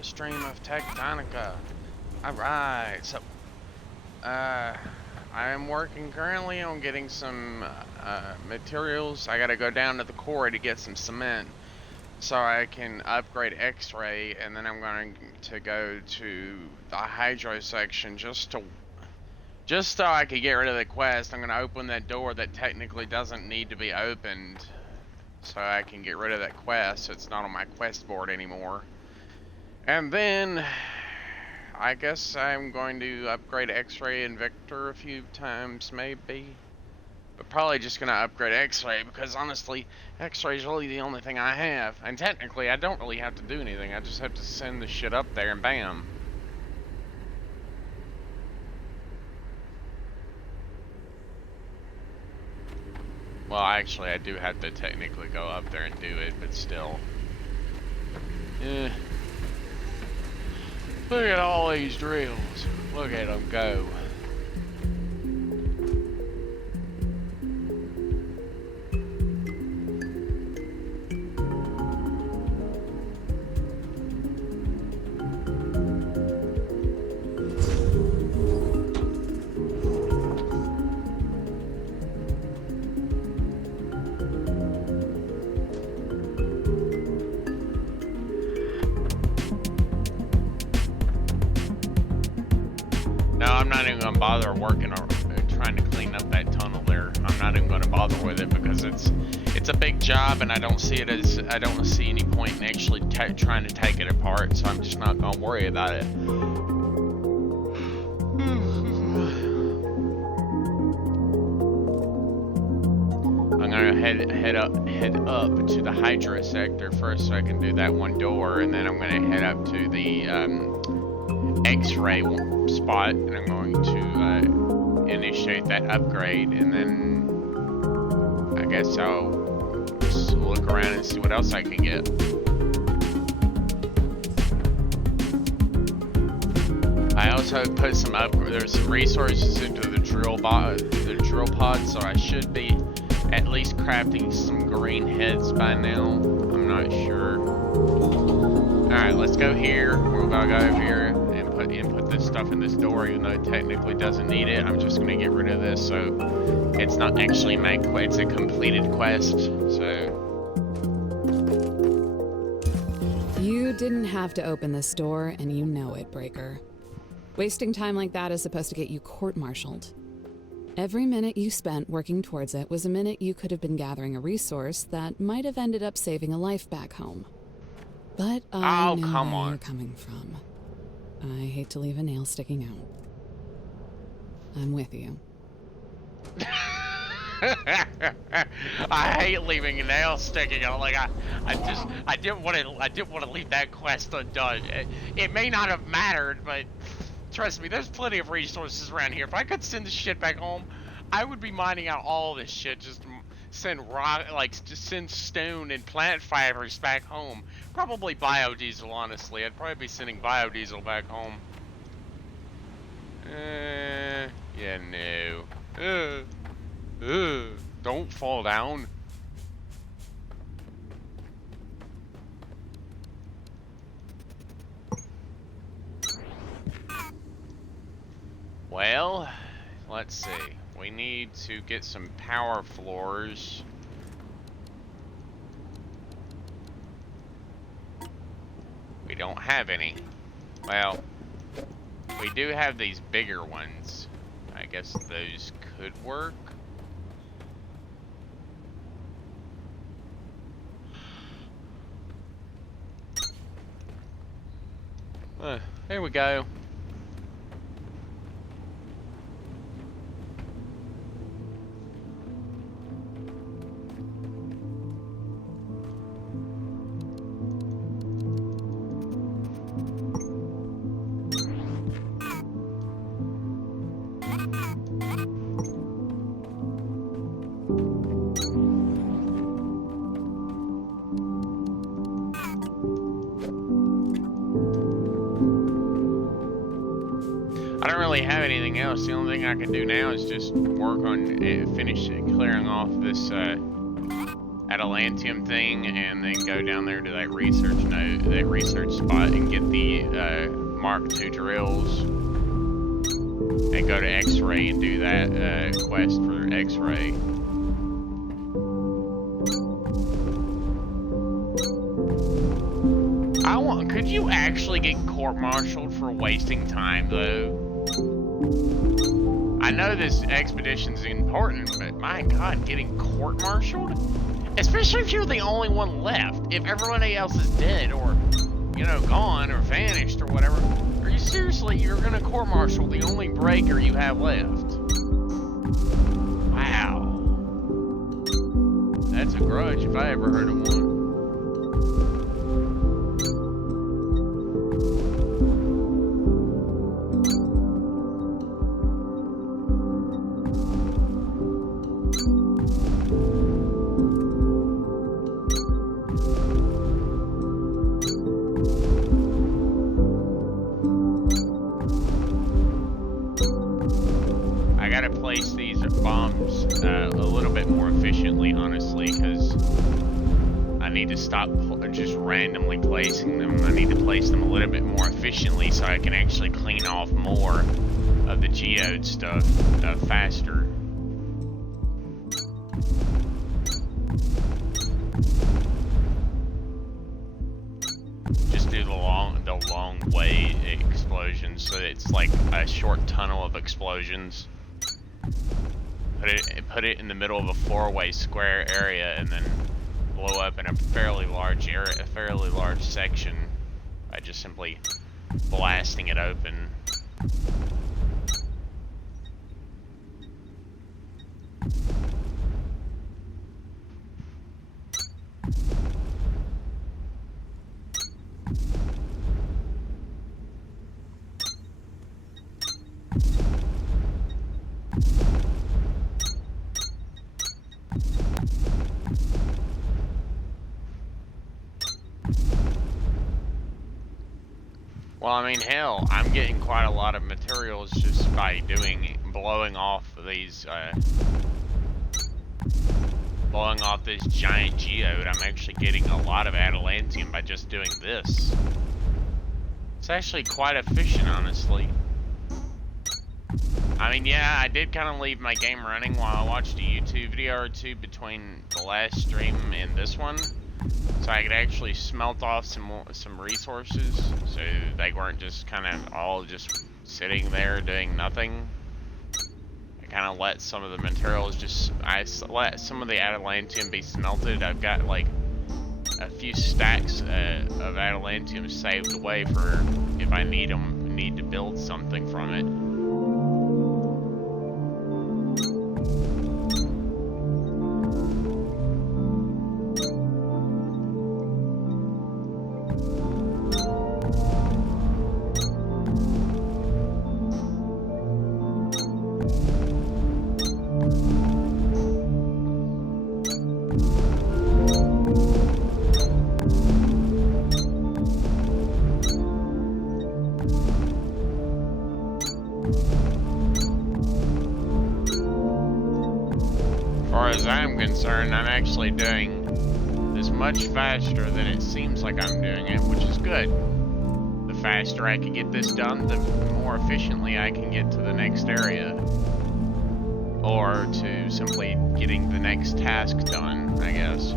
the stream of TechTonica. Alright, so I am working currently on getting some materials. I gotta go down to the quarry to get some cement so I can upgrade X-ray, and then I'm going to go to the hydro section just so I can get rid of the quest. I'm gonna open that door that technically doesn't need to be opened, so I can get rid of that quest so it's not on my quest board anymore. And then I guess I'm going to upgrade X-ray and Victor a few times maybe. But probably just gonna upgrade X-ray because honestly, X-ray is really the only thing I have. And technically I don't really have to do anything. I just have to send the shit up there and bam. Well, actually, I do have to technically go up there and do it, but still. Look at all these drills. Look at them go. Bother working or trying to clean up that tunnel there. I'm not even going to bother with it because it's a big job, and I don't see any point in actually trying to take it apart. So I'm just not going to worry about it. I'm going to head up to the hydro sector first, so I can do that one door, and then I'm going to head up to the X-ray spot, and I'm going to initiate that upgrade, and then I guess I'll just look around and see what else I can get. I also put there's some resources into the drill pod, so I should be at least crafting some green heads by now. I'm not sure. Alright, let's go here. We're gonna go over here and input this stuff in this door, even though it technically doesn't need it. I'm just gonna get rid of this, so it's not actually it's a completed quest. So you didn't have to open this door, and you know it, Breaker. Wasting time like that is supposed to get you court-martialed. Every minute you spent working towards it was a minute you could have been gathering a resource that might have ended up saving a life back home. But I know where you're coming from. I hate to leave a nail sticking out. I'm with you. I hate leaving a nail sticking out. Like I didn't want to leave that quest undone. It may not have mattered, but trust me, there's plenty of resources around here. If I could send this shit back home, I would be mining out all this shit. Just send just send stone and plant fibers back home. Probably biodiesel, honestly. I'd probably be sending biodiesel back home. Yeah, no. Don't fall down. Well, let's see. We need to get some power floors. We don't have any. Well, we do have these bigger ones. I guess those could work. There we go. Have anything else. The only thing I can do now is just work on finishing clearing off this adamantium thing, and then go down there to that research spot, and get the Mark II drills, and go to X-ray and do that quest for X-ray. Could you actually get court-martialed for wasting time, though? I know this expedition's important, but my god, getting court-martialed? Especially if you're the only one left. If everybody else is dead, or, you know, gone, or vanished, or whatever. Are you seriously, you're gonna court-martial the only breaker you have left? Wow. That's a grudge if I ever heard of one. Just randomly placing them. I need to place them a little bit more efficiently so I can actually clean off more of the geode stuff faster. Just do the long way explosions, so it's like a short tunnel of explosions. Put it in the middle of a 4-way square area, and then blow up in a fairly large area, a fairly large section, by just simply blasting it open. Well, I mean, hell, I'm getting quite a lot of materials just by blowing off these, blowing off this giant geode. I'm actually getting a lot of adamantium by just doing this. It's actually quite efficient, honestly. I mean, yeah, I did kind of leave my game running while I watched a YouTube video or two between the last stream and this one, so I could actually smelt off some resources, so they weren't just kind of all just sitting there doing nothing. I kind of let some of the materials I let some of the adamantium be smelted. I've got like a few stacks of adamantium saved away for if I need to build something from it. I'm actually doing this much faster than it seems like I'm doing it, which is good. The faster I can get this done, the more efficiently I can get to the next area. Or to simply getting the next task done, I guess.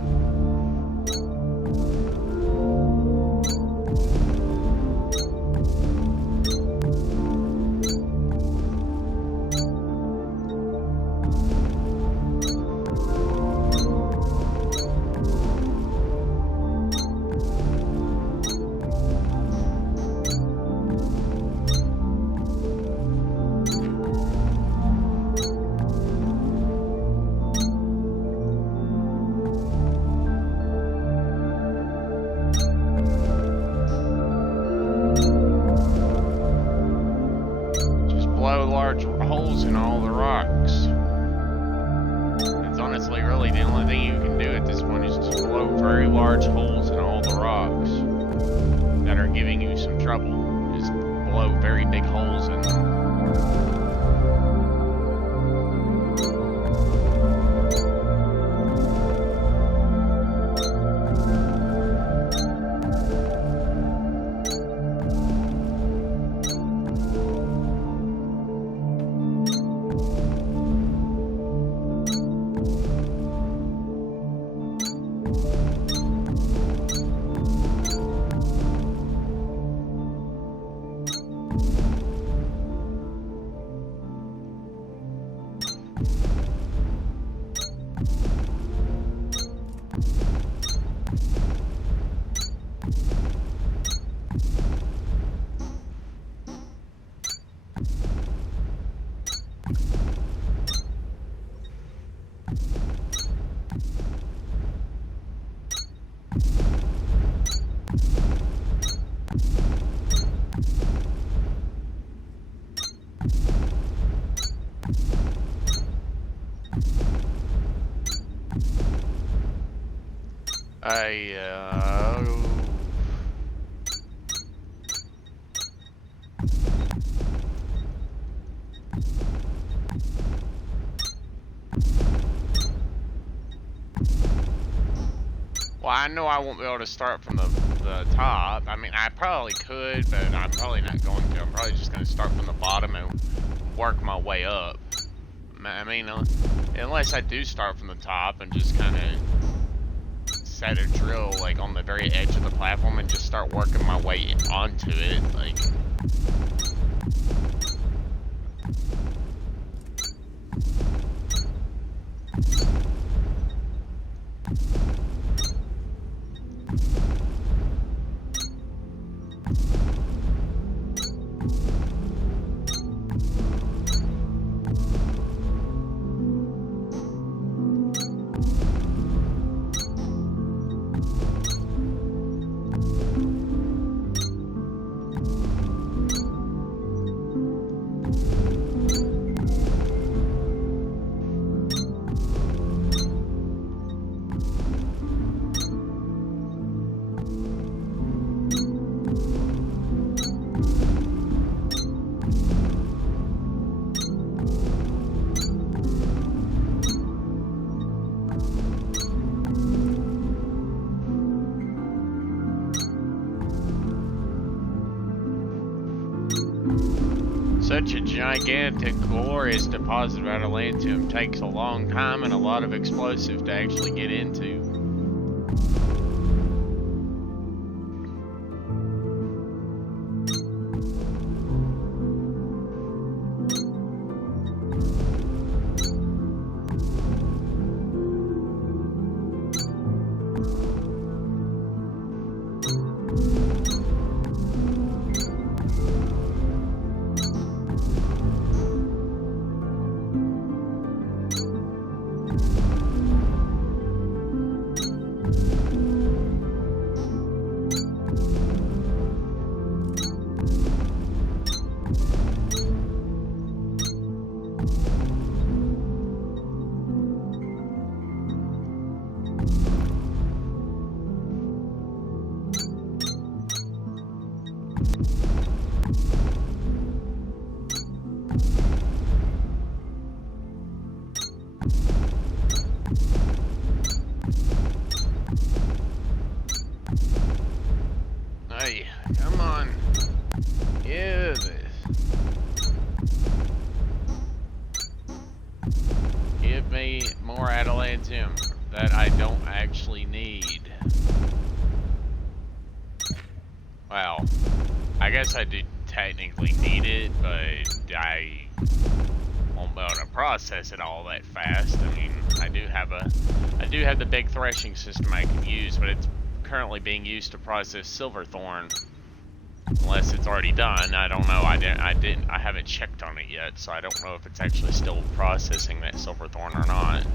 Holes in all the rocks. It's honestly really the only thing you can do at this point is just blow very large holes in all the rocks that are giving you some trouble. Just blow very big holes in them. I, well, I know I won't be able to start from the top. I mean, I probably could, but I'm probably not going to. I'm probably just going to start from the bottom and work my way up. I mean, unless I do start from the top and just kind of set a drill, like, on the very edge of the platform and just start working my way onto it, like... Such a gigantic, glorious deposit of adamantium takes a long time and a lot of explosive to actually get into. Hey, come on. Yeah, give me more adamantium that I don't actually need. Well, I guess I do technically need it, but I won't be able to process it all that fast. I mean, I do have the big threshing system I can use, but it's currently being used to process silverthorn. Unless it's already done, I don't know. I haven't checked on it yet, so I don't know if it's actually still processing that silverthorn or not.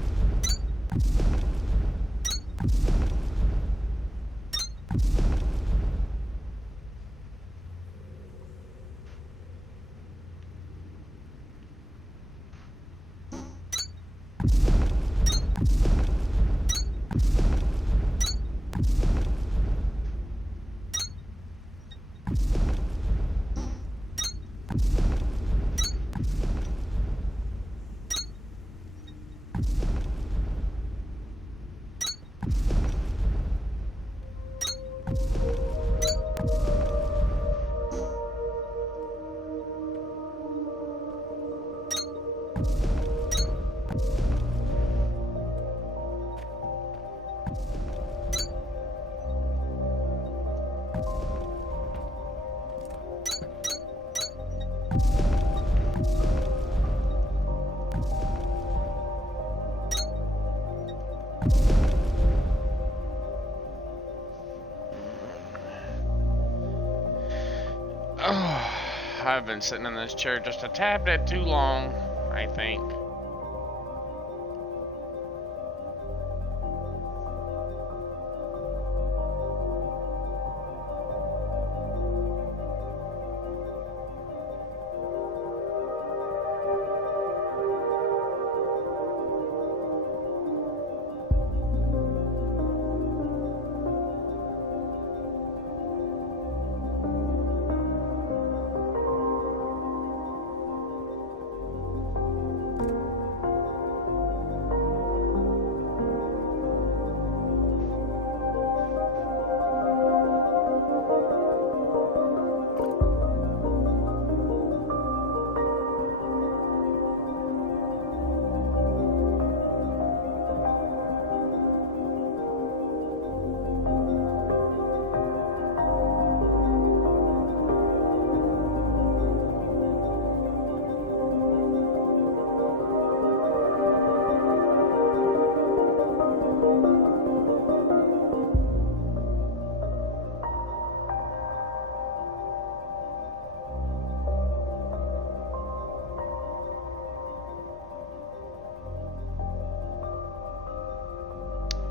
I've been sitting in this chair just a tad bit too long, I think.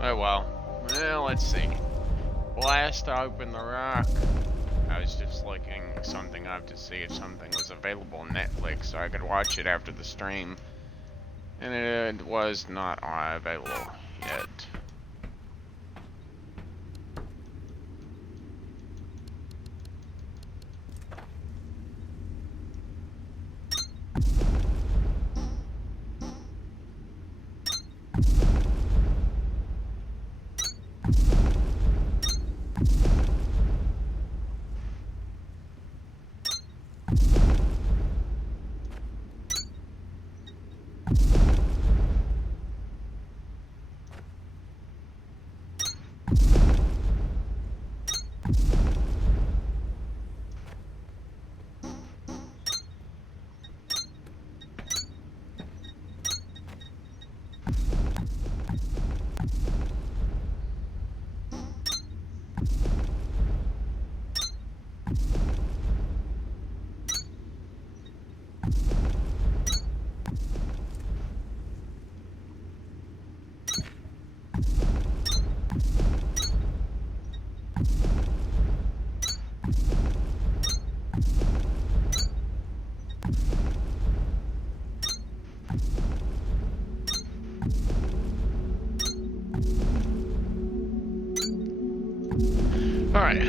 Oh well. Well, let's see. Blast open the rock. I was just looking something up to see if something was available on Netflix so I could watch it after the stream. And it was not available yet. Alright,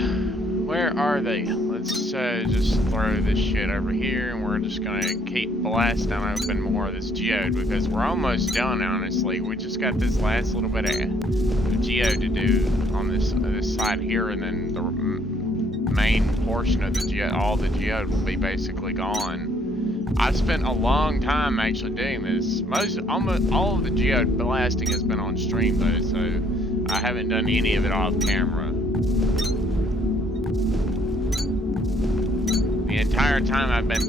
where are they? Let's just throw this shit over here, and we're just gonna keep blasting open more of this geode, because we're almost done, honestly. We just got this last little bit of geode to do on this side here, and then the main portion of the geode, all the geode will be basically gone. I've spent a long time actually doing this. Almost all of the geode blasting has been on stream though, so I haven't done any of it off camera. The entire time I've been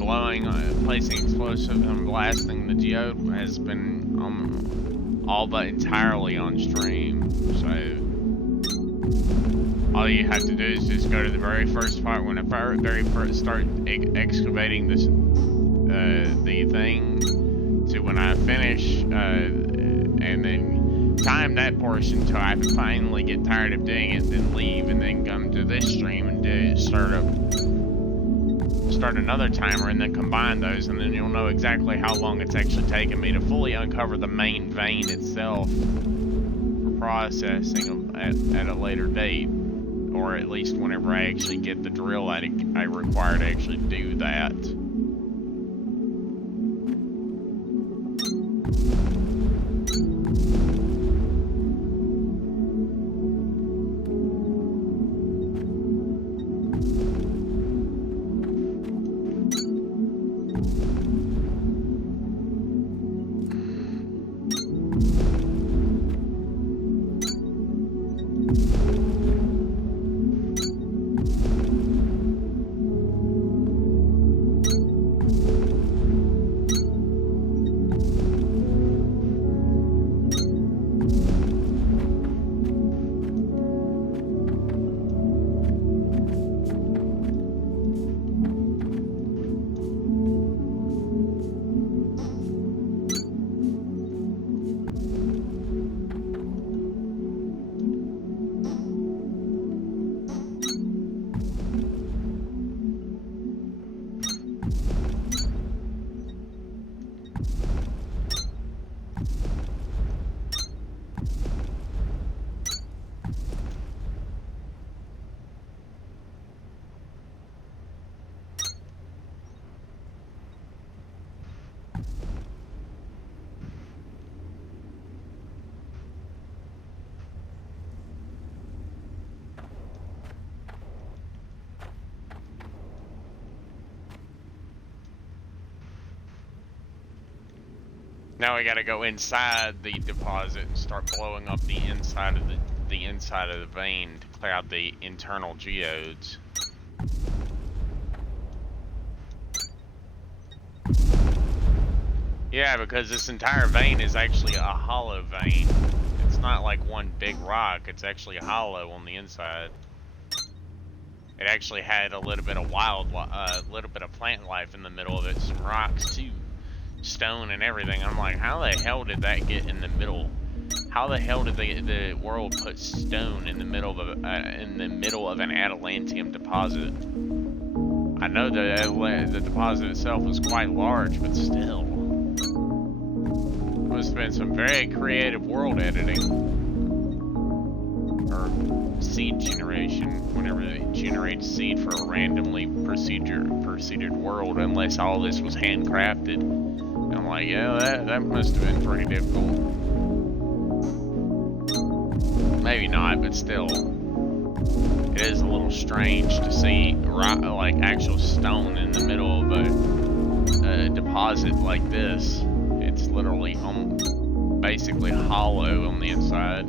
placing explosives and blasting the geode has been all but entirely on stream. So all you have to do is just go to the very first part when I very first start excavating this the thing to when I finish, and then time that portion till I finally get tired of doing it, then leave, and then come to this stream and start another timer, and then combine those, and then you'll know exactly how long it's actually taken me to fully uncover the main vein itself for processing at a later date, or at least whenever I actually get the drill I require to actually do that. Now we gotta go inside the deposit and start blowing up the inside of the vein to clear out the internal geodes. Yeah, because this entire vein is actually a hollow vein. It's not like one big rock, it's actually hollow on the inside. It actually had a little bit of little bit of plant life in the middle of it, some rocks too. Stone and everything. I'm like, how the hell did that get in the middle? How the hell did the world put stone in the middle of an adamantium deposit? I know the deposit itself was quite large, but still, must have been some very creative world editing or seed generation. Whenever they generate seed for a randomly proceeded world, unless all this was handcrafted. And I'm like, yeah, that must have been pretty difficult. Maybe not, but still, it is a little strange to see like actual stone in the middle of a deposit like this. It's literally basically hollow on the inside.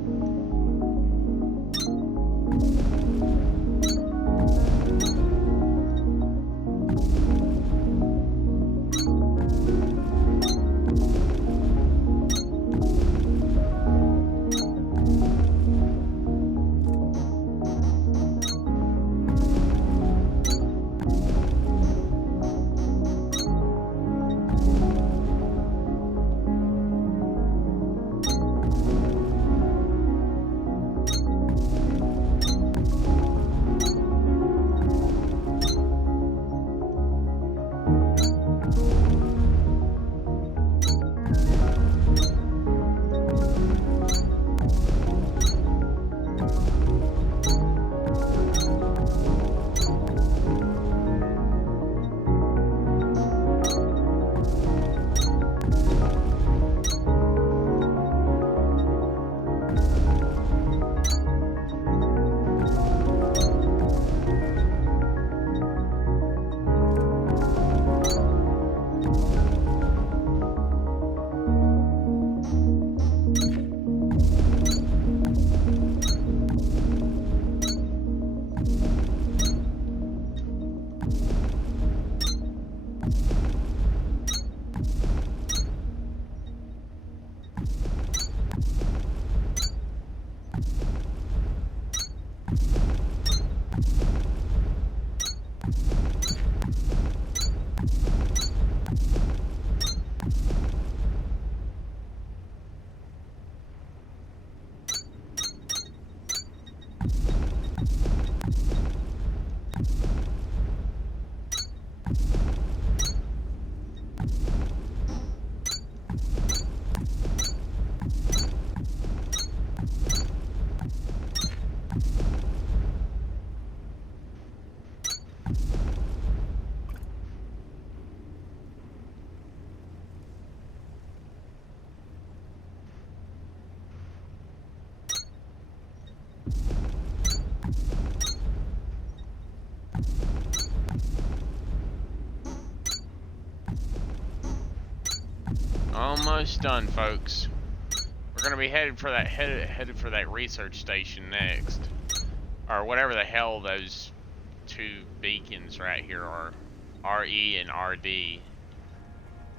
Almost done, folks. We're gonna be headed for that research station next, or whatever the hell those two beacons right here are, RE and RD.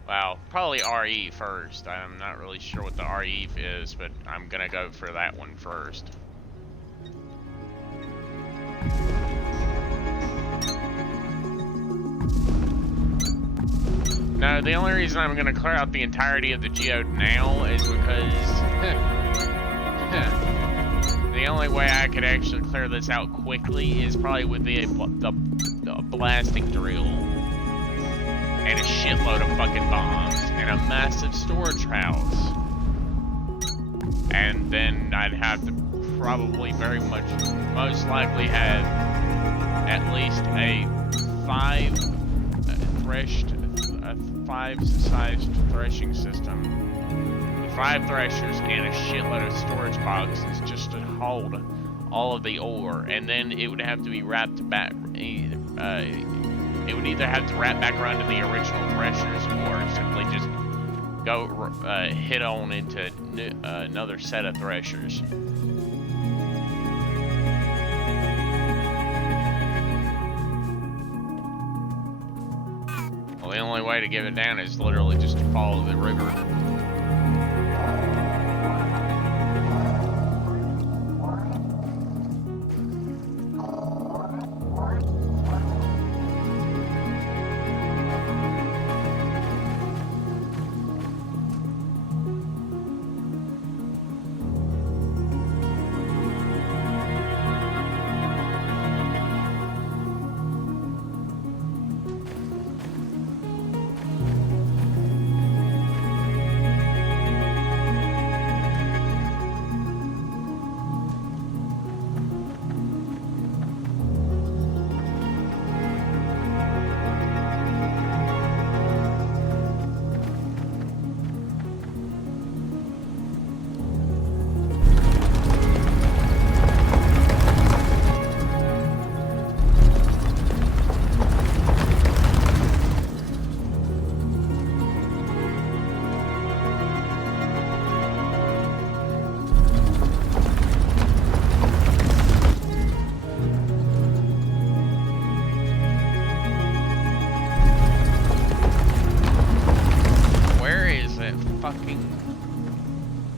Well, probably RE first. I'm not really sure what the RE is, but I'm gonna go for that one first. No, the only reason I'm going to clear out the entirety of the geode now is because the only way I could actually clear this out quickly is probably with the blasting drill and a shitload of fucking bombs and a massive storage house. And then I'd have to probably most likely have at least a five-sized threshing system with 5 threshers and a shitload of storage boxes just to hold all of the ore, and then it would have to be wrapped back. It would either have to wrap back around to the original threshers or simply just go hit on into another set of threshers. The only way to get it down is literally just to follow the river.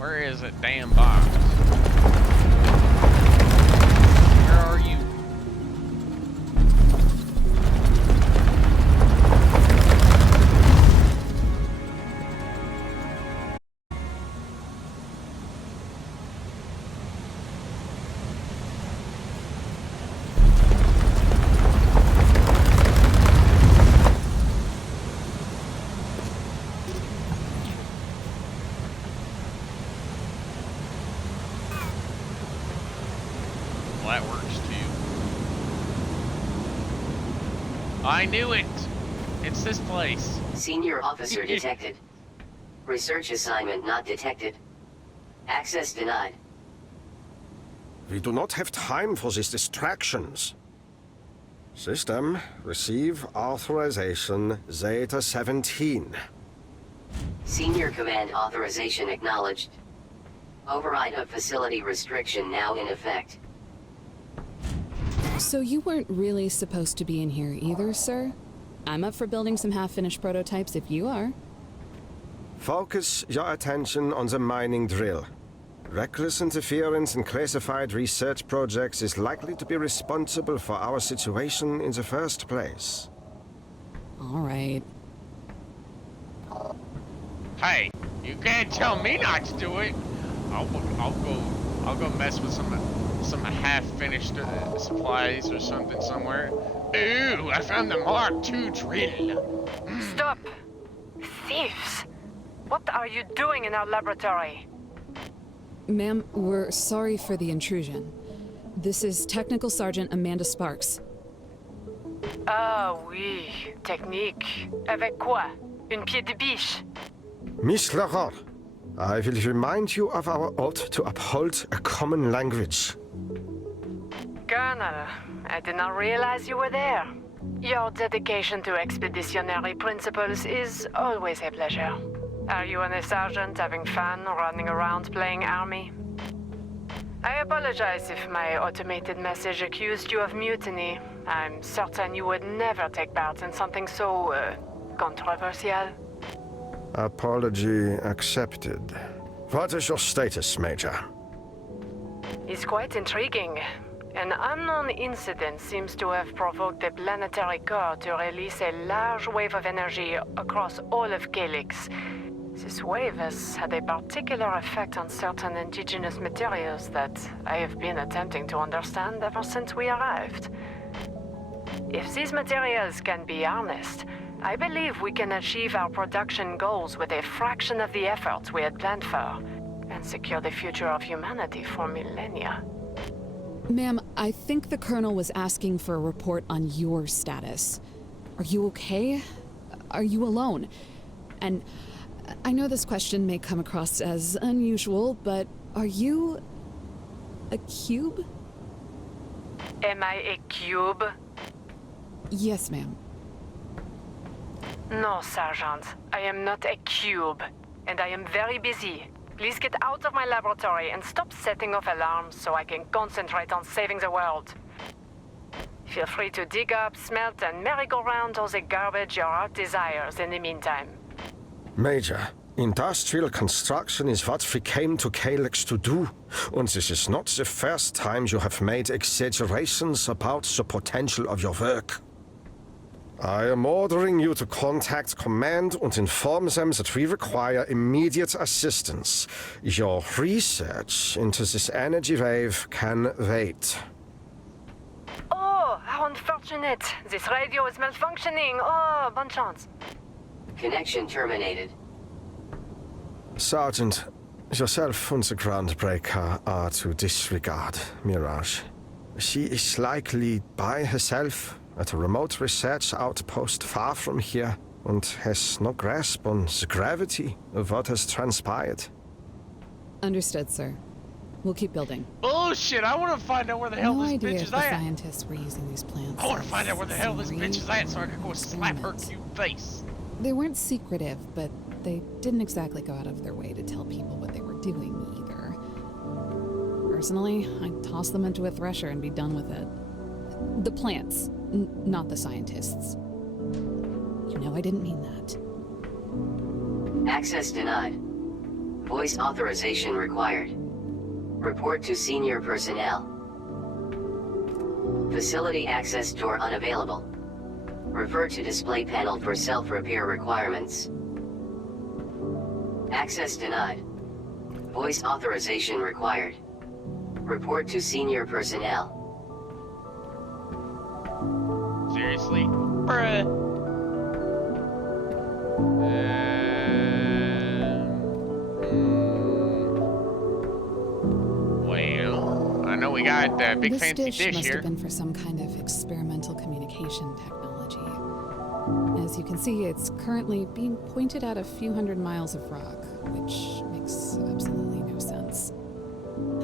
Where is it, damn box? Where are you? Well, that works too. I knew it! It's this place. Senior officer detected. Research assignment not detected. Access denied. We do not have time for these distractions. System, receive authorization Zeta 17. Senior command authorization acknowledged. Override of facility restriction now in effect. So you weren't really supposed to be in here either, sir? I'm up for building some half-finished prototypes if you are. Focus your attention on the mining drill. Reckless interference in classified research projects is likely to be responsible for our situation in the first place. All right. Hey, you can't tell me not to do it. I'll go mess with some half-finished supplies or something somewhere. Ooh, I found the Mark II drill. Stop! Thieves! What are you doing in our laboratory? Ma'am, we're sorry for the intrusion. This is Technical Sergeant Amanda Sparks. Ah oui, technique. Avec quoi? Une pied de biche? Miss Laurent, I will remind you of our oath to uphold a common language. Colonel, I did not realize you were there. Your dedication to expeditionary principles is always a pleasure. Are you and a sergeant having fun running around playing army? I apologize if my automated message accused you of mutiny. I'm certain you would never take part in something so, controversial. Apology accepted. What is your status, Major? It's quite intriguing. An unknown incident seems to have provoked the planetary core to release a large wave of energy across all of Calyx. This wave has had a particular effect on certain indigenous materials that I have been attempting to understand ever since we arrived. If these materials can be harnessed, I believe we can achieve our production goals with a fraction of the efforts we had planned for, and secure the future of humanity for millennia. Ma'am, I think the Colonel was asking for a report on your status. Are you okay? Are you alone? And I know this question may come across as unusual, but are you a cube? Am I a cube? Yes, ma'am. No, Sergeant. I am not a cube, and I am very busy. Please get out of my laboratory and stop setting off alarms so I can concentrate on saving the world. Feel free to dig up, smelt, and merry-go-round all the garbage your heart desires in the meantime. Major, industrial construction is what we came to Calyx to do, and this is not the first time you have made exaggerations about the potential of your work. I am ordering you to contact Command and inform them that we require immediate assistance. Your research into this energy wave can wait. Oh, how unfortunate. This radio is malfunctioning. Oh, bonne chance. Connection terminated. Sergeant, yourself and the Groundbreaker are to disregard Mirage. She is likely by herself at a remote research outpost far from here and has no grasp on the gravity of what has transpired. Understood, sir. We'll keep building. Bullshit! I want to find out where the hell No this idea bitch if is the at. scientists were using these plants. I want to find out where the hell this Some bitch is at so I can go slap her experiments. cute face. They weren't secretive, but they didn't exactly go out of their way to tell people what they were doing either. Personally, I'd toss them into a thresher and be done with it. The plants, not the scientists. You know I didn't mean that. Access denied. Voice authorization required. Report to senior personnel. Facility access door unavailable. Refer to display panel for self-repair requirements. Access denied. Voice authorization required. Report to senior personnel. Seriously? Bruh. Well, I know we got a big This fancy dish dish must here. have been for some kind of experimental communication technology. As you can see, it's currently being pointed at a few hundred miles of rock, which makes absolutely no sense.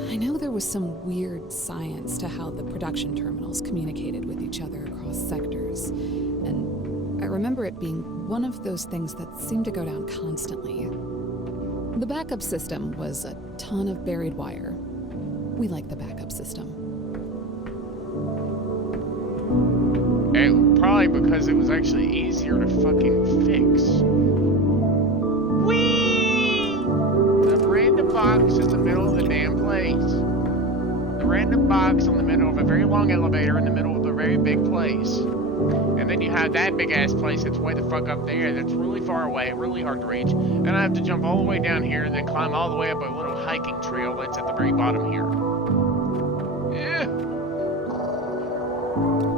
I know there was some weird science to how the production terminals communicated with each other across sectors, and I remember it being one of those things that seemed to go down constantly. The backup system was a ton of buried wire. We like the backup system. Probably because it was actually easier to fucking fix. Whee! The random box in the middle of the damn place. The random box in the middle of a very long elevator in the middle of a very big place. And then you have that big ass place that's way the fuck up there that's really far away, really hard to reach. And I have to jump all the way down here and then climb all the way up a little hiking trail that's at the very bottom here. Yeah.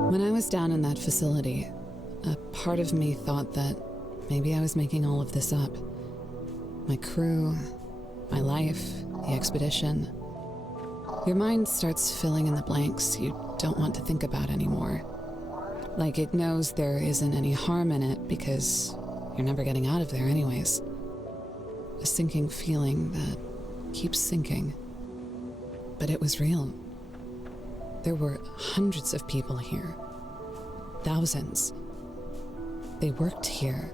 When I was down in that facility, a part of me thought that maybe I was making all of this up. My crew, my life, the expedition. Your mind starts filling in the blanks you don't want to think about anymore. Like it knows there isn't any harm in it because you're never getting out of there anyways. A sinking feeling that keeps sinking. But it was real. There were hundreds of people here. Thousands. They worked here.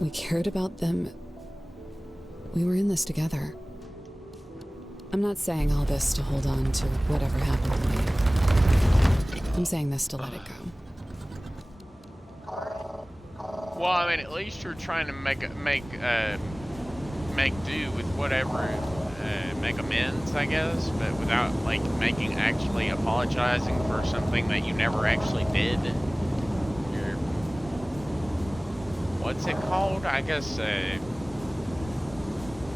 We cared about them. We were in this together. I'm not saying all this to hold on to whatever happened to me. I'm saying this to let it go. Well, I mean, at least you're trying to make do with whatever, make amends, I guess, but without like actually apologizing for something that you never actually did. You're, what's it called? I guess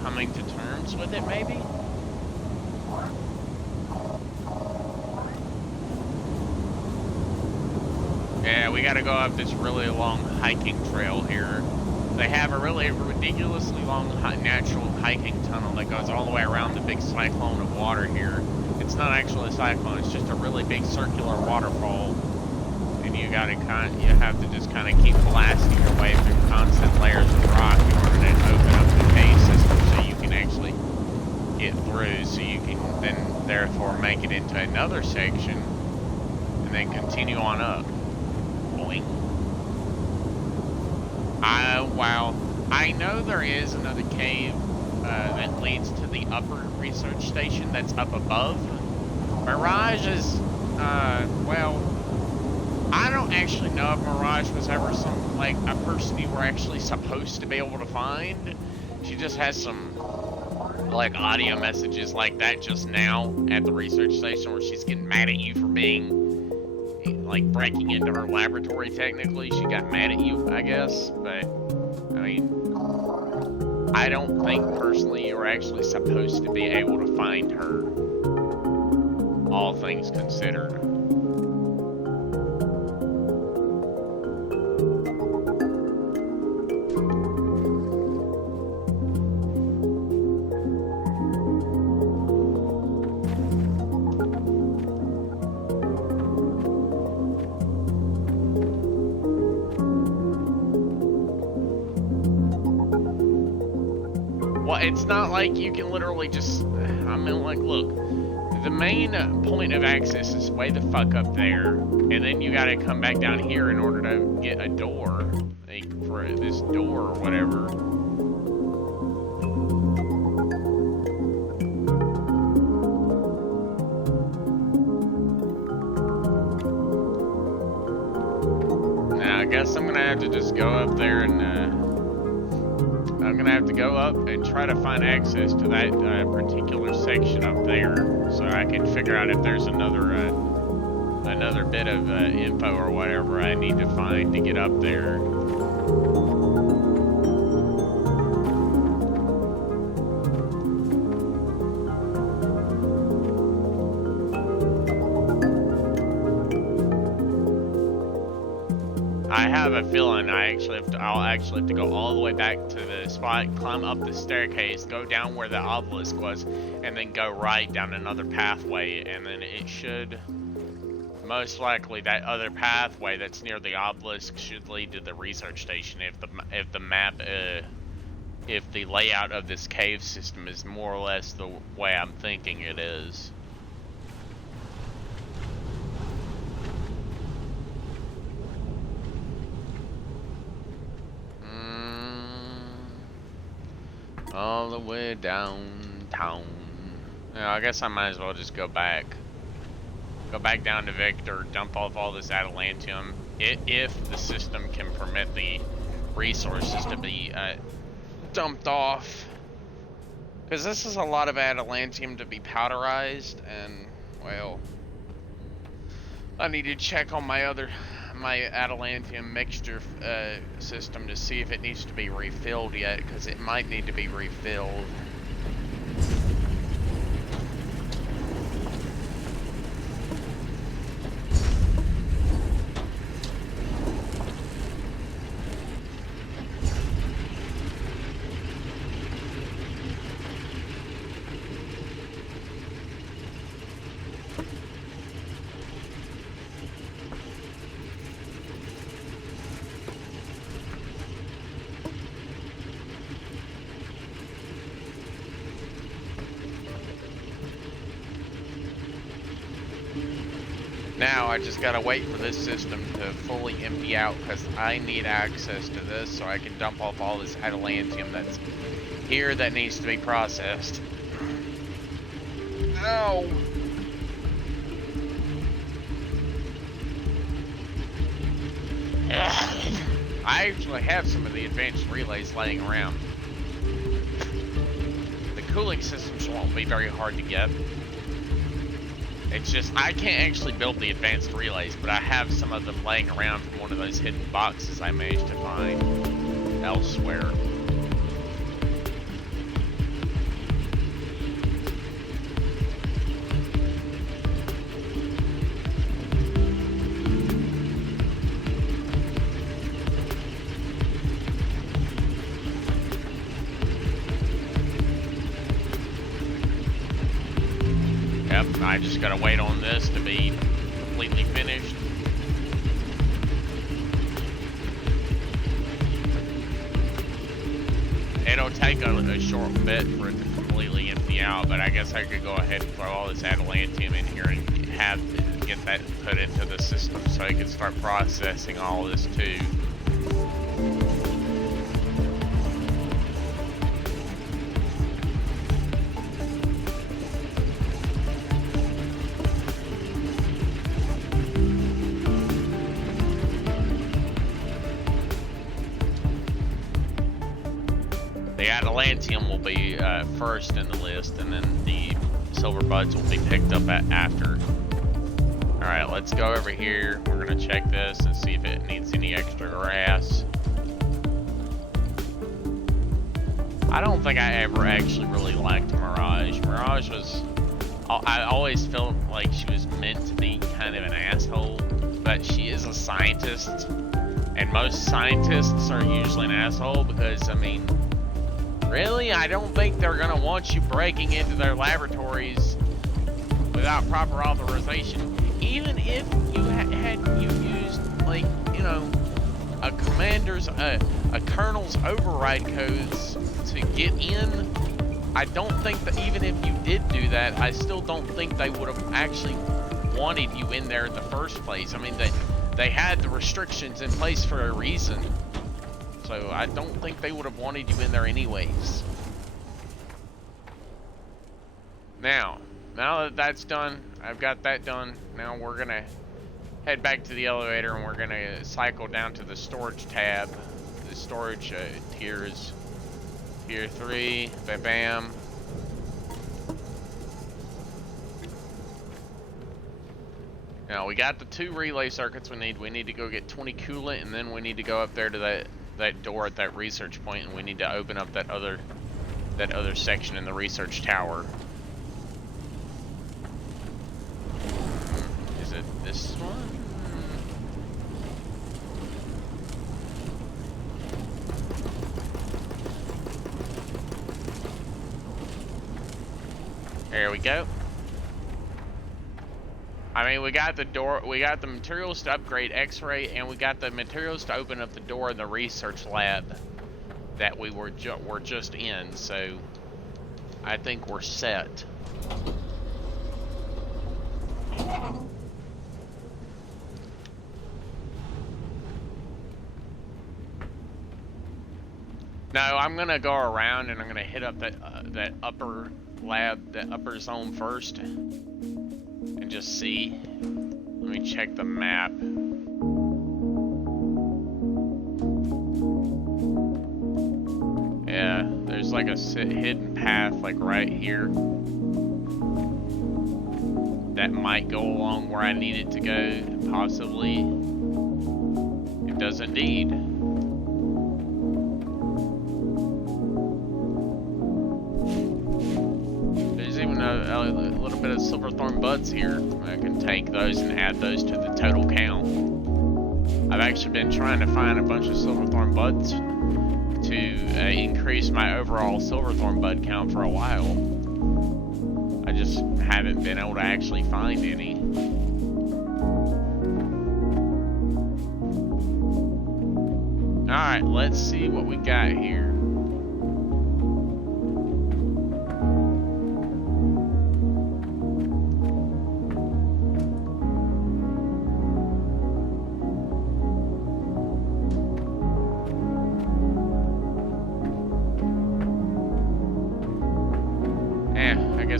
coming to terms with it, maybe. Yeah, we gotta go up this really long hiking trail here. They have a really ridiculously long natural hiking tunnel that goes all the way around the big cyclone of water here. It's not actually a cyclone, it's just a really big circular waterfall. And you have to just kind of keep blasting your way through constant layers of rock in order to open up the cave system so you can actually get through, so you can then therefore make it into another section and then continue on up. Boing. Wow. I know there is another cave that leads to the upper research station that's up above. Mirage is, well, I don't actually know if Mirage was ever a person you were actually supposed to be able to find. She just has some, audio messages like that just now at the research station where she's getting mad at you for being, breaking into her laboratory technically. She got mad at you, I guess, but, I mean, I don't think personally you were actually supposed to be able to find her, all things considered. It's not like you can literally just, look, the main point of access is way the fuck up there, and then you gotta come back down here in order to get a door, for this door or whatever. Now, I guess I'm gonna have to just go up there and, I'm gonna have to go up and try to find access to that particular section up there, so I can figure out if there's another bit of info or whatever I need to find to get up there. I have a feeling I'll actually have to go all the way back to the spot, climb up the staircase, go down where the obelisk was, and then go right down another pathway, and then it should, most likely, that other pathway that's near the obelisk should lead to the research station if the layout of this cave system is more or less the way I'm thinking it is. All the way downtown. Yeah, I guess I might as well just go back. Go back down to Victor, dump off all this adalantium, if the system can permit the resources to be dumped off. Because this is a lot of adalantium to be powderized, and, well, I need to check on my adalantium mixture system to see if it needs to be refilled yet, because it might need to be refilled. Now I just gotta wait for this system to fully empty out, because I need access to this so I can dump off all this adalantium that's here that needs to be processed. Ow! I actually have some of the advanced relays laying around. The cooling systems won't be very hard to get. It's just, I can't actually build the advanced relays, but I have some of them laying around from one of those hidden boxes I managed to find elsewhere. I just gotta wait on this to be completely finished. It'll take a short bit for it to completely empty out, but I guess I could go ahead and throw all this adalantium in here and get that put into the system so I can start processing all of this too. The adalantium will be first in the list, and then the silver buds will be picked up after. Alright, let's go over here. We're going to check this and see if it needs any extra grass. I don't think I ever actually really liked Mirage. Mirage was... I always felt like she was meant to be kind of an asshole, but she is a scientist, and most scientists are usually an asshole because, I mean... Really? I don't think they're gonna want you breaking into their laboratories without proper authorization. Even if you had used, like, you know, a colonel's override codes to get in, I don't think that even if you did do that, I still don't think they would have actually wanted you in there in the first place. I mean, they had the restrictions in place for a reason. So I don't think they would have wanted you in there anyways. Now that that's done, I've got that done. Now we're gonna head back to the elevator and we're gonna cycle down to the storage tab, the storage tiers, Tier 3, bam bam. Now we got the 2 relay circuits we need. We need to go get 20 coolant, and then we need to go up there to that door at that research point, and we need to open up that other section in the research tower. Is it this one? There we go. I mean, we got the door, we got the materials to upgrade X-ray, and we got the materials to open up the door in the research lab that we were just in, so I think we're set. No, I'm gonna go around and I'm gonna hit up that upper lab, that upper zone first, and just see. Let me check the map. Yeah, there's like a hidden path like right here that might go along where I need it to go, possibly. It does indeed. A little bit of silverthorn buds here. I can take those and add those to the total count. I've actually been trying to find a bunch of silverthorn buds to increase my overall silverthorn bud count for a while. I just haven't been able to actually find any. Alright, let's see what we got here.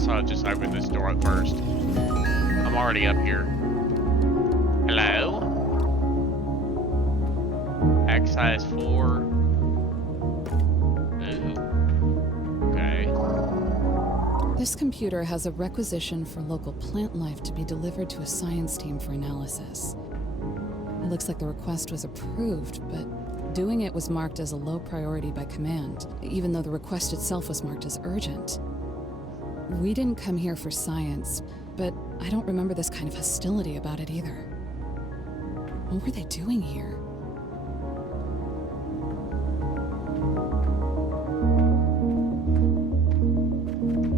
I'll just open this door up first. I'm already up here. Hello? Excise 4. Ooh. Okay. This computer has a requisition for local plant life to be delivered to a science team for analysis. It looks like the request was approved, but doing it was marked as a low priority by command, even though the request itself was marked as urgent. We didn't come here for science, but I don't remember this kind of hostility about it either. What were they doing here?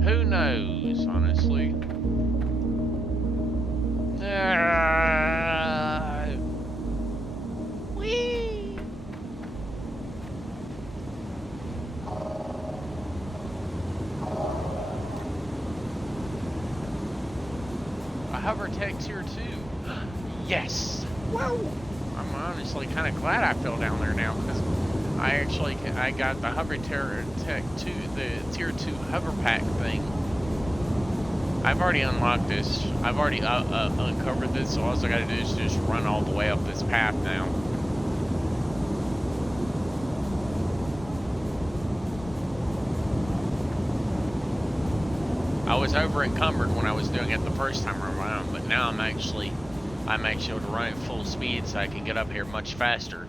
Who knows, honestly? Whee! Hover Tech Tier 2. Yes! Whoa! I'm honestly kind of glad I fell down there now, because I got the Hover Tech 2, the Tier 2 hover pack thing. I've already unlocked this. I've already uncovered this, so all I gotta do is just run all the way up this path now. I was over encumbered when I was doing it the first time around, but now I'm actually able to run at full speed, so I can get up here much faster.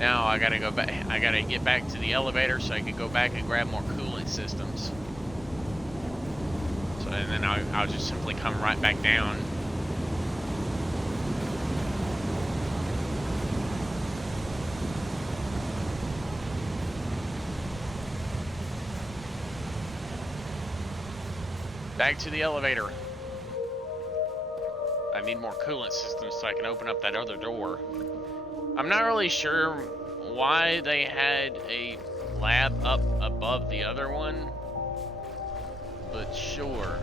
Now I gotta go back. I gotta get back to the elevator so I can go back and grab more coolant systems. So and then I'll just simply come right back down. Back to the elevator. I need more coolant systems so I can open up that other door. I'm not really sure why they had a lab up above the other one, but sure.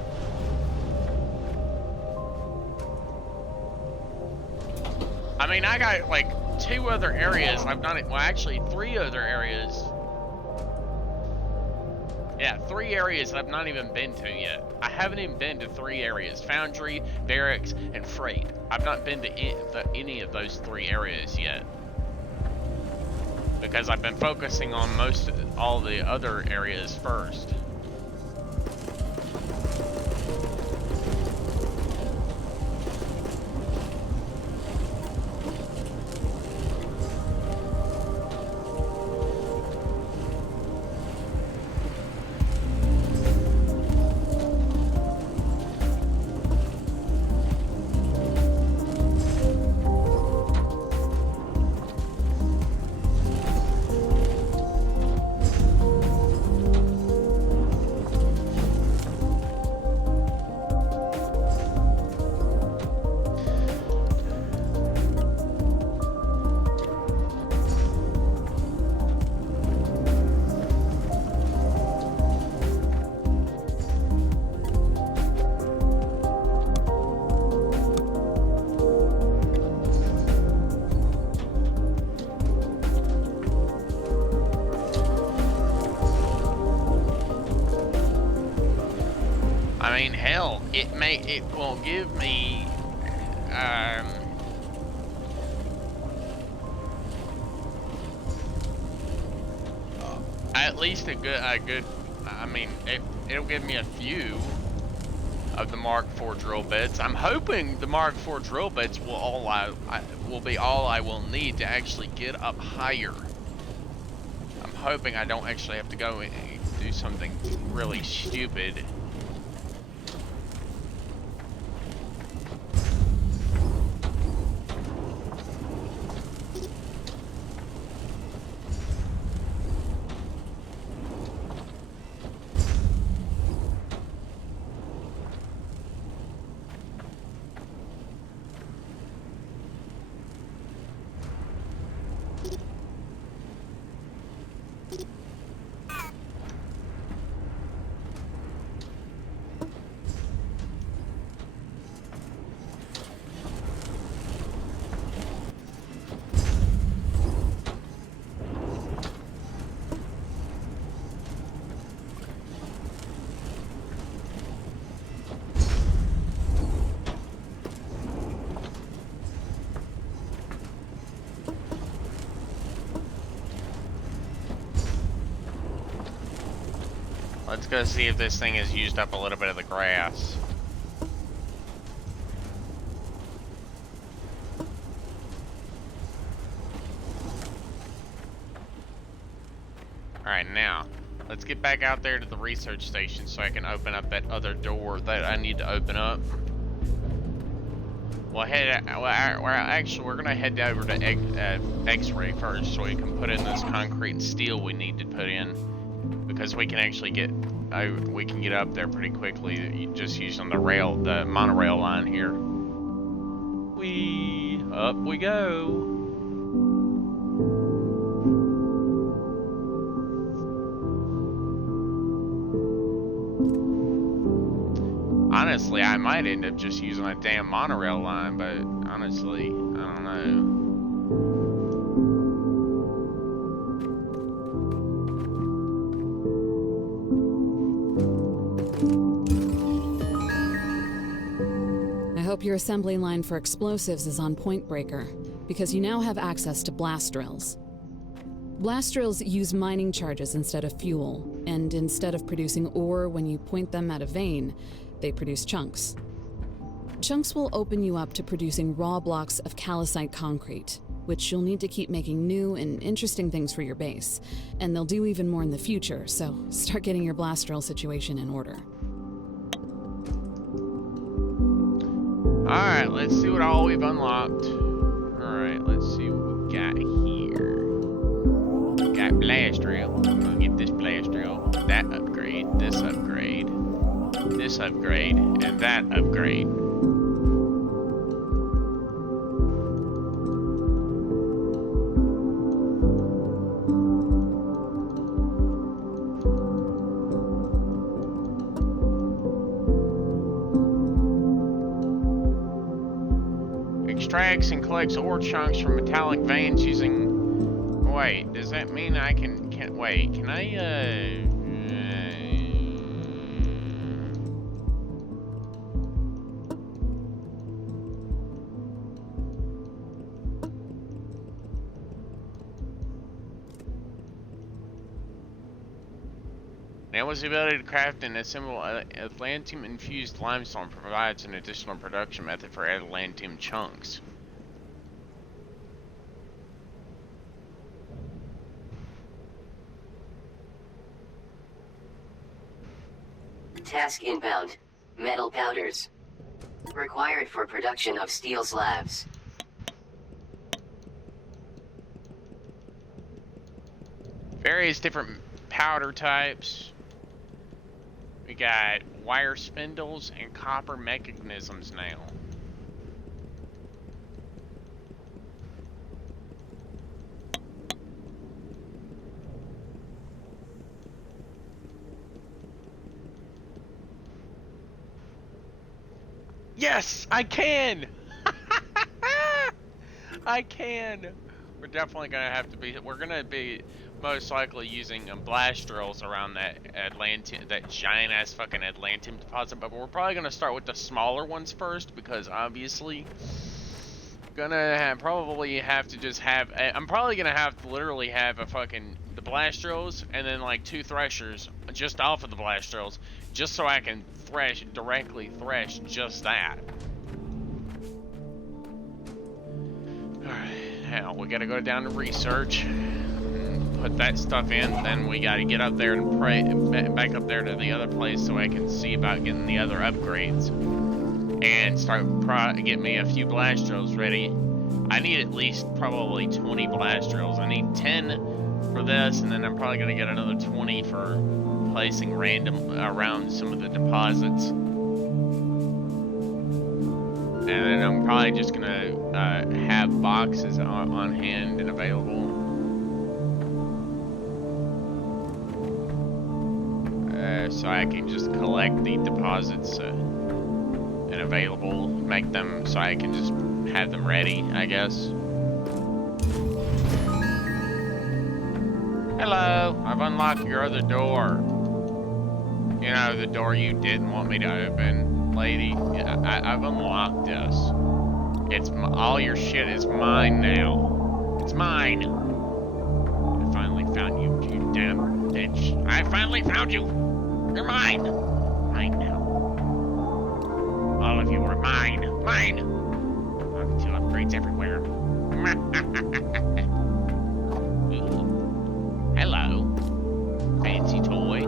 I mean, I got like 2 other areas. I've done it. Well, actually 3 other areas Yeah, 3 areas I've not even been to yet. I haven't even been to 3 areas: Foundry, Barracks, and Freight. I've not been to any of those 3 areas yet. Because I've been focusing on all the other areas first. I mean, hell, it will give me at least a good. I mean, it'll give me a few of the Mark IV drill bits. I'm hoping the Mark IV drill bits will be all I will need to actually get up higher. I'm hoping I don't actually have to go and do something really stupid. Let's go see if this thing has used up a little bit of the grass. Alright, now, let's get back out there to the research station so I can open up that other door that I need to open up. We're gonna head over to X-ray first so we can put in this concrete and steel we need to put in. Because we can actually get up there pretty quickly just using the monorail line here. Up we go. Honestly, I might end up just using a damn monorail line, but honestly, I don't know. I hope your assembly line for explosives is on point, Breaker, because you now have access to blast drills. Blast drills use mining charges instead of fuel, and instead of producing ore when you point them at a vein, they produce chunks. Chunks will open you up to producing raw blocks of calcite concrete, which you'll need to keep making new and interesting things for your base, and they'll do even more in the future, so start getting your blast drill situation in order. Alright, let's see what all we've unlocked. Alright, let's see what we got here. We got blast drill. I'm gonna get this blast drill. That upgrade, this upgrade, this upgrade, and that upgrade. Extracts and collects ore chunks from metallic veins using... Wait, does that mean I can wait, can I, Enables the ability to craft and assemble atlantium-infused limestone, provides an additional production method for atlantium chunks. Task inbound. Metal powders. Required for production of steel slabs. Various different powder types. We got wire spindles and copper mechanisms now. Yes, I can! I can! We're definitely gonna have to be, we're gonna be most likely using blast drills around that that giant ass fucking Atlantium deposit, but we're probably gonna start with the smaller ones first, because obviously probably have to just have, I'm probably gonna have to literally have a fucking, the blast drills, and then like 2 threshers just off of the blast drills, just so I can directly thresh just that. Alright, now we gotta go down to research, put that stuff in, then we gotta get up there and back up there to the other place so I can see about getting the other upgrades. And start get me a few blast drills ready. I need at least probably 20 blast drills. I need 10 for this, and then I'm probably gonna get another 20 for placing random around some of the deposits. And then I'm probably just gonna have boxes on hand and available. So I can just collect the deposits and available, make them so I can just have them ready, I guess. Hello, I've unlocked your other door. You know, the door you didn't want me to open, lady. I've unlocked this. All your shit is mine now. It's mine. I finally found you, you damn bitch. I finally found you. You're mine. Mine now. All of you are mine. Mine. I've 2 upgrades everywhere. Hello. Fancy toy.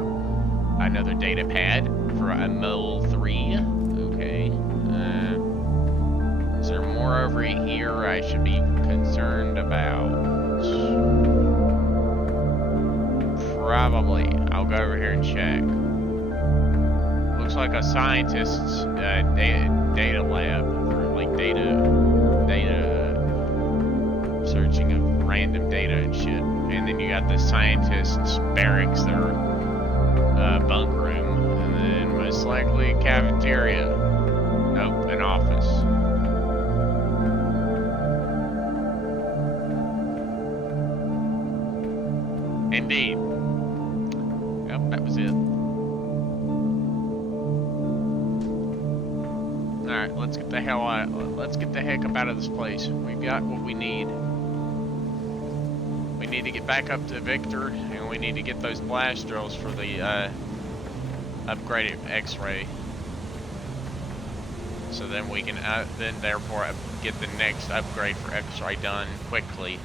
Another data pad for a Mole 3. Okay. Is there more over here I should be concerned about? Probably. I'll go over here and check. Looks like a scientist's data lab for like data searching of random data and shit. And then you got the scientist's barracks, their bunk room, and then most likely a cafeteria. Nope, an office. Indeed. Yep, that was it. Alright, let's get the hell out. Let's get the heck up out of this place. We've got what we need. We need to get back up to Victor, and we need to get those blast drills for the upgraded X-ray. So then we can, therefore get the next upgrade for X-ray done quickly.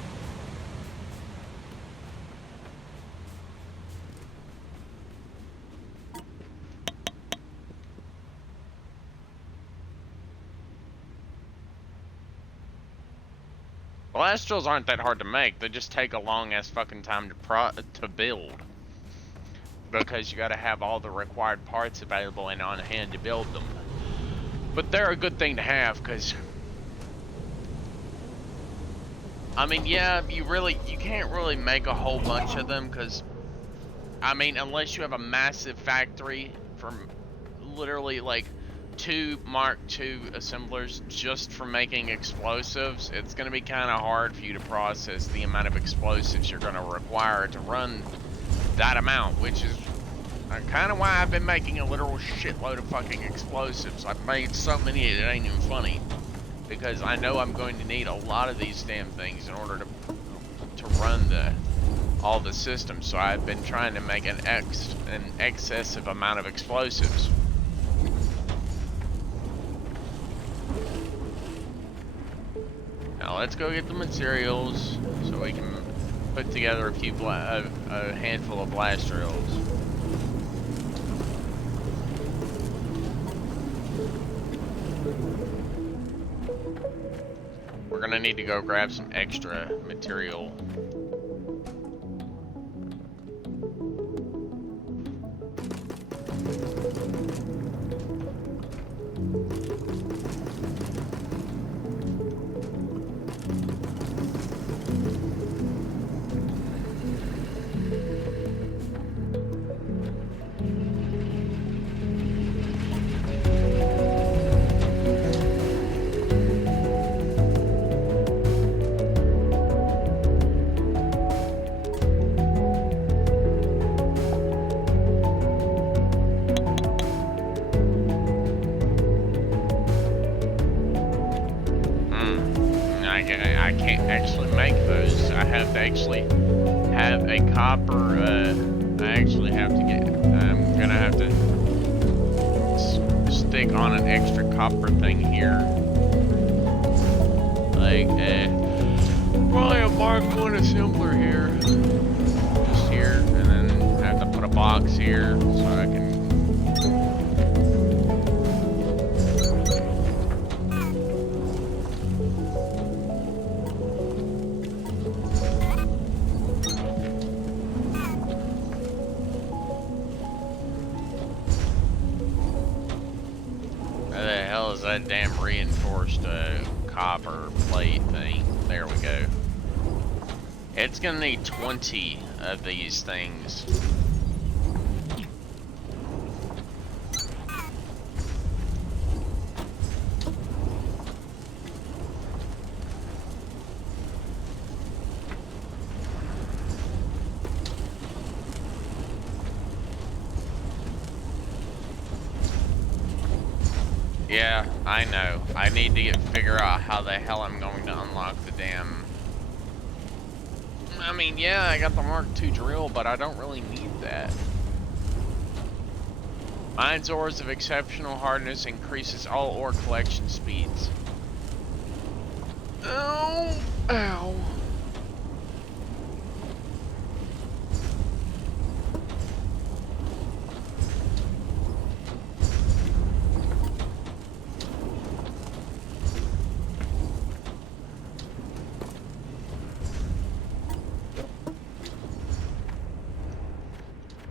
Blast drills aren't that hard to make. They just take a long ass fucking time to build, because you got to have all the required parts available and on hand to build them. But they're a good thing to have, because I mean, yeah, you can't really make a whole bunch of them, because I mean, unless you have a massive factory from literally like 2 Mark II assemblers just for making explosives, it's going to be kind of hard for you to process the amount of explosives you're going to require to run that amount, which is kind of why I've been making a literal shitload of fucking explosives. I've made so many it ain't even funny, because I know I'm going to need a lot of these damn things in order to run the all the systems, so I've been trying to make an excessive amount of explosives. Now let's go get the materials so we can put together a handful of blast drills. We're gonna need to go grab some extra material. I can't actually make those. I have to actually have a copper, I actually have to get, I'm gonna have to stick on an extra copper thing here. Like, probably a Mark 1 assembler here. Just here, and then I have to put a box here so I can. That damn reinforced copper plate thing. There we go. It's gonna need 20 of these things. Yeah, I know. I need to figure out how the hell I'm going to unlock the damn... I mean, yeah, I got the Mark II drill, but I don't really need that. Mine's ores of exceptional hardness increases all ore collection speeds. Ow! Ow!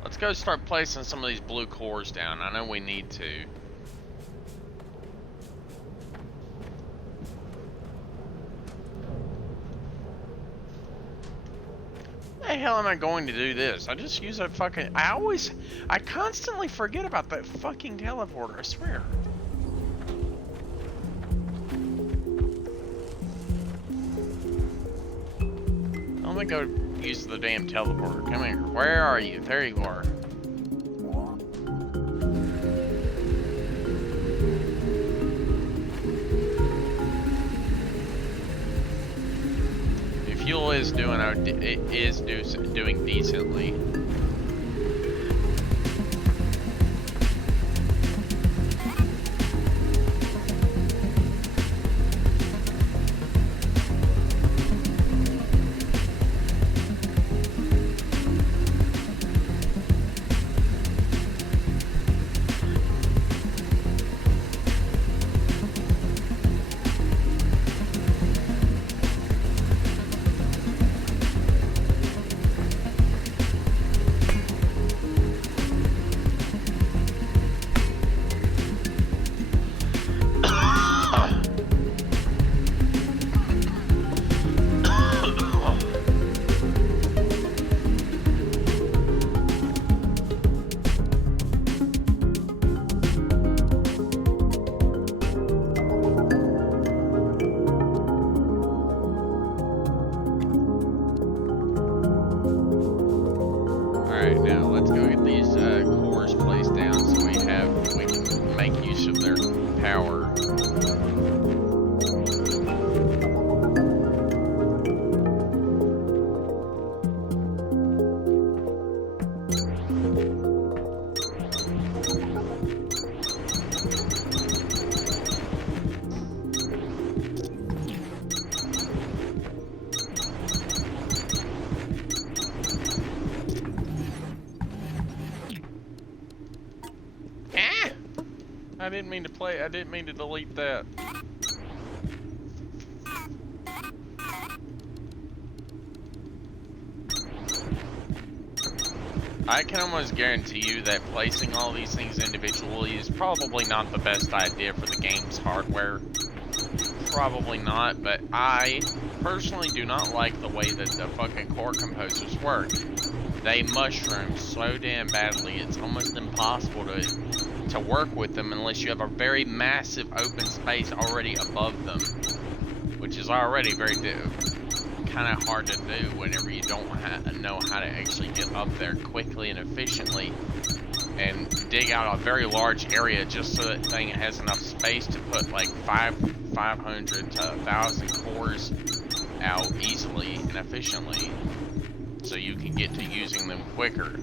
Let's go start placing some of these blue cores down. I know we need to. How the hell am I going to do this? I just use a fucking... I constantly forget about that fucking teleporter, I swear. Let me go use the damn teleporter. Come here. Where are you? There you are. The fuel is doing decently. didn't mean to play. I didn't mean to delete that. I can almost guarantee you that placing all these things individually is probably not the best idea for the game's hardware. Probably not, but I personally do not like the way that the fucking core composers work. They mushroom so damn badly, it's almost impossible to work with them unless you have a very massive open space already above them, which is already very kind of hard to do whenever you don't know how to actually get up there quickly and efficiently and dig out a very large area just so that thing has enough space to put like 500 to 1,000 cores out easily and efficiently so you can get to using them quicker.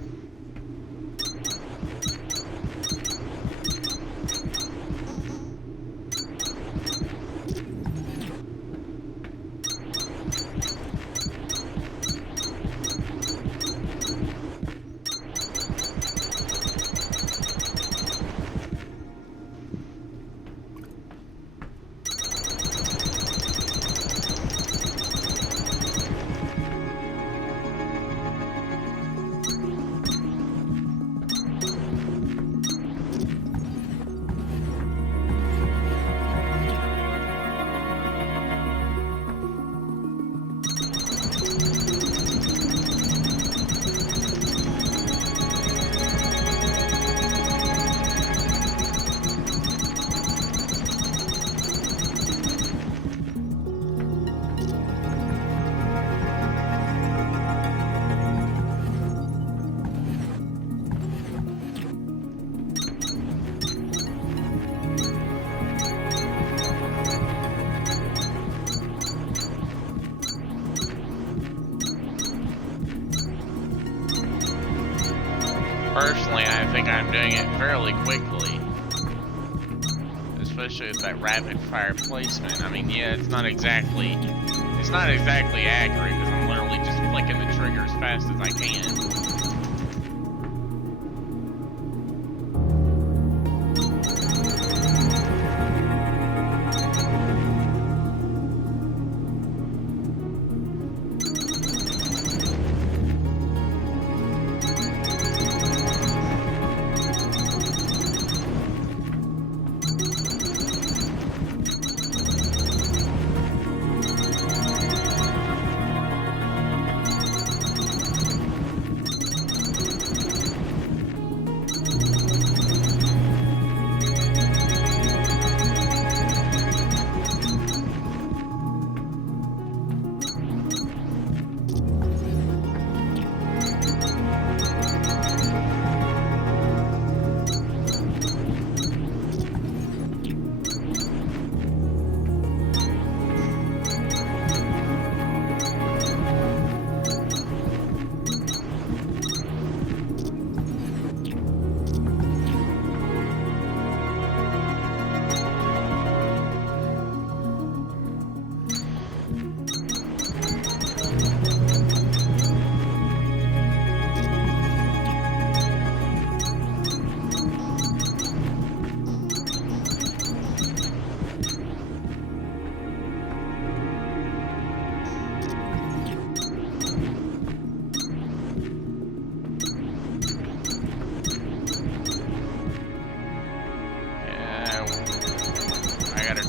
Personally, I think I'm doing it fairly quickly, especially with that rapid fire placement. I mean, yeah, it's not exactly accurate because I'm literally just flicking the trigger as fast as I can.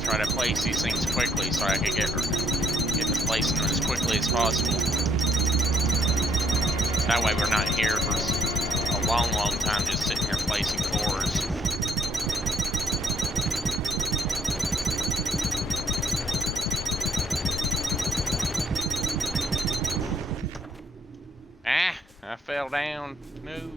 Try to place these things quickly so I can get them placing them as quickly as possible. That way we're not here for a long time just sitting here placing cores. Ah, I fell down. No.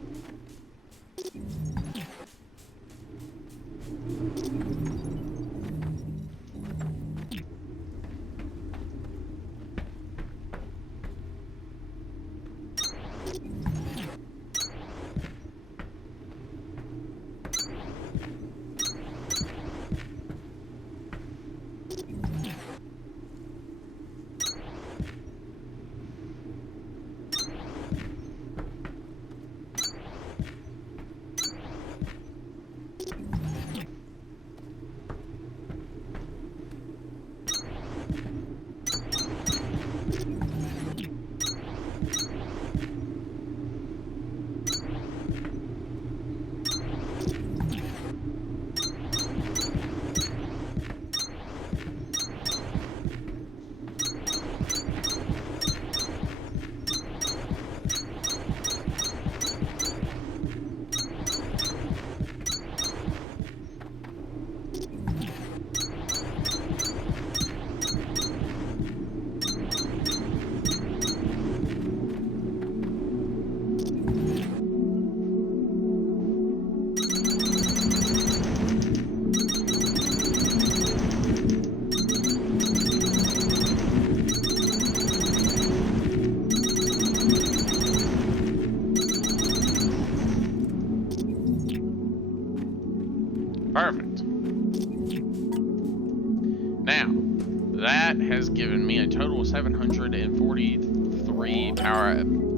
That has given me a total of 743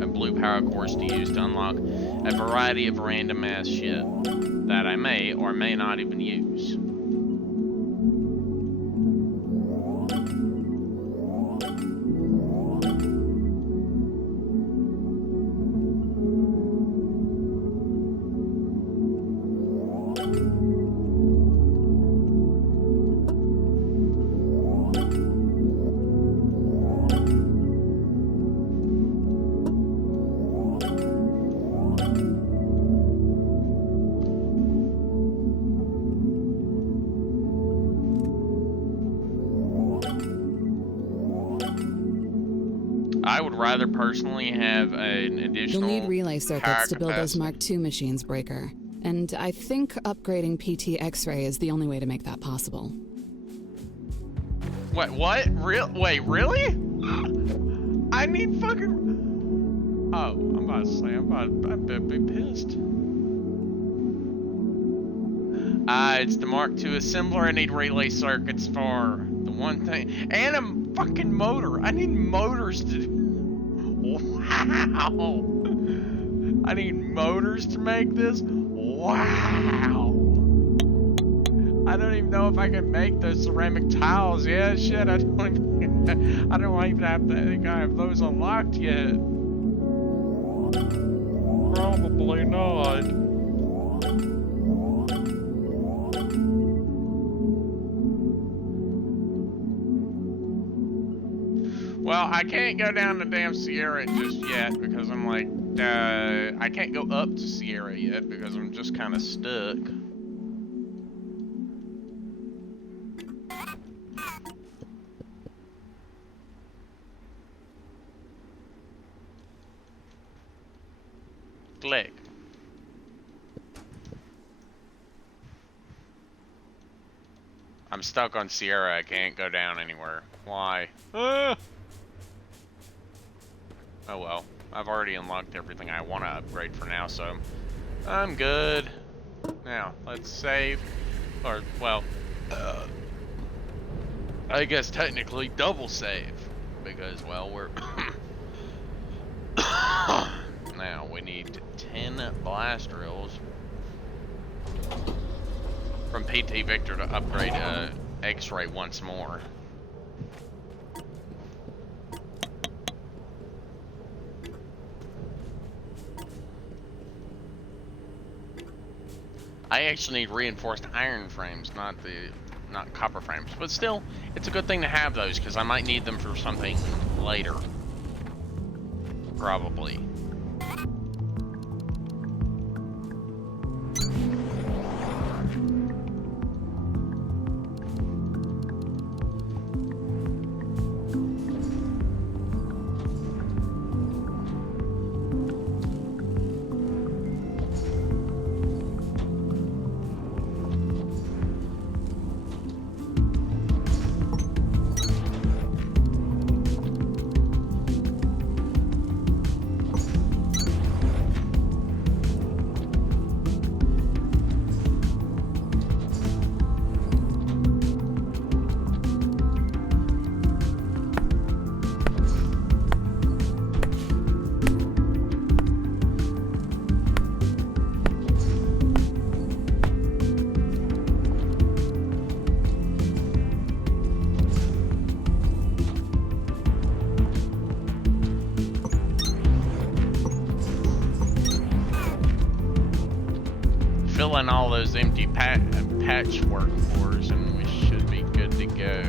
blue power cores to use to unlock a variety of random ass shit that I may or may not even use. I would rather personally have an additional. You'll need relay circuits to build those capacity. Mark II machines, Breaker. And I think upgrading PT X-ray is the only way to make that possible. What? Wait, really? I need fucking. Oh, I'm about to say, I'm about to be pissed. It's the Mark II assembler I need relay circuits for. The one thing. And a fucking motor. I need motors to. Wow. I need motors to make this? Wow. I don't even know if I can make those ceramic tiles. Yeah, shit, I don't even have to think I have those unlocked yet. Probably not. Well, I can't go down to damn Sierra just yet because I'm like, I can't go up to Sierra yet because I'm just kind of stuck. Click. I'm stuck on Sierra. I can't go down anywhere. Why? Ah! Oh well. I've already unlocked everything I want to upgrade for now, so I'm good. Now, let's save. Or, well, I guess technically double save. Because, well, we're... Now, we need 10 blast drills from PT Victor to upgrade X-ray once more. I actually need reinforced iron frames, not copper frames. But still, it's a good thing to have those because I might need them for something later. Probably. Fill in all those empty patchwork cores and we should be good to go.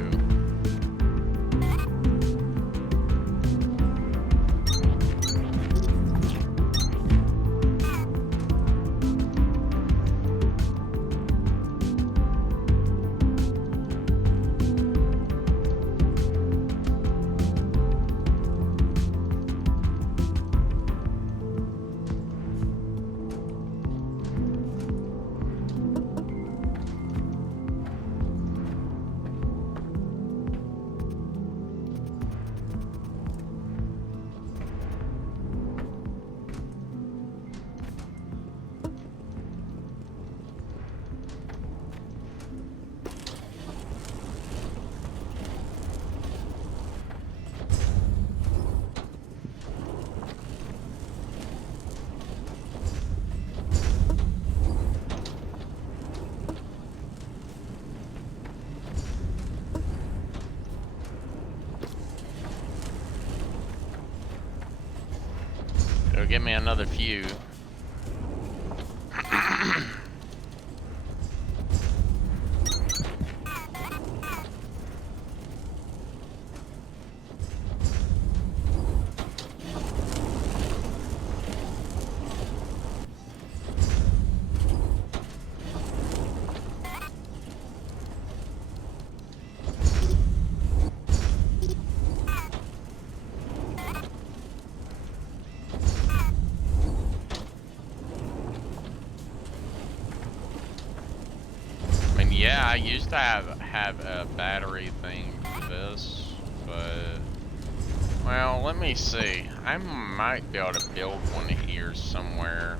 Go get me another few. Yeah, I used to have a battery thing for this, but well, let me see. I might be able to build one here somewhere.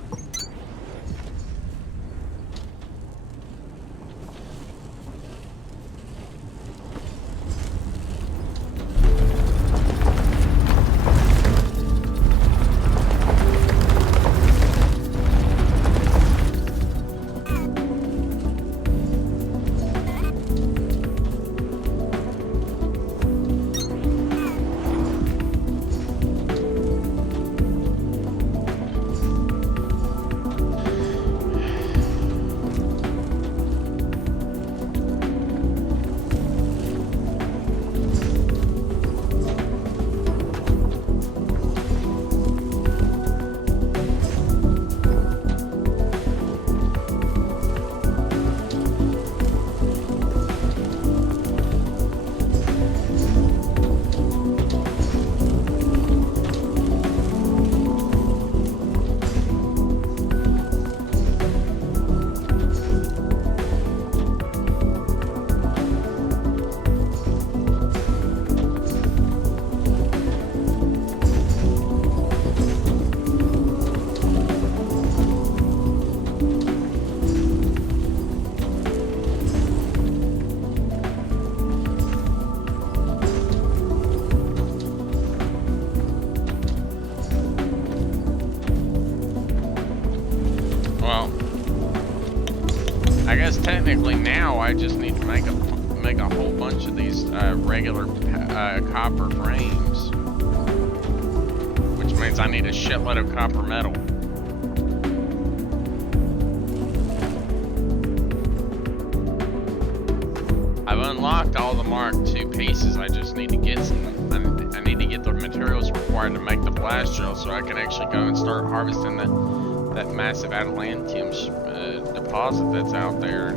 Technically now I just need to make a whole bunch of these regular copper frames, which means I need a shitload of copper metal. I've unlocked all the Mark II pieces. I just need to get some. I need to get the materials required to make the blast drill, so I can actually go and start harvesting that massive adamantium deposit that's out there.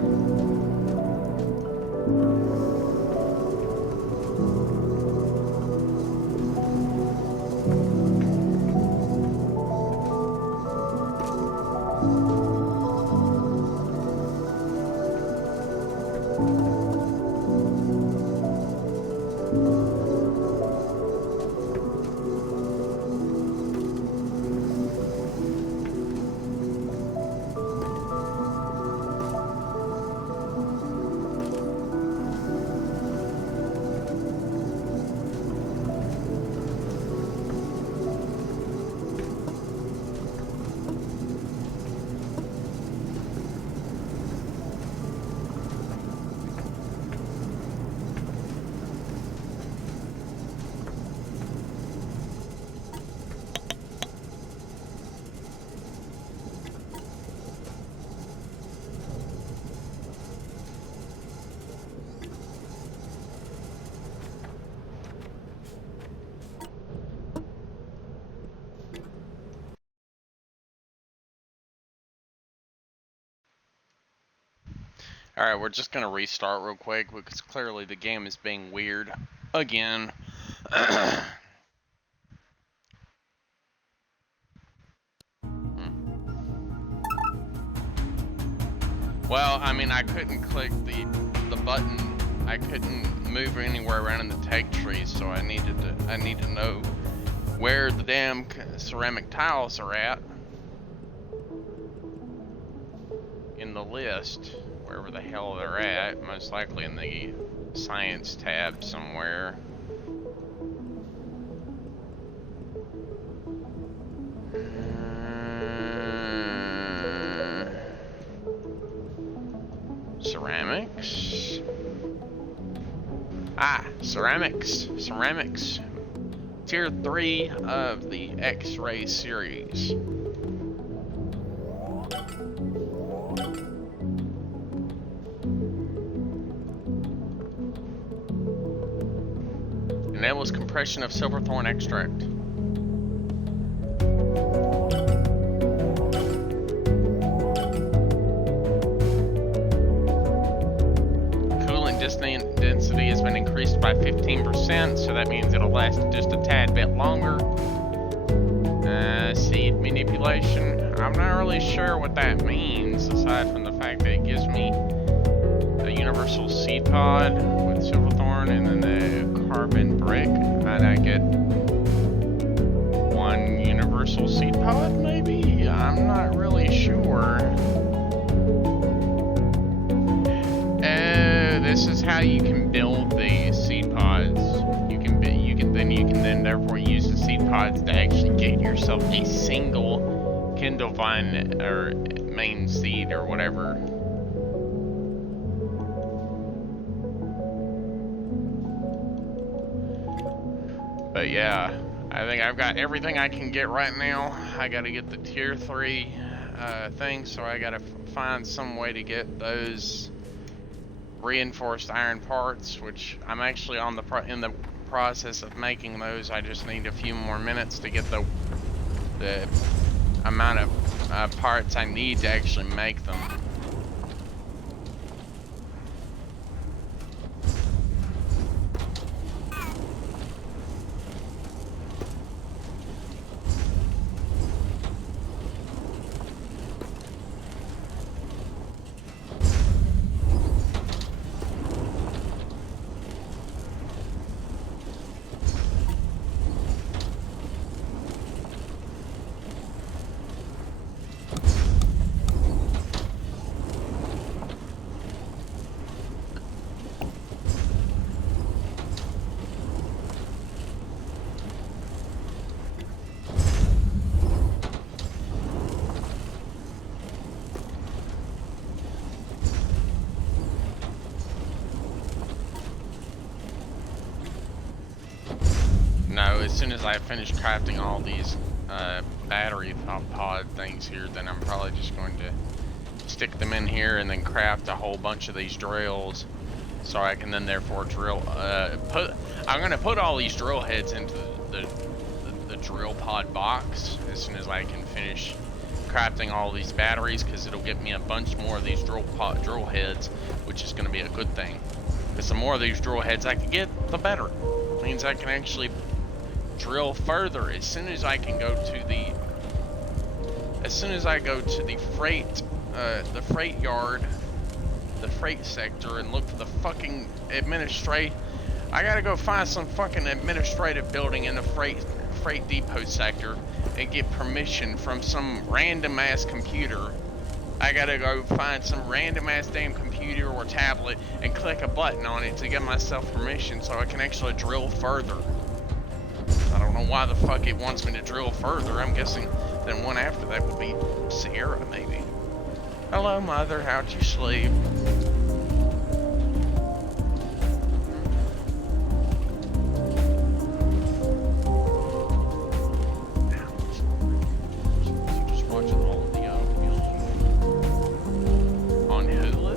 Alright, we're just gonna restart real quick because clearly the game is being weird again. Well, I mean, I couldn't click the button. I couldn't move anywhere around in the tech tree, so I need to know where the damn ceramic tiles are at in the list. Wherever the hell they're at, most likely in the science tab somewhere. Ceramics. Ah, ceramics. Tier 3 of the X-Ray series. And that was compression of silverthorn extract. Density has been increased by 15%, so that means it'll last just a tad bit longer. Seed manipulation. I'm not really sure what that means, aside from the fact that it gives me a universal seed pod with silverthorn and then the carbon brick, and I get one universal seed pod, maybe? I'm not really sure. This is how you can build the seed pods. You can then therefore use the seed pods to actually get yourself a single Kindle vine or main seed or whatever. But yeah, I think I've got everything I can get right now. I gotta get the tier 3 thing, so I gotta find some way to get those reinforced iron parts, which I'm actually in the process of making those. I just need a few more minutes to get the amount of parts I need to actually make them. No, as soon as I finish crafting all these battery pod things here, then I'm probably just going to stick them in here and then craft a whole bunch of these drills, so I can then therefore drill. I'm going to put all these drill heads into the drill pod box as soon as I can finish crafting all these batteries, because it'll get me a bunch more of these drill heads, which is going to be a good thing. Because the more of these drill heads I can get, the better. It means I can actually drill further as soon as I can go to the freight yard, the freight sector, and look for the fucking I gotta go find some fucking administrative building in the freight depot sector and get permission from some random ass computer. I gotta go find some random ass damn computer or tablet and click a button on it to get myself permission so I can actually drill further. I don't know why the fuck it wants me to drill further. I'm guessing then one after that would be Sierra, maybe. Hello, mother. How'd you sleep? Just watching all of the on Hulu.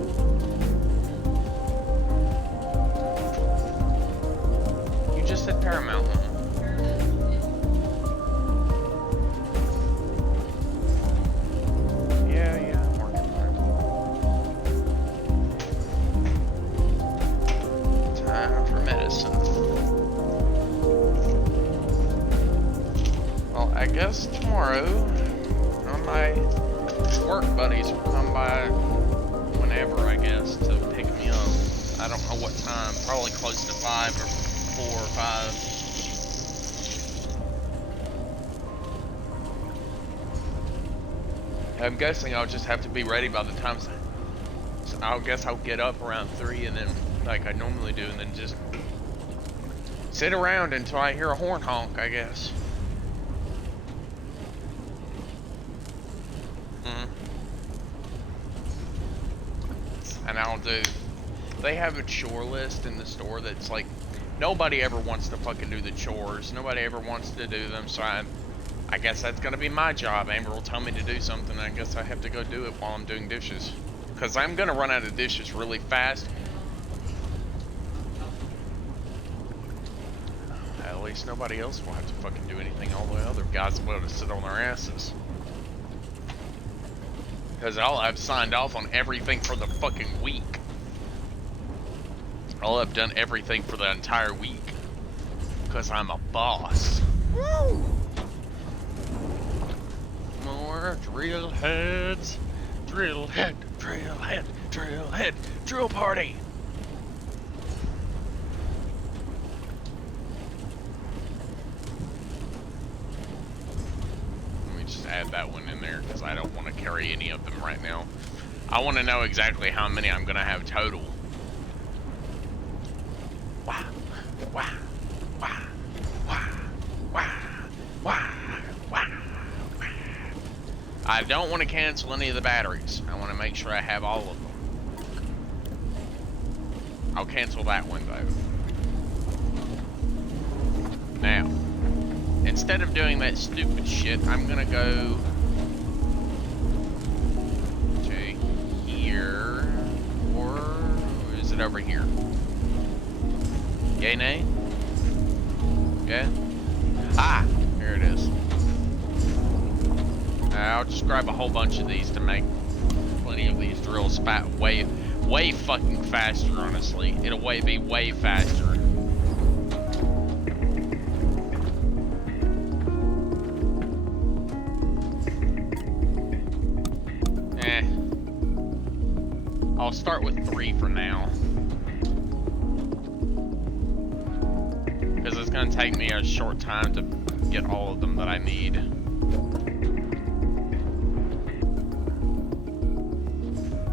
You just said Paramount, huh? I guess tomorrow, my work buddies will come by whenever, I guess, to pick me up. I don't know what time, probably close to 5 or 4 or 5. I'm guessing I'll just have to be ready by the time, so I guess I'll get up around 3 and then, like I normally do, and then just sit around until I hear a horn honk, I guess. And I'll do they have a chore list in the store that's like, nobody ever wants to fucking do the chores. Nobody ever wants to do them, so I guess that's gonna be my job. Amber will tell me to do something, I guess I have to go do it while I'm doing dishes. Because I'm gonna run out of dishes really fast. At least nobody else will have to fucking do anything. All the other guys will be able to sit on their asses. Because I've signed off on everything for the fucking week. I've done everything for the entire week. Because I'm a boss. Woo! More drill heads. Drill head, drill head, drill head, drill party. Let me just add that one in there because I don't want to carry any of them right now. I want to know exactly how many I'm going to have total. Wow, wow, wow, wow, wow, wow, wow. I don't want to cancel any of the batteries. I want to make sure I have all of them. I'll cancel that one though. Now, instead of doing that stupid shit, I'm gonna go to here, or is it over here? Yay, nay? Yeah? Ah, here it is. I'll just grab a whole bunch of these to make plenty of these drills way fucking faster, honestly. It'll be way faster. I'll start with 3 for now. Because it's going to take me a short time to get all of them that I need.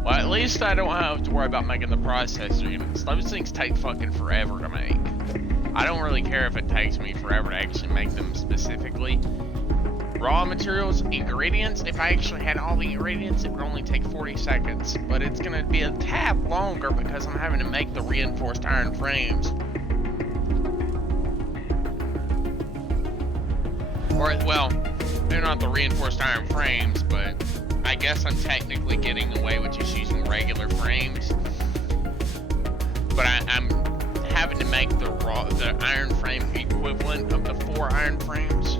Well, at least I don't have to worry about making the processor units. Those things take fucking forever to make. I don't really care if it takes me forever to actually make them specifically. Raw materials, ingredients, if I actually had all the ingredients, it would only take 40 seconds. But it's going to be a tad longer because I'm having to make the reinforced iron frames. Or, well, they're not the reinforced iron frames, but I guess I'm technically getting away with just using regular frames. But I'm having to make the iron frame equivalent of the 4 iron frames.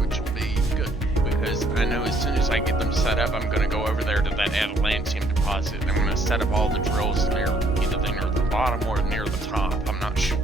Which will be good, because I know as soon as I get them set up, I'm going to go over there to that adamantium deposit, and I'm going to set up all the drills near either near the bottom or near the top. I'm not sure.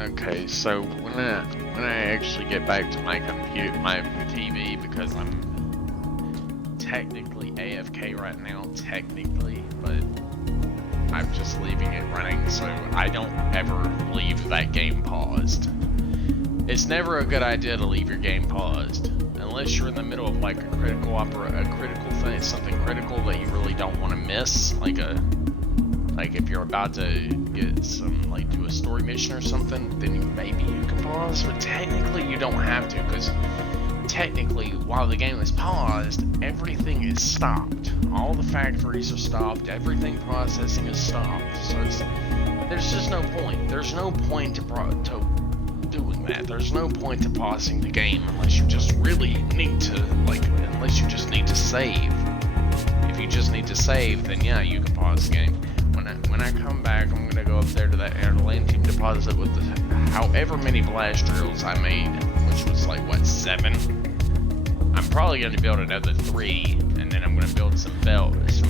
Okay, so when I actually get back to my TV, because I'm technically AFK right now, but I'm just leaving it running, so I don't ever leave that game paused. It's never a good idea to leave your game paused, unless you're in the middle of like a critical thing, something critical that you really don't want to miss, like if you're about to get some, like, do a story mission or something, then maybe you can pause, but technically you don't have to, because technically, while the game is paused, everything is stopped. All the factories are stopped, everything processing is stopped, so there's just no point. There's no point to doing that. There's no point to pausing the game unless you just really need to, unless you just need to save. If you just need to save, then yeah, you can pause the game. When I come back, I'm gonna go up there to that Atlantean deposit with however many blast drills I made, which was like, what, 7? I'm probably gonna build another 3, and then I'm gonna build some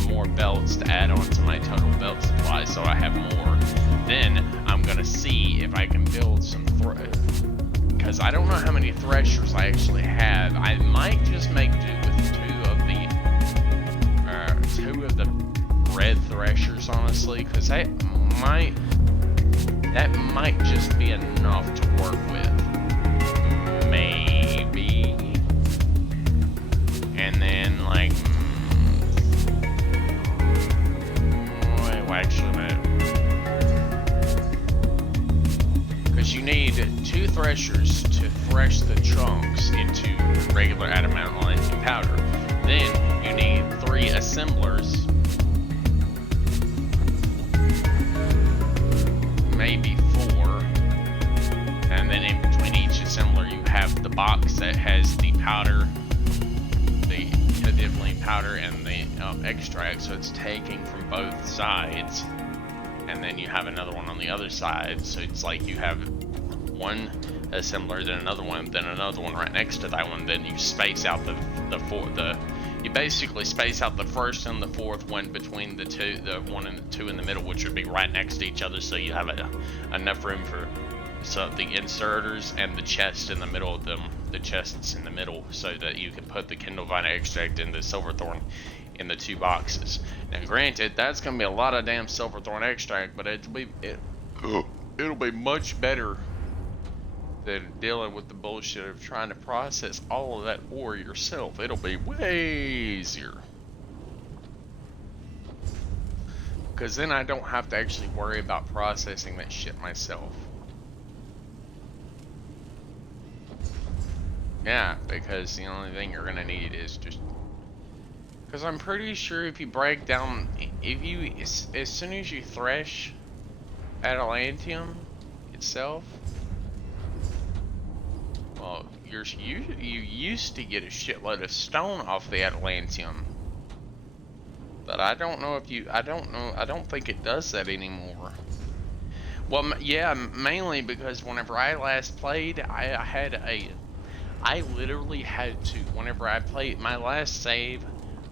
more belts to add on to my total belt supply, so I have more. Then I'm gonna see if I can build some because I don't know how many threshers I actually have. I might just make do with 2 of the red threshers, honestly, because that might just be enough to work with, maybe. And then, like, actually, because you need 2 threshers to thresh the chunks into regular adamantine powder. Then you need 3 assemblers, maybe 4, and then in between each assembler you have the box that has the powder, the divalene powder, and the extract, so it's taking from both sides, and then you have another one on the other side, so it's like you have one assembler, then another one right next to that one, then you space out you basically space out the first and the fourth one between the 1 and the 2 in the middle, which would be right next to each other, so you have enough room for the inserters and the chest in the middle of them, the chests in the middle, so that you can put the Kindle Vine extract and the Silverthorn in the 2 boxes. Now granted, that's gonna be a lot of damn Silverthorn extract, but it'll be much better than dealing with the bullshit of trying to process all of that ore yourself. It'll be way easier, because then I don't have to actually worry about processing that shit myself. Yeah, because the only thing you're gonna need is just, because I'm pretty sure if you break down, as soon as you thresh Atlanteum itself, well, you used to get a shitload of stone off the Atlanteum, but I don't know if I don't think it does that anymore. Well, yeah, mainly because whenever I last played, I literally had to, whenever I played my last save,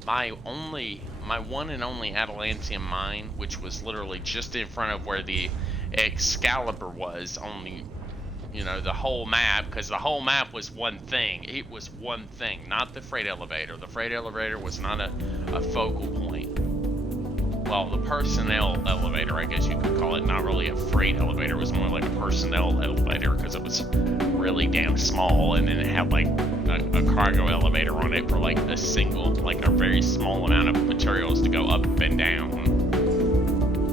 my one and only Atlanteum mine, which was literally just in front of where the Excalibur was on the, the whole map, because the whole map was one thing. It was one thing, not the freight elevator. The freight elevator was not a focal point. Well, the personnel elevator, I guess you could call it, not really a freight elevator. It was more like a personnel elevator, because it was really damn small, and then it had like a cargo elevator on it for like a very small amount of materials to go up and down,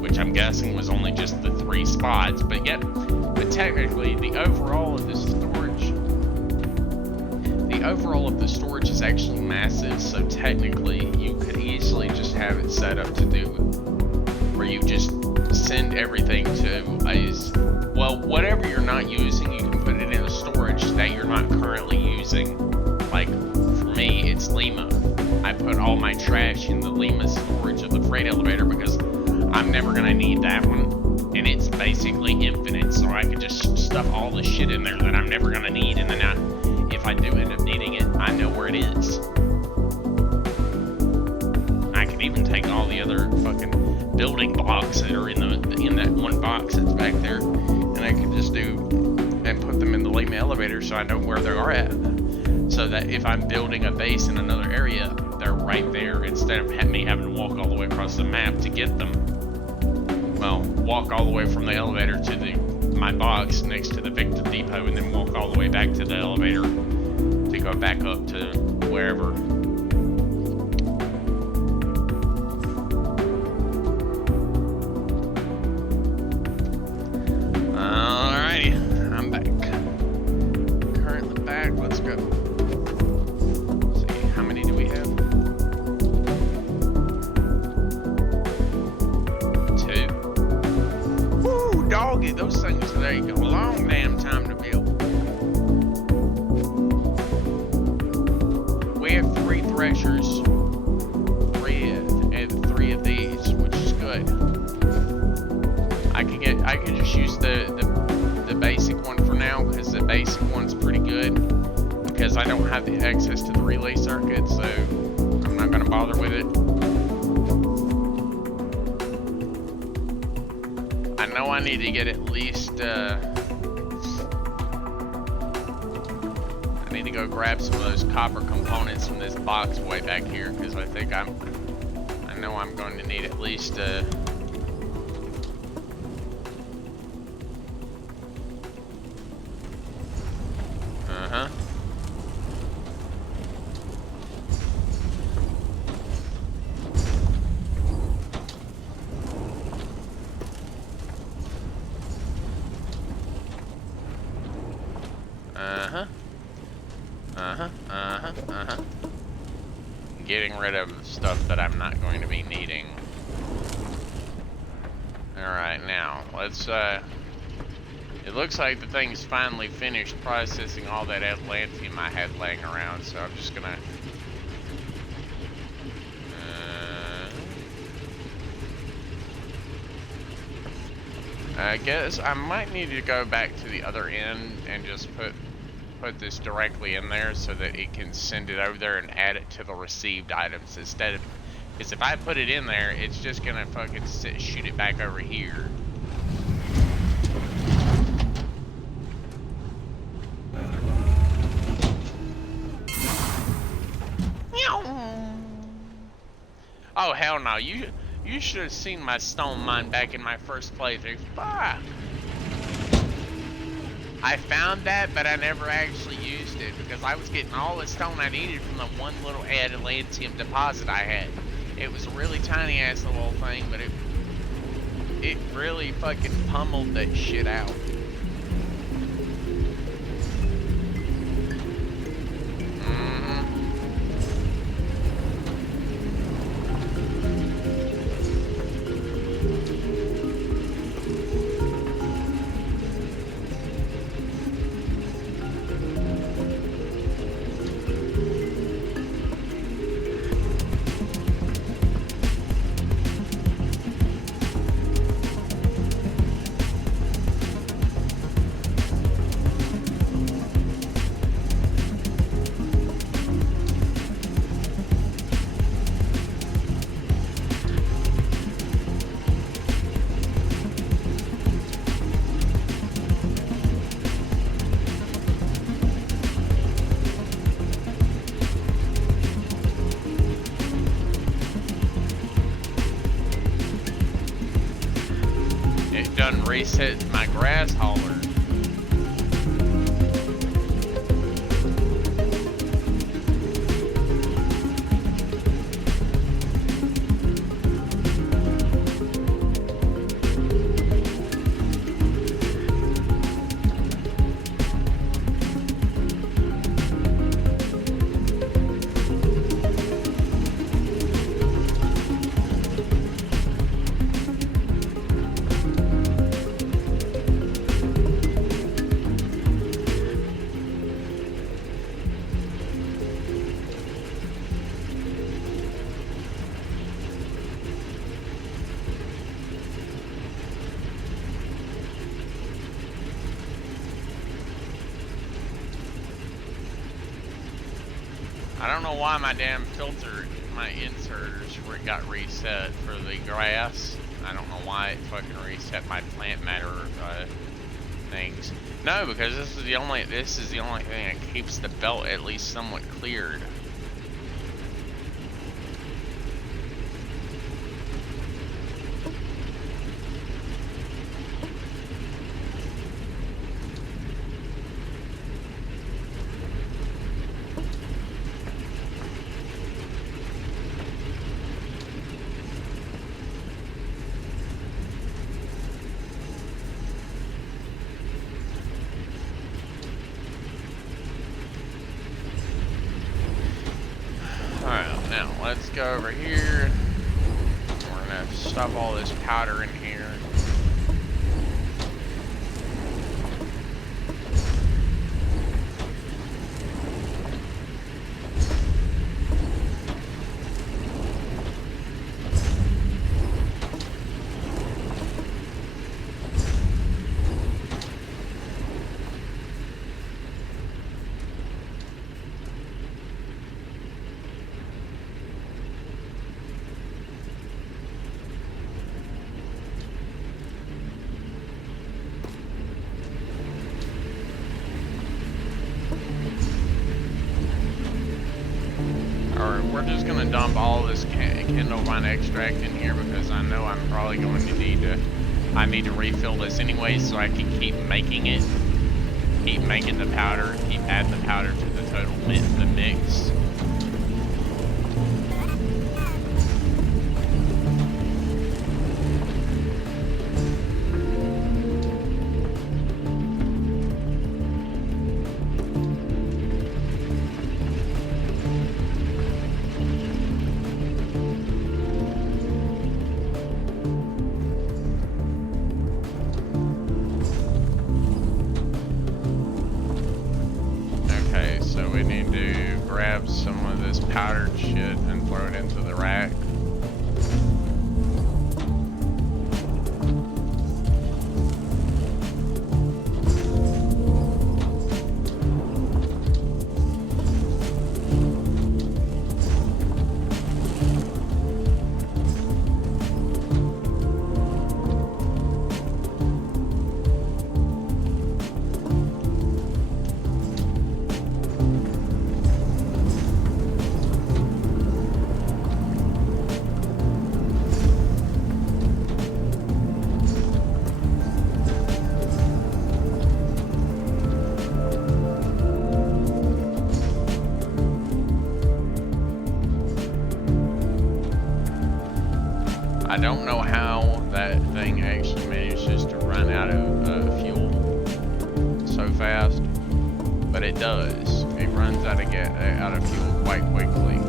which I'm guessing was only just the 3 spots. But technically the overall of the storage is actually massive, so technically you could easily just have it set up to do where you just send everything to whatever you're not using, you can put it in a storage that you're not currently using. Like for me, it's Lima. I put all my trash in the Lima storage of the freight elevator because I'm never gonna need that one, and it's basically infinite, so I can just stuff all the shit in there that I'm never gonna need, and then if I do end up needing it, I know where it is. I can even take all the other fucking building blocks that are in that one box that's back there, and I can just do the elevator so I know where they are at. So that if I'm building a base in another area, they're right there instead of me having to walk all the way across the map to get them. Well, walk all the way from the elevator to my box next to the Victor Depot and then walk all the way back to the elevator to go back up to wherever. Alrighty, I'm back. Currently back, let's go. Let's see, how many do we have? 2. Woo, doggy, those things take a long damn time to build. We have 3 threshers, 3 of these, which is good. I could just use the basic one for now because the basic one's pretty good because I don't have the access to the relay circuit, so I'm not gonna bother with it. I know I need to get at least I need to go grab some of those copper components from this box way back here because I think I know I'm going to need at least getting rid of stuff that I'm not going to be needing. Alright, now, let's, it looks like the thing's finally finished processing all that atlantium I had laying around, so I'm just gonna... I guess I might need to go back to the other end and just put this directly in there so that it can send it over there and add it to the received items instead of, because if I put it in there, it's just gonna fucking shoot it back over here. Oh hell no, you should have seen my stone mine back in my first playthrough. Fuck! I found that, but I never actually used it because I was getting all the stone I needed from the one little atlantium deposit I had. It was a really tiny ass little thing, but it really fucking pummeled that shit out. Done reset my grass hauler. I don't know why my damn filter, my inserters got reset for the grass. I don't know why it fucking reset my plant matter things. No, because this is the only thing that keeps the belt at least somewhat cleared. Alright, now let's go over here. We're gonna stuff all this powder in here. We're just gonna dump all this Kindle Vine extract in here because I know I'm probably going to need to. I need to refill this anyway, so I can keep making it, keep making the powder, keep adding the powder to the total the mix. We need to grab some of this powdered shit and throw it into the rack. I don't know how that thing actually manages to run out of fuel so fast, but it does. It runs out of fuel quite quickly.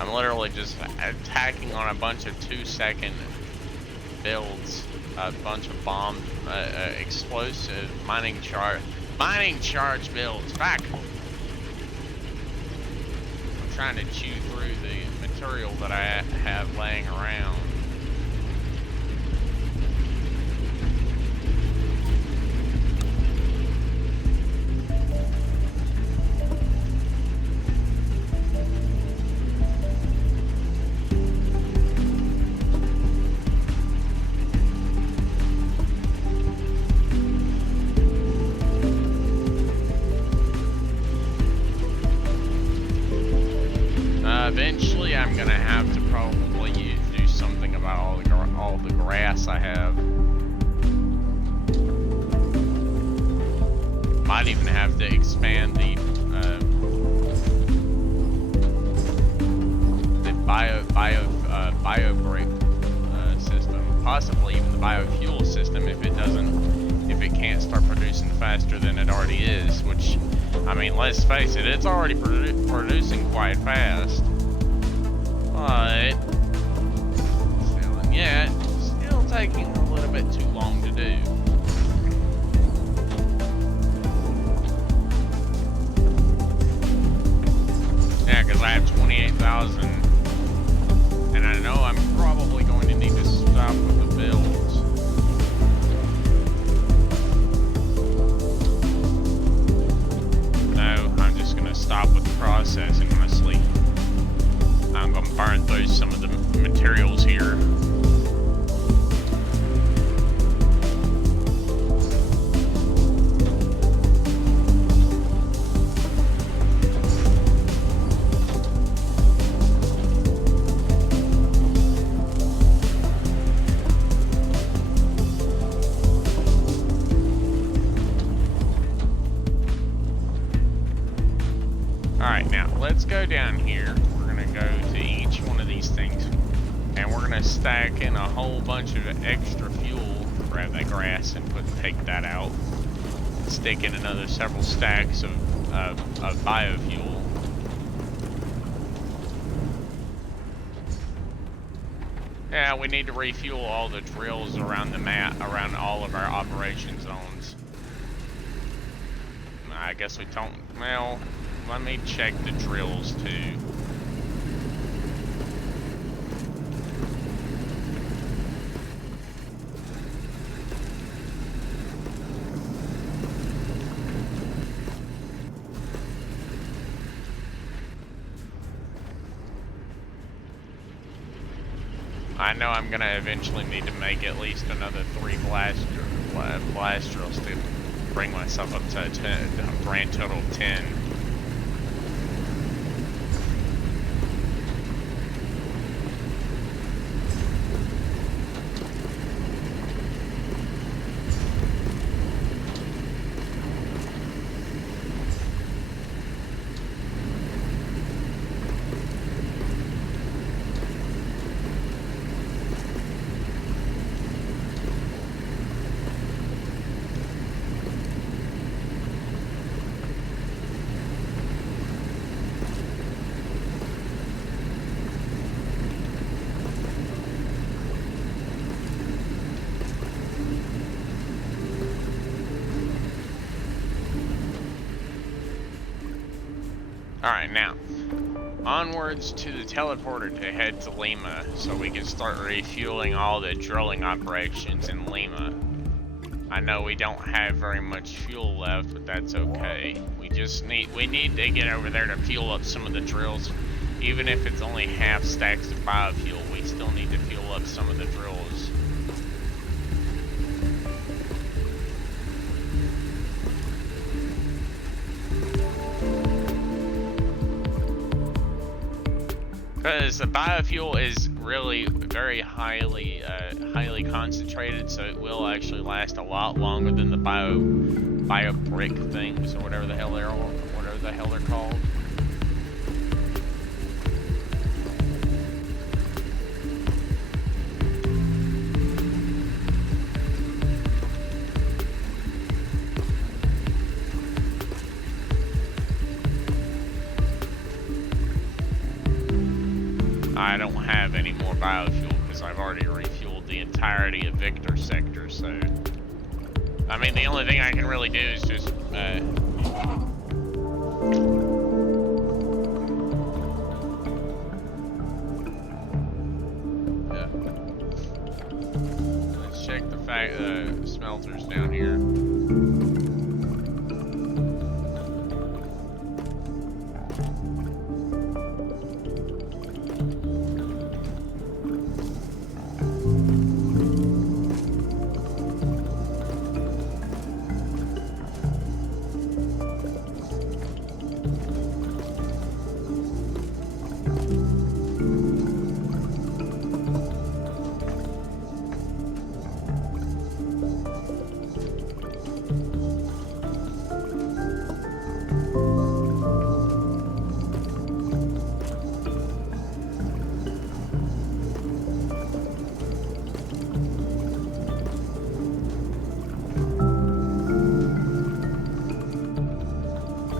I'm literally just attacking on a bunch of 2-second builds, a bunch of bomb, explosive mining Mining charge builds. Fuck. I'm trying to chew through the material that I have laying around. Eventually, I'm gonna have to probably do something about all the grass I have. Might even have to expand the bio brake system, possibly even the biofuel system if it can't start producing faster than it already is. Which, I mean, let's face it, it's already producing quite fast. But still, yeah, it's still taking a little bit too long to do. Yeah, because I have 28,000, and I know I'm probably going to need to stop with the builds. No, I'm just going to stop with the processing, honestly. I'm going to burn through some of the materials here. Alright, now let's go down here. We're going to go to each one of these things, and we're going to stack in a whole bunch of extra fuel. Grab that grass and take that out. Stick in another several stacks of biofuel. Yeah, we need to refuel all the drills around the map, around all of our operation zones. I guess we don't, well, let me check the drills too. I know I'm gonna eventually need to make at least another 3 blast drills to bring myself up to a grand total of 10. Alright, now, onwards to the teleporter to head to Lima, so we can start refueling all the drilling operations in Lima. I know we don't have very much fuel left, but that's okay. We need to get over there to fuel up some of the drills. Even if it's only half stacks of biofuel, we still need to fuel up some of the drills. Because the biofuel is really very highly concentrated, so it will actually last a lot longer than the bio brick things, or whatever the hell they're called. I don't have any more biofuel because I've already refueled the entirety of Victor sector, so I mean, the only thing I can really do is just, yeah. Let's check the smelters down here.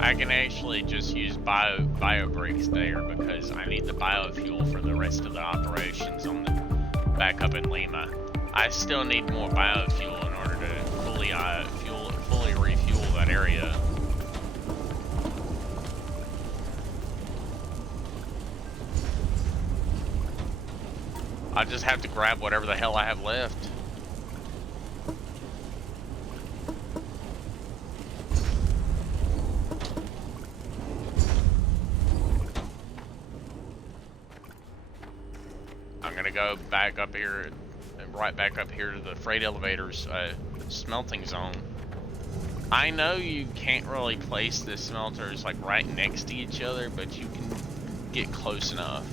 I can actually just use bio bricks there because I need the biofuel for the rest of the operations on the back up in Lima. I still need more biofuel in order to fully refuel that area. I just have to grab whatever the hell I have left. Go back up here, right back up here to the freight elevator's smelting zone. I know you can't really place the smelters like right next to each other, but you can get close enough.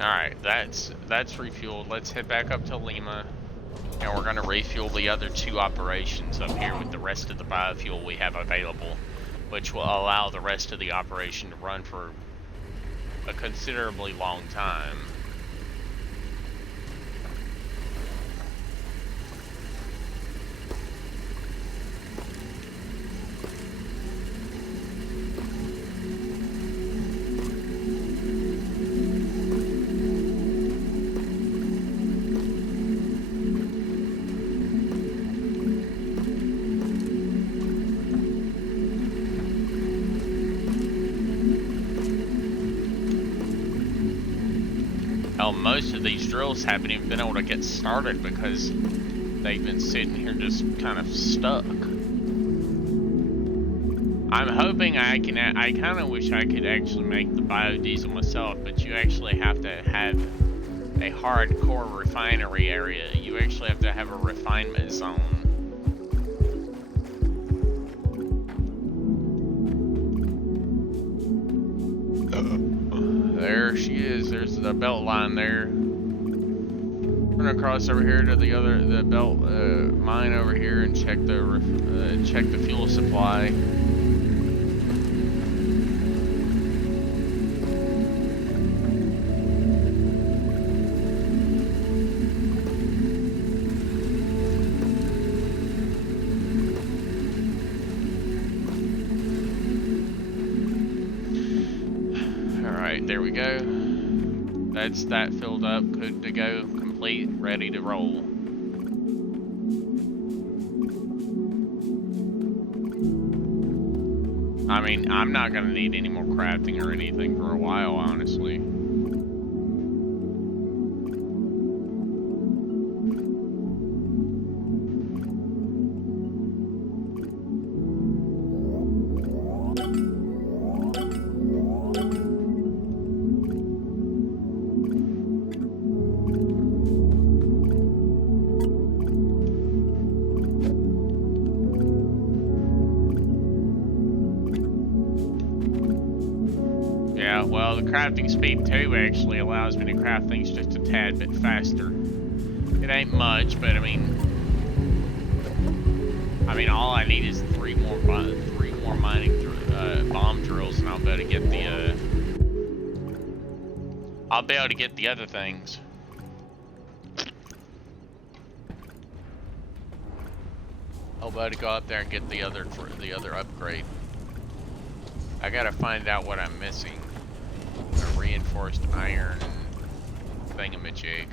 Alright, that's refueled. Let's head back up to Lima, and we're going to refuel the other two operations up here with the rest of the biofuel we have available, which will allow the rest of the operation to run for a considerably long time. Most of these drills haven't even been able to get started because they've been sitting here just kind of stuck. I'm hoping I kind of wish I could actually make the biodiesel myself, but you actually have to have a hardcore refinery area. You actually have to have a refinement zone. There she is. There's the belt line there. We're gonna cross over here to the belt mine over here and check the fuel supply. There we go. That's that filled up, good to go, complete, ready to roll. I mean, I'm not gonna need any more crafting or anything for a while, honestly. Well, the crafting speed 2 actually allows me to craft things just a tad bit faster. It ain't much, but I mean, all I need is three more mining bomb drills, and I'll be able to get the. I'll be able to get the other things. I'll be able to go up there and get the other upgrade. I gotta find out what I'm missing. A reinforced iron thingamajig.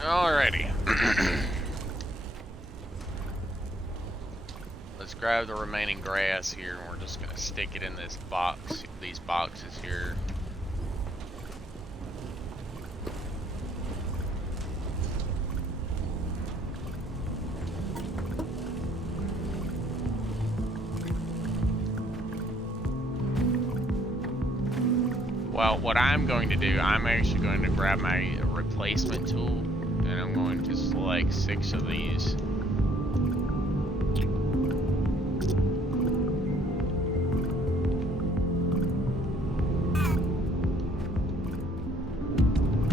Alrighty. Let's grab the remaining grass here, and we're just gonna stick it in this box, these boxes here. Well, what I'm going to do, I'm actually going to grab my replacement tool, and I'm going to select 6 of these.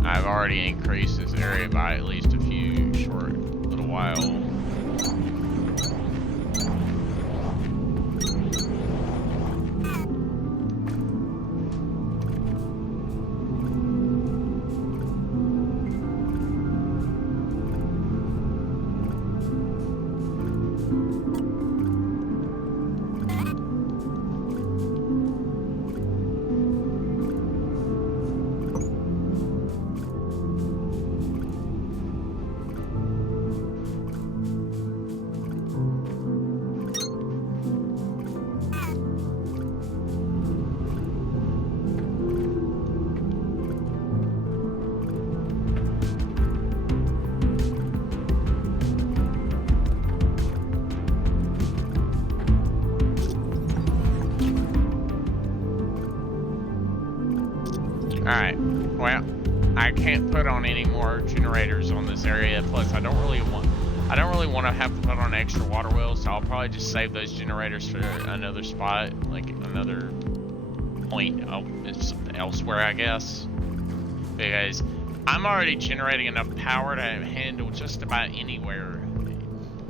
I've already increased this area by at least a few short little while. Alright, well, I can't put on any more generators on this area, plus I don't really want to have to put on extra water wells, so I'll probably just save those generators for another spot, like another point elsewhere, I guess. Because I'm already generating enough power to handle just about anywhere,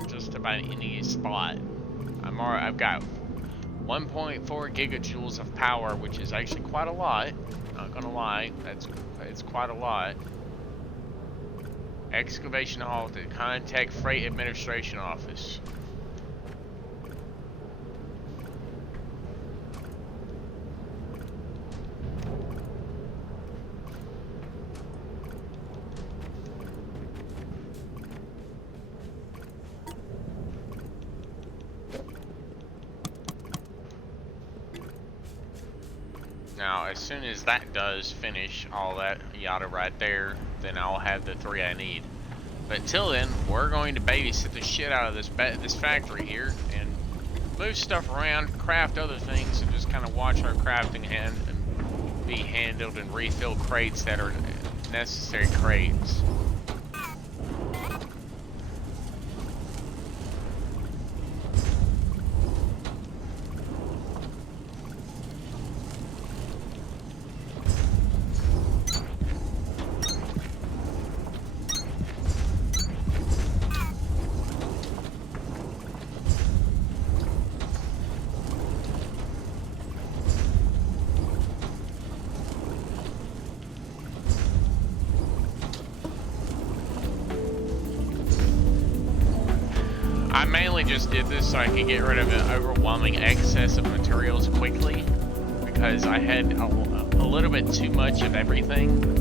just about any spot. I've got 1.4 gigajoules of power, which is actually quite a lot. Not gonna lie, it's quite a lot. Excavation halted. Contact Freight Administration Office. Now, as soon as that does finish all that yada right there, then I'll have the 3 I need. But until then, we're going to babysit the shit out of this factory here and move stuff around, craft other things, and just kind of watch our crafting and be handled and refill crates that are necessary crates. I mainly just did this so I could get rid of an overwhelming excess of materials quickly, because I had a little bit too much of everything.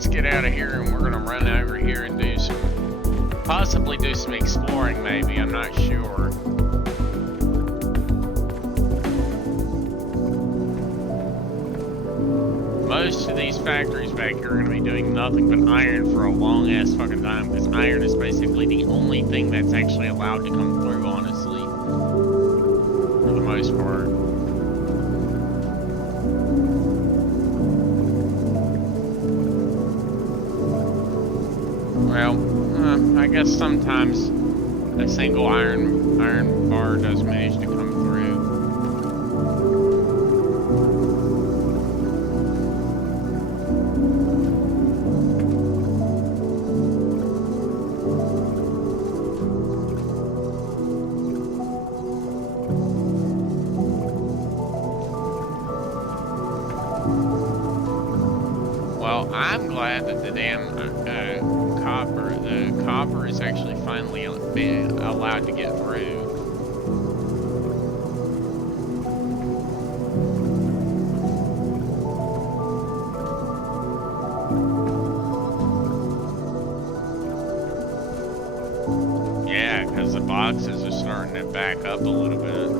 let's get out of here and we're gonna run over here and do some, possibly do some exploring maybe, I'm not sure. Most of these factories back here are gonna be doing nothing but iron for a long ass fucking time, because iron is basically the only thing that's actually allowed to come through, honestly. For the most part. Well, I guess sometimes a single iron bar does manage to come through. Well, I'm glad that the damn copper is actually finally being allowed to get through. Yeah, because the boxes are starting to back up a little bit.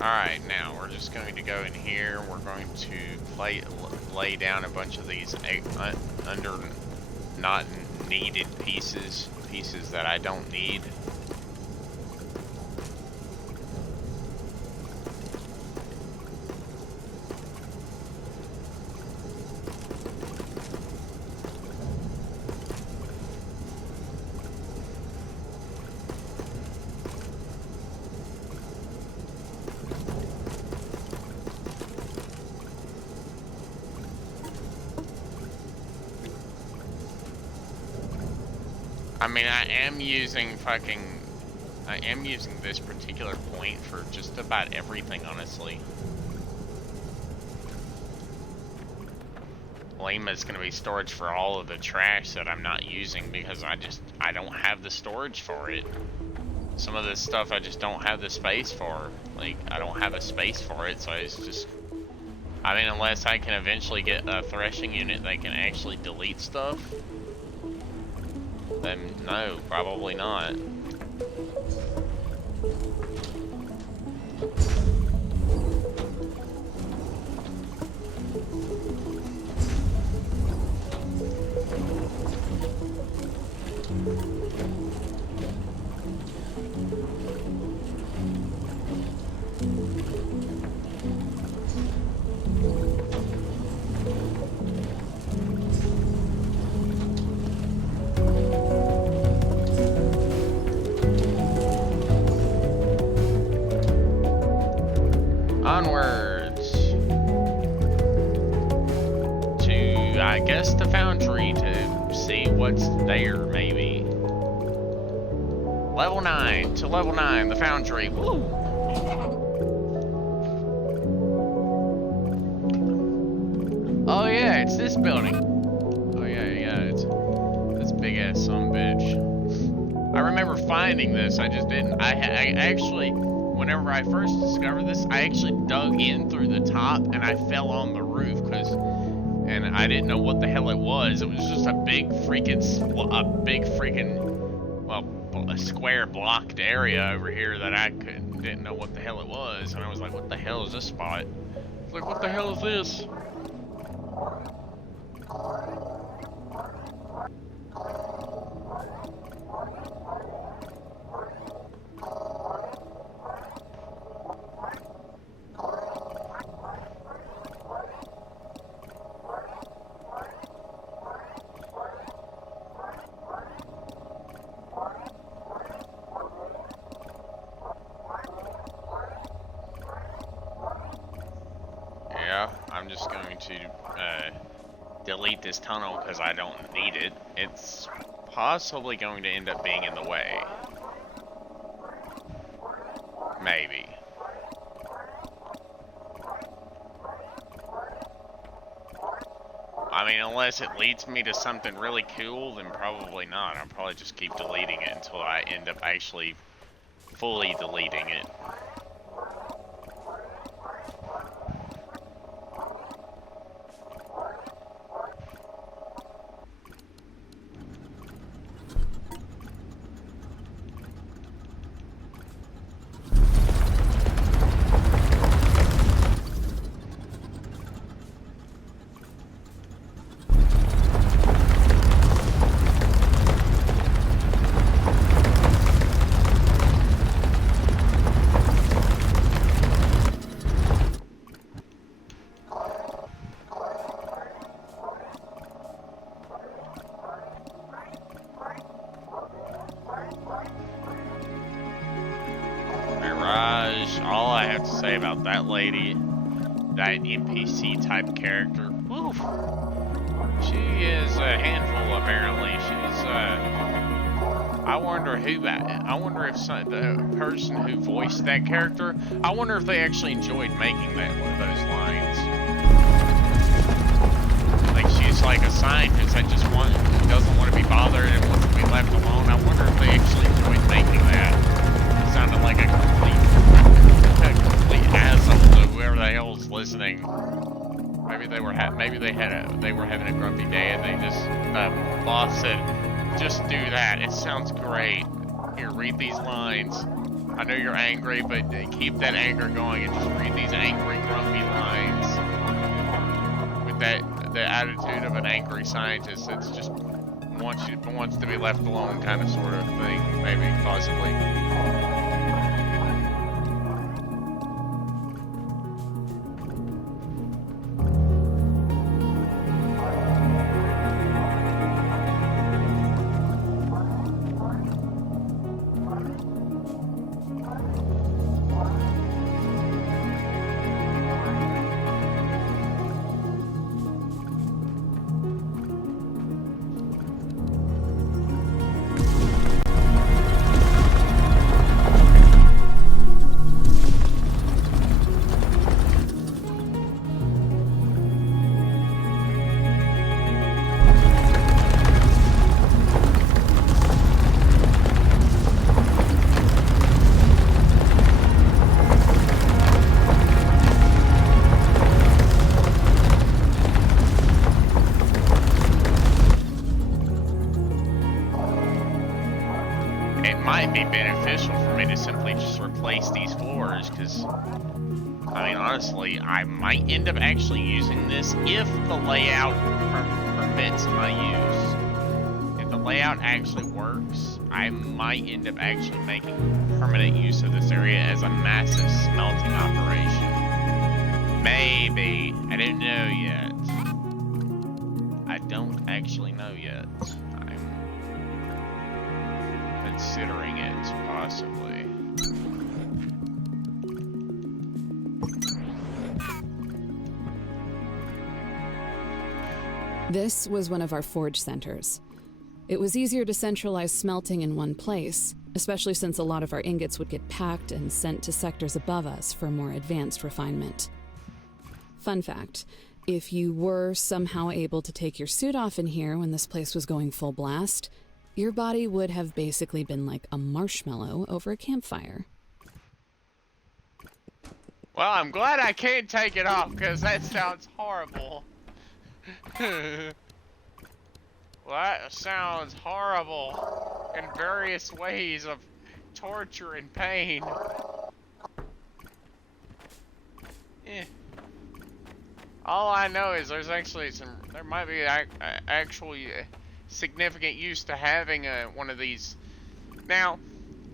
Alright, now we're just going to go in here. We're going to lay down a bunch of these under not needed pieces that I don't need. I mean, I am using this particular point for just about everything, honestly. Lima's gonna be storage for all of the trash that I'm not using because I don't have the storage for it. Some of this stuff I just don't have the space for. Like, I don't have a space for it, so it's just, I mean, unless I can eventually get a threshing unit that can actually delete stuff, then no, probably not. Onwards to, I guess, the foundry to see what's there, maybe. Level 9 to level 9, the foundry. Woo! Oh yeah, it's this building. Oh yeah, it's this big ass sumbitch. I remember finding this, I just didn't, I actually, whenever I first discovered this, I actually dug in through the top and I fell on the roof and I didn't know what the hell it was. It was just a big freaking, well, a square blocked area over here that I didn't know what the hell it was. And I was like, what the hell is this spot? Like, what the hell is this? to delete this tunnel because I don't need it, it's possibly going to end up being in the way. Maybe. I mean, unless it leads me to something really cool, then probably not. I'll probably just keep deleting it until I end up actually fully deleting it. All I have to say about that lady, that NPC type character, oof, she is a handful apparently. She's I wonder if the person who voiced that character, I wonder if they actually enjoyed making those lines. Like she's like a scientist that just doesn't want to be bothered and wants to be left alone. I wonder if they actually enjoyed making that. It sounded like a complete asshole to whoever the hell's listening. Maybe they were having a grumpy day and they just boss said, just do that. It sounds great. Here, read these lines. I know you're angry, but keep that anger going and just read these angry, grumpy lines with the attitude of an angry scientist that's just wants to be left alone, kind of sort of thing. Maybe, possibly. Honestly, I might end up actually using this if the layout permits my use. If the layout actually works, I might end up actually making permanent use of this area as a massive smelting operation. Maybe. I don't know yet. I don't actually know yet. I'm considering it, possibly. This was one of our forge centers. It was easier to centralize smelting in one place, especially since a lot of our ingots would get packed and sent to sectors above us for more advanced refinement. Fun fact, if you were somehow able to take your suit off in here when this place was going full blast, your body would have basically been like a marshmallow over a campfire. Well, I'm glad I can't take it off, because that sounds horrible. Well, that sounds horrible in various ways of torture and pain. All I know is there might be actually significant use to having one of these. Now,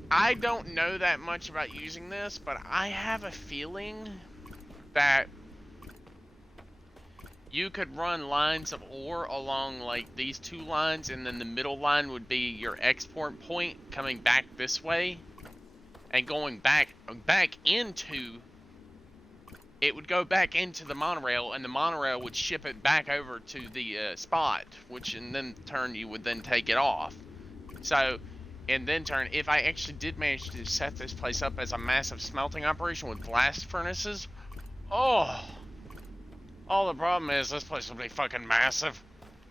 I don't know that much about using this, but I have a feeling that you could run lines of ore along like these two lines, and then the middle line would be your export point coming back this way and going back into it would go back into the monorail, and the monorail would ship it back over to the spot, which in then turn you would then take it off. So, in then turn, if I actually did manage to set this place up as a massive smelting operation with blast furnaces, oh, all the problem is this place would be fucking massive.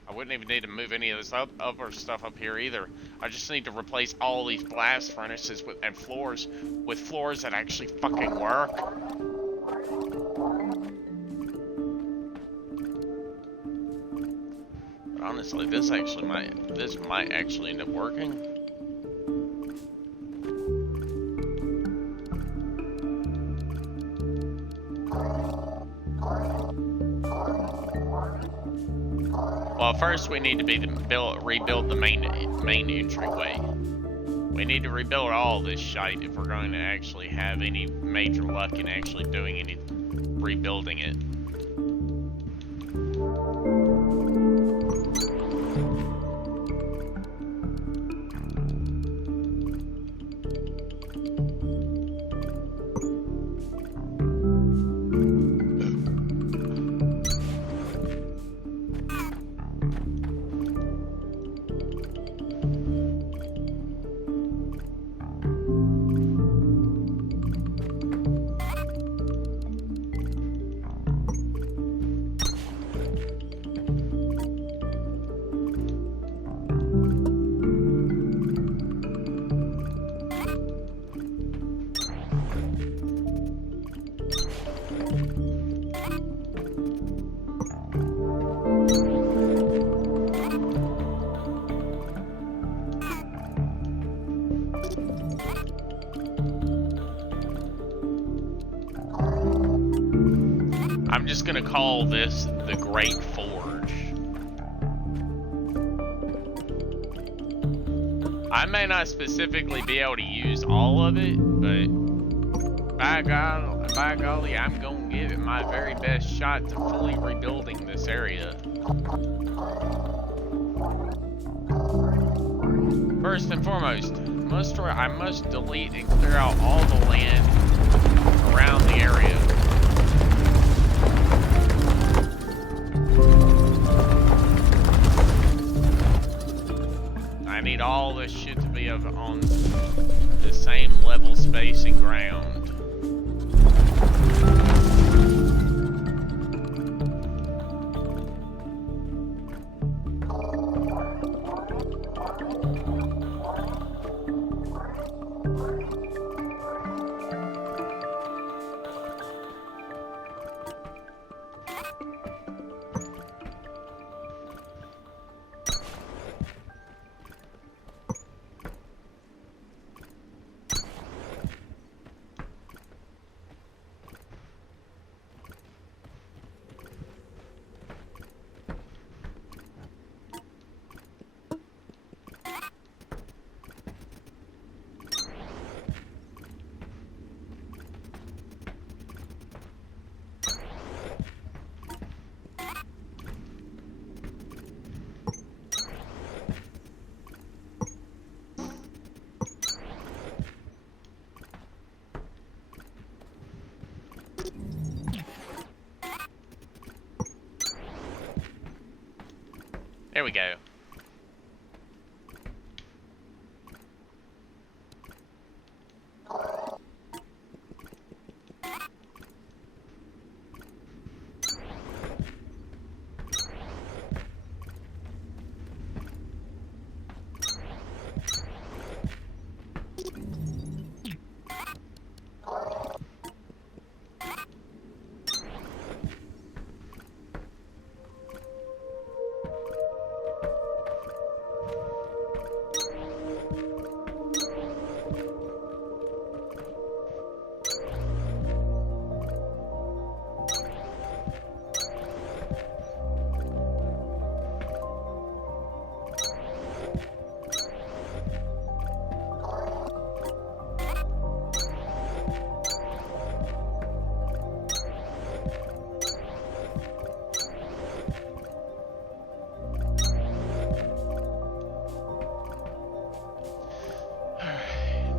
I wouldn't even need to move any of this upper stuff up here either. I just need to replace all these blast furnaces and floors with floors that actually fucking work. But honestly, this might actually end up working. Well, first we need to rebuild the main entryway. We need to rebuild all this shite if we're going to actually have any major luck in actually doing any rebuilding it. I'm just gonna call this the Great Forge. I may not specifically be able to use all of it, but by golly, I'm gonna give it my very best shot to fully rebuilding this area. First and foremost, I must delete and clear out all the land around the area. I need all this shit to be on the same level space and ground. There we go.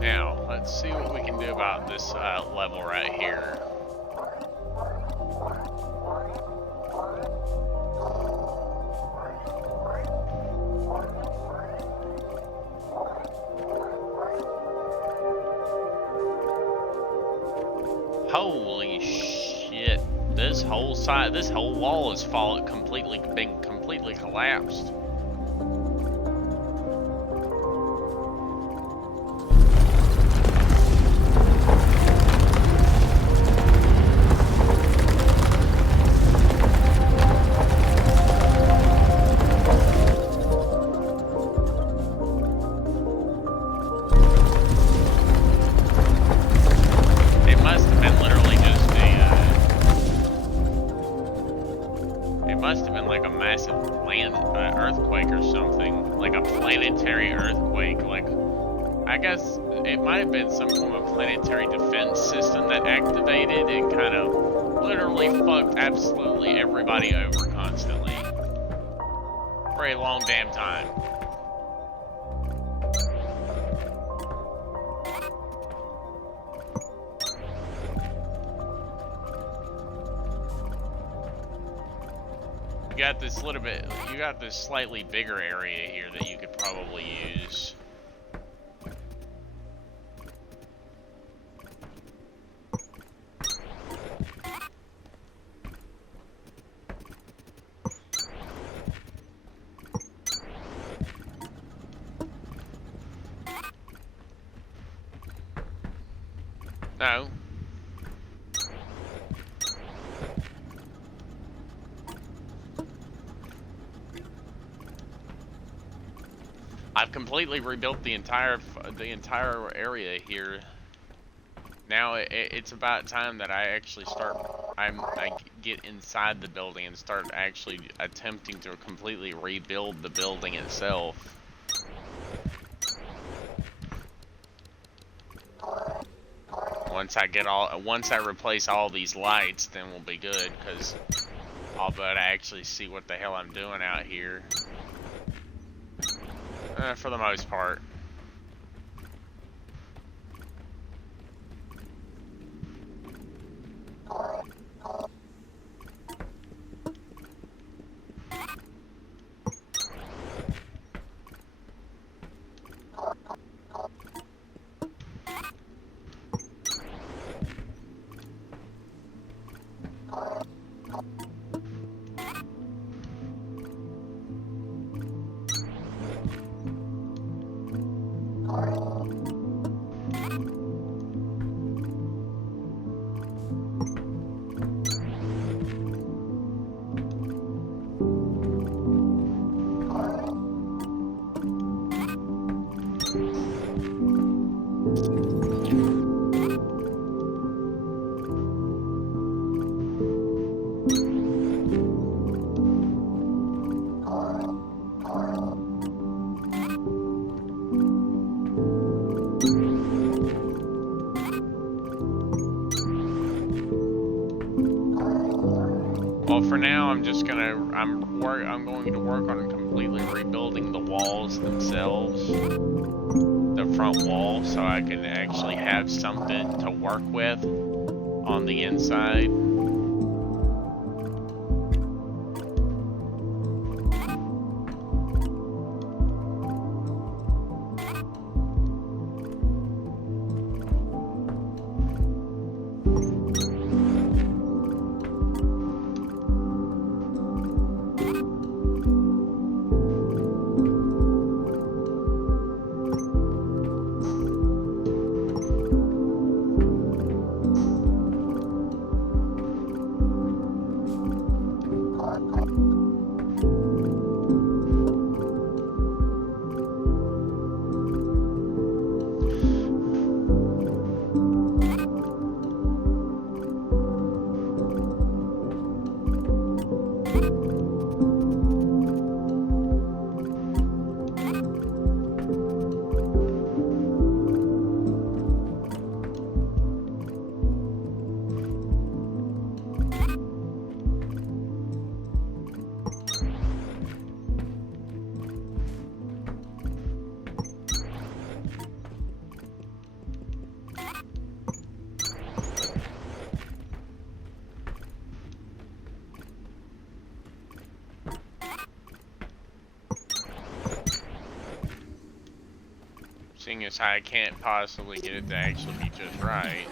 Now, let's see what we can do about this level right here. Holy shit. This whole side, this whole wall has been completely collapsed. Earthquake or something, like a planetary earthquake. Like, I guess it might have been some form of planetary defense system that activated and kind of literally fucked absolutely everybody over constantly for a long damn time. You got this slightly bigger area here that you could probably use. No. I've completely rebuilt the entire area here. Now it's about time that I actually I get inside the building and start actually attempting to completely rebuild the building itself. Once I replace all these lights, then we'll be good, because I'll be able to actually see what the hell I'm doing out here. For the most part. Well, for now, I'm going to work on completely rebuilding the walls themselves, the front wall, so I can actually have something to work with on the inside. Seeing as how I can't possibly get it to actually be just right.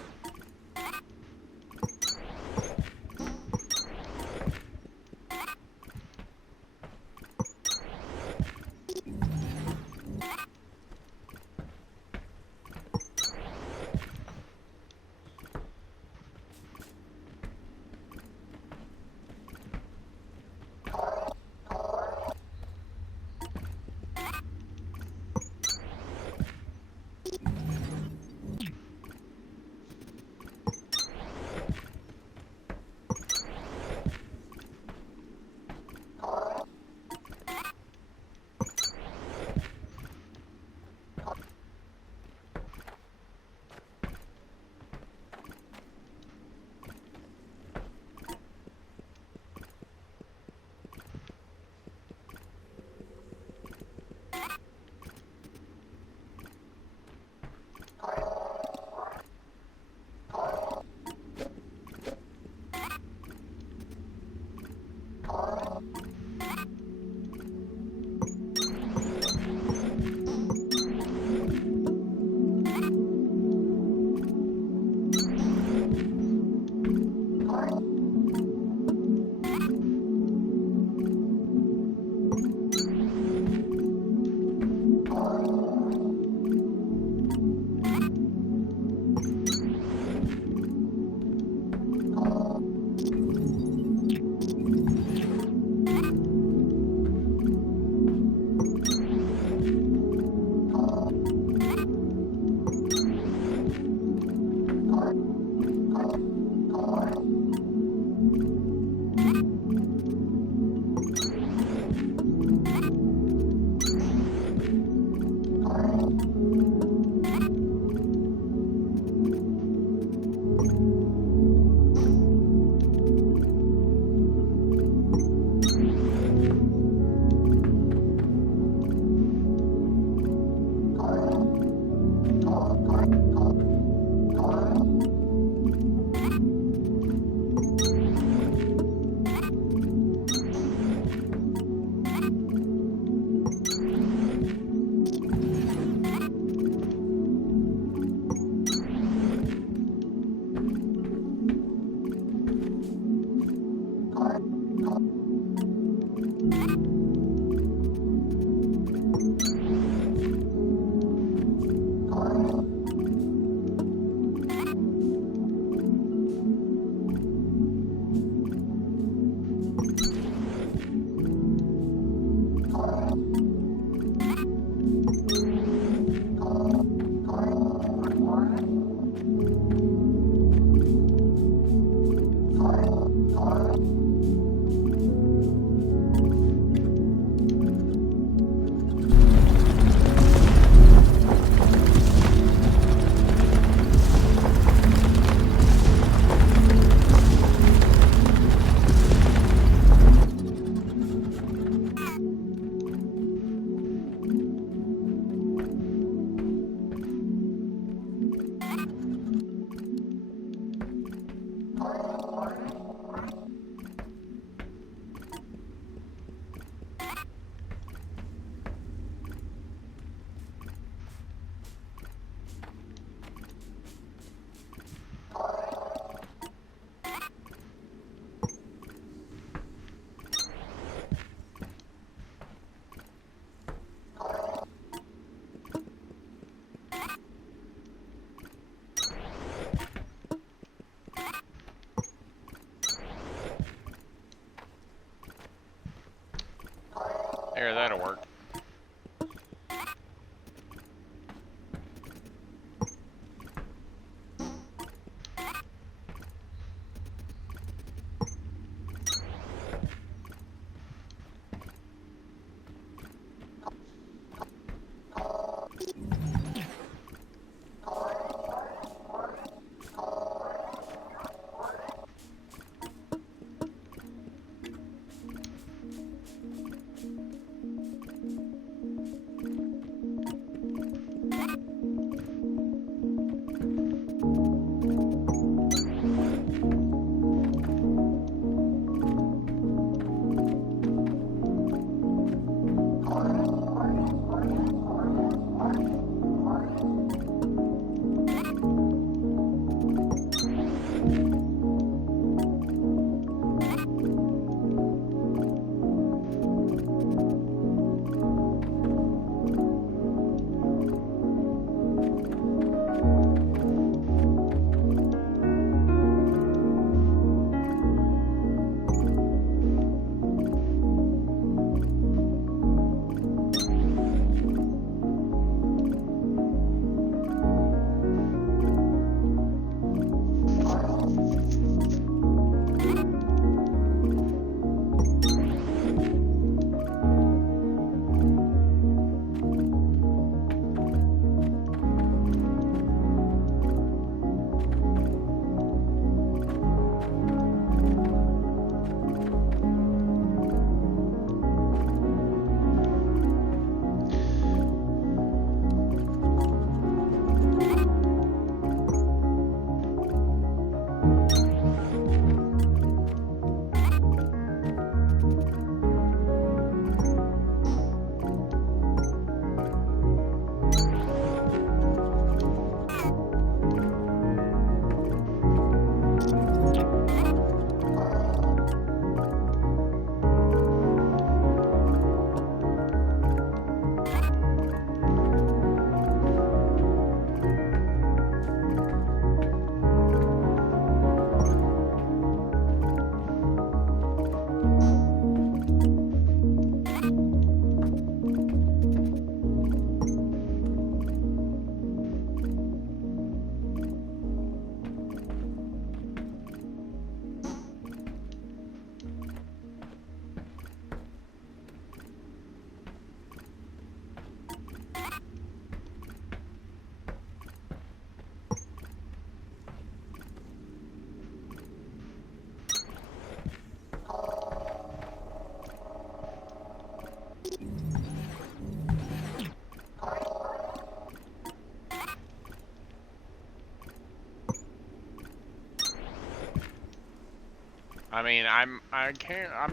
I mean, I'm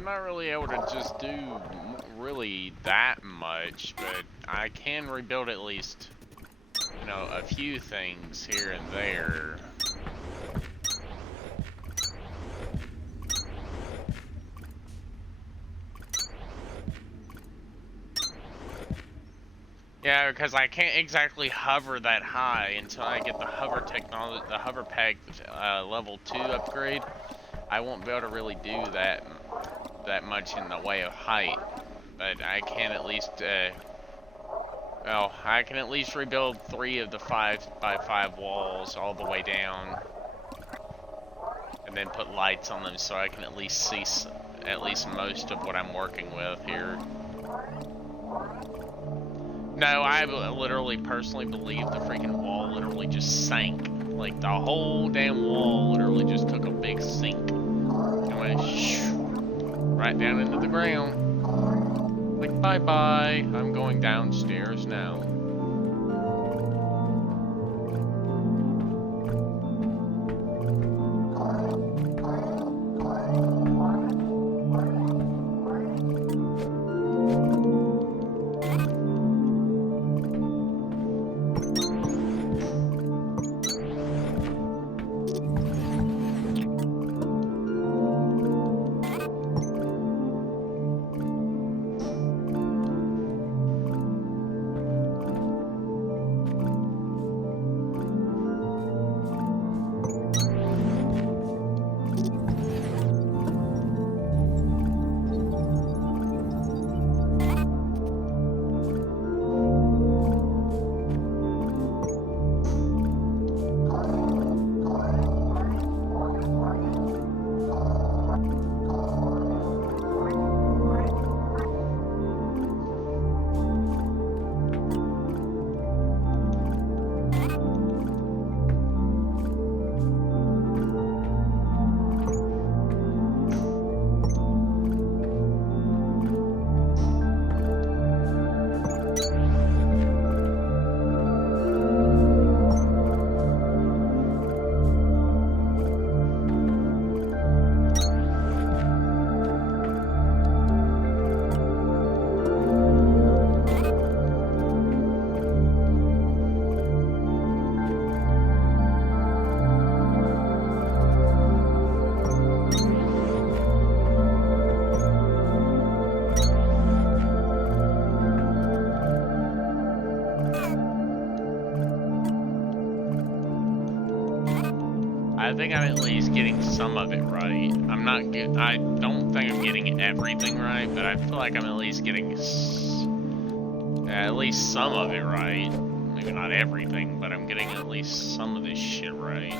not really able to just do really that much, but I can rebuild at least, you know, a few things here and there. Yeah, because I can't exactly hover that high until I get the hover technology, the hover peg level 2 upgrade. I won't be able to really do that much in the way of height, but I can at least well, I can at least rebuild 3 of the 5x5 walls all the way down, and then put lights on them so I can at least see at least most of what I'm working with here. No, I literally personally believe the freaking wall literally just sank. Like, the whole damn wall literally just took a big sink and went right down into the ground. Like, bye-bye, I'm going downstairs now. I think I'm at least getting some of it right. I don't think I'm getting everything right, but I feel like I'm at least getting at least some of it right. Maybe not everything, but I'm getting at least some of this shit right.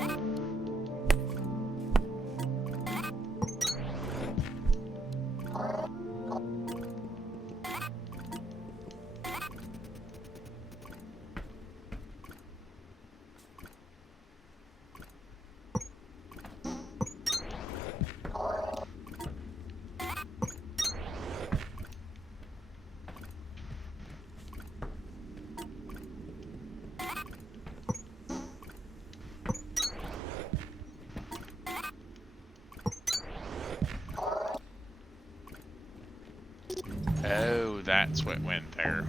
Oh, that's what went there.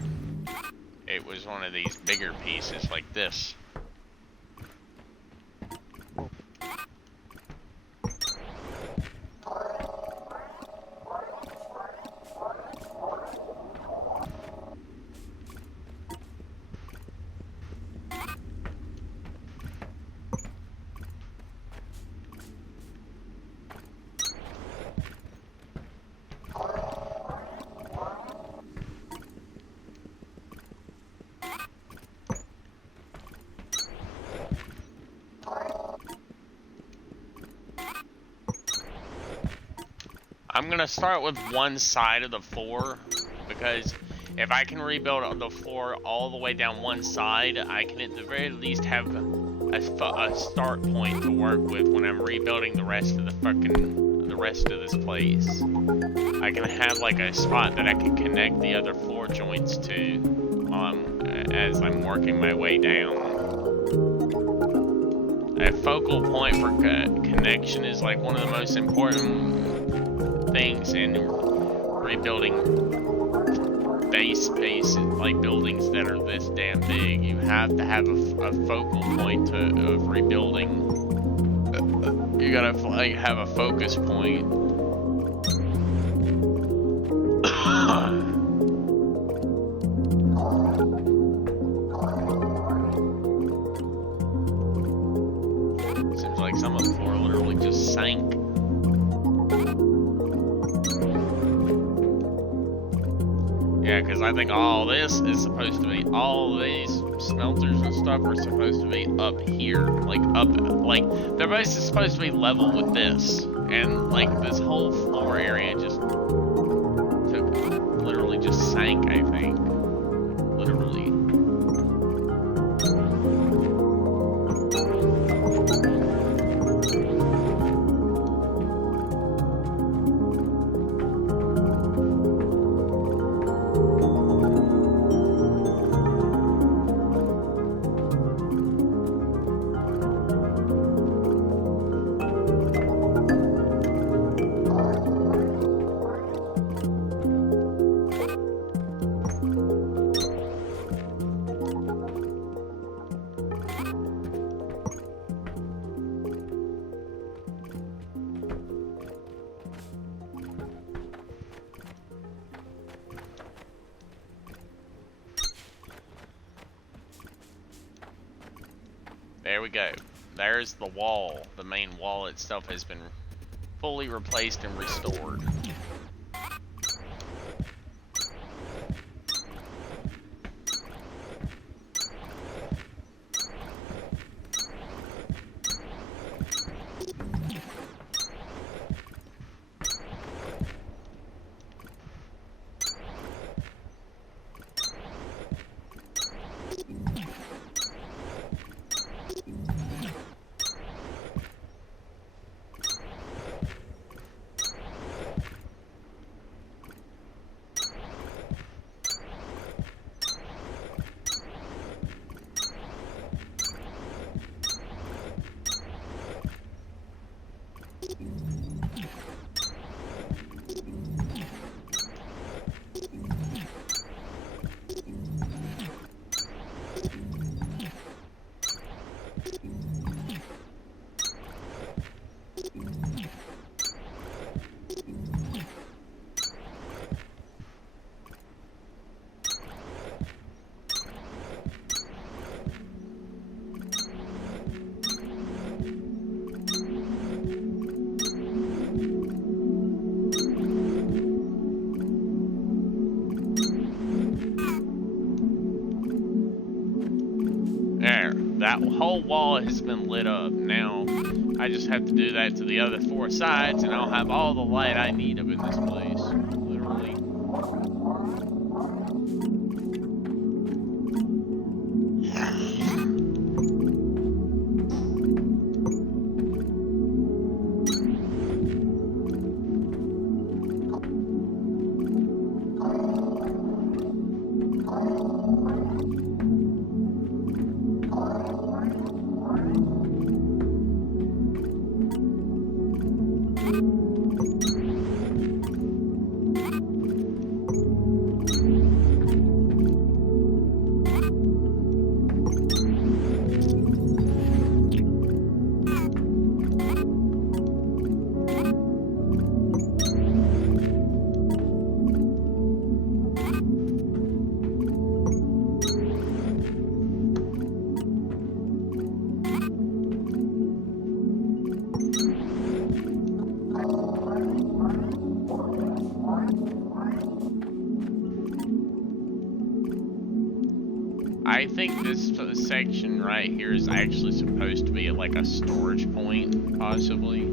It was one of these bigger pieces like this. I'm gonna start with one side of the floor, because if I can rebuild the floor all the way down one side, I can at the very least have a start point to work with when I'm rebuilding the rest of the rest of this place. I can have like a spot that I can connect the other floor joints to as I'm working my way down. A focal point for connection is like one of the most important things in rebuilding base like buildings that are this damn big. You have to have a focal point of rebuilding. You gotta like have a focus point. Seems like some of the floor literally just sank. Yeah, because I think all this is supposed to be, all these smelters and stuff are supposed to be up here. Like, their base is supposed to be level with this. And, like, this whole floor area just literally just sank, I think. Literally. There we go. There's the wall. The main wall itself has been fully replaced and restored. There, that whole wall has been lit up. Now, I just have to do that to the other 4 sides, and I'll have all the light I need up in this place. Literally. I think this section right here is actually supposed to be like a storage point, possibly.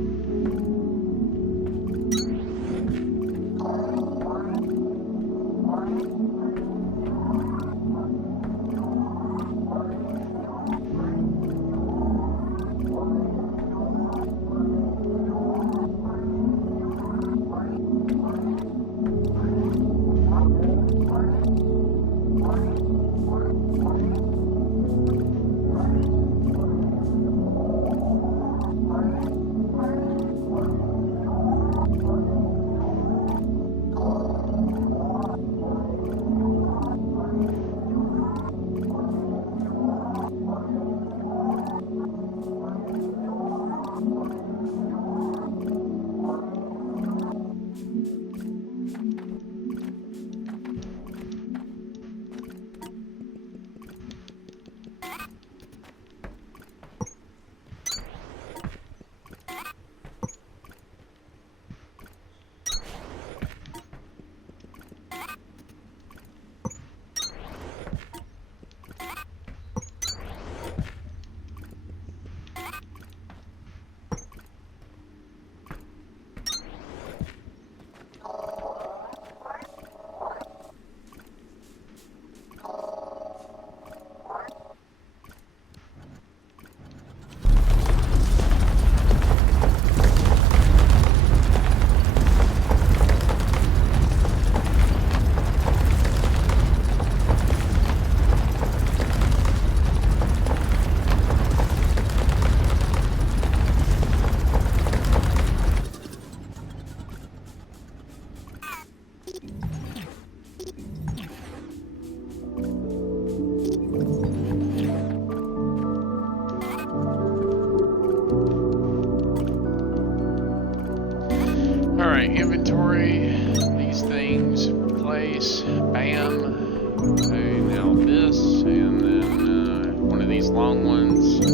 Alright, inventory. These things. Place. Bam. Okay, now this. And then one of these long ones.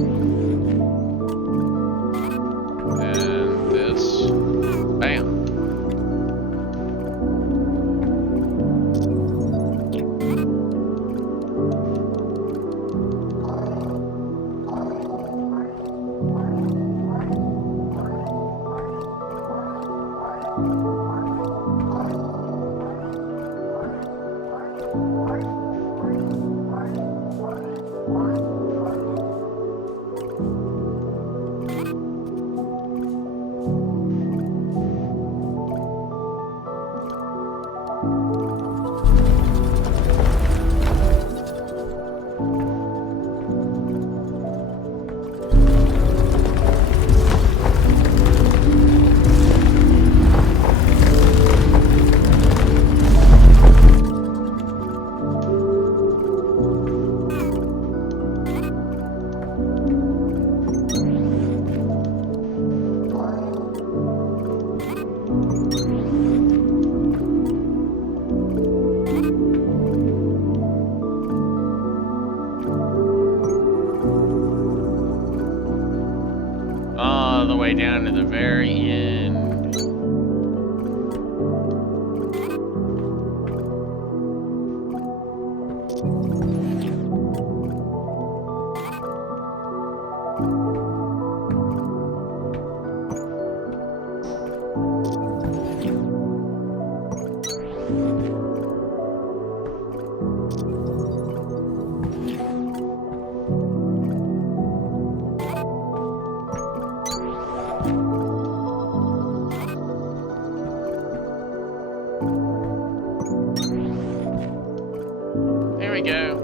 And this. Bam. All the way down to the very end. There we go.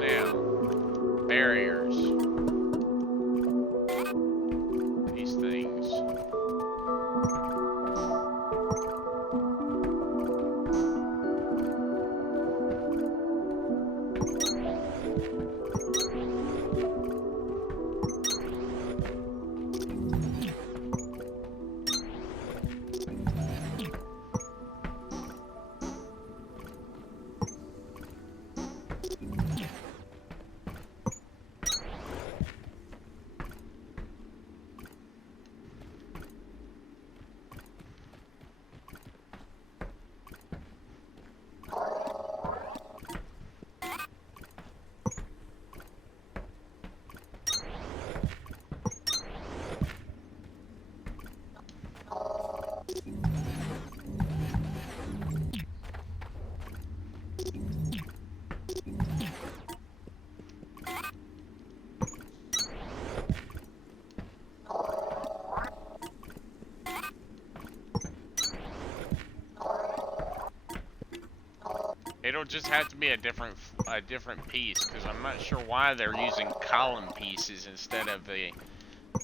Now, barriers. These things. It'll just have to be a different piece, because I'm not sure why they're using column pieces instead of the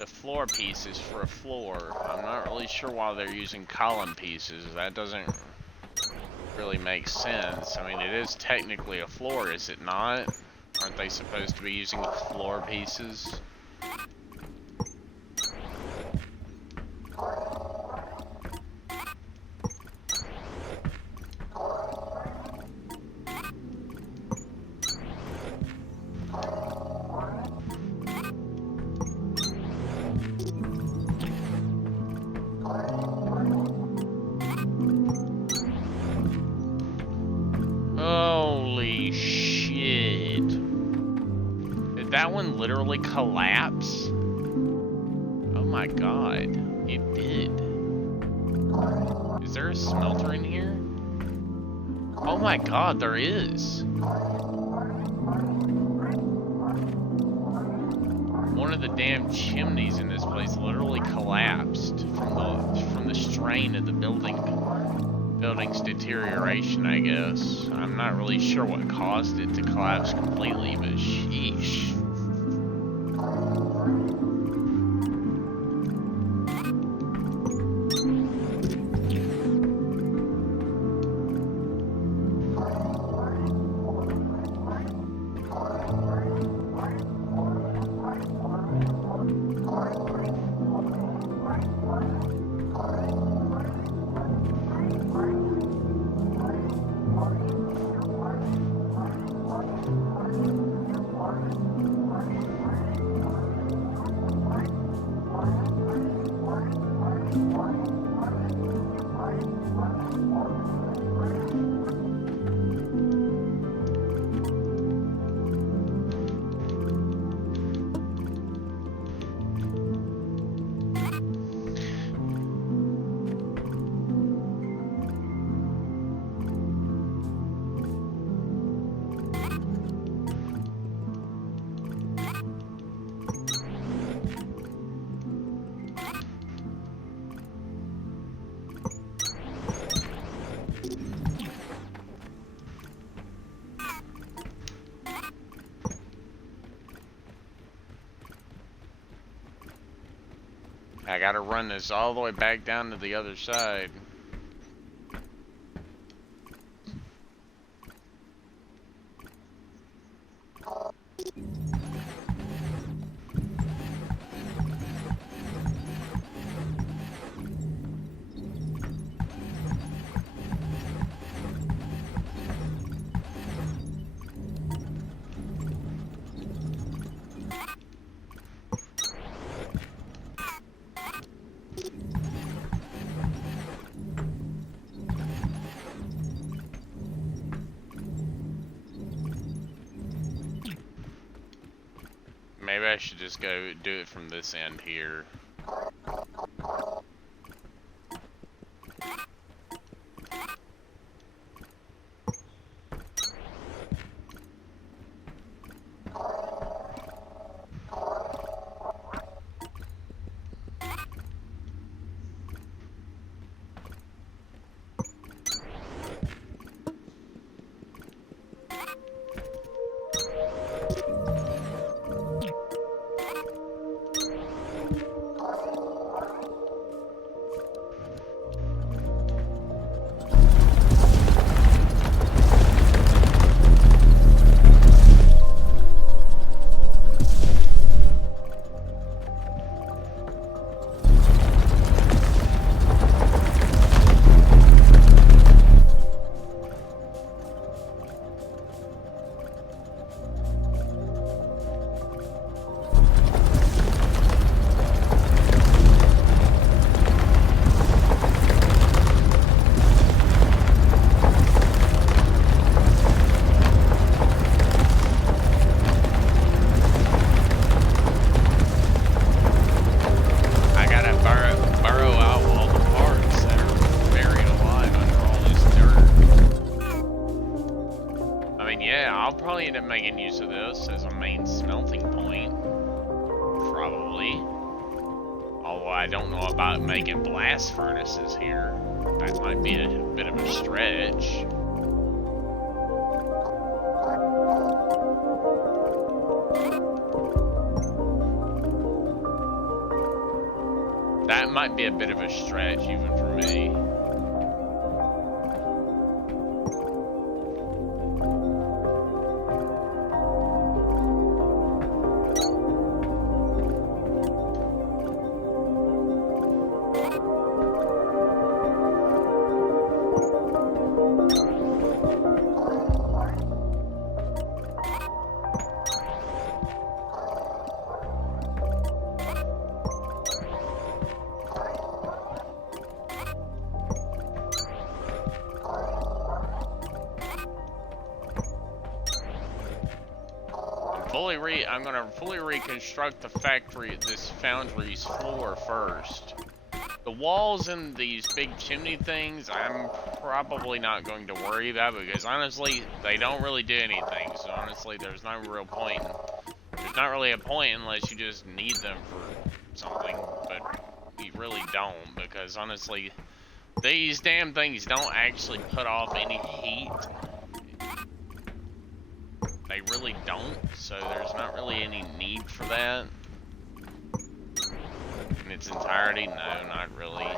floor pieces for a floor. I'm not really sure why they're using column pieces. That doesn't really make sense. I mean, it is technically a floor, is it not? Aren't they supposed to be using floor pieces? Holy shit. Did that one literally collapse? Oh my god. It did. Is there a smelter in here? Oh my god, there is. One of the damn chimneys in this place literally collapsed from the strain of the building's deterioration, I guess. I'm not really sure what caused it to collapse completely, but sheesh. I gotta run this all the way back down to the other side. Maybe I should just go do it from this end here. Making use of this as a main smelting point, probably. Although I don't know about making blast furnaces here. That might be a bit of a stretch. That might be a bit of a stretch even for me. I'm gonna fully reconstruct the factory, this foundry's floor first. The walls and these big chimney things, I'm probably not going to worry about because honestly, they don't really do anything. So honestly, there's no real point. There's not really a point unless you just need them for something, but you really don't because honestly, these damn things don't actually put off any heat. They really don't, so there's not really any need for that. In its entirety, no, not really.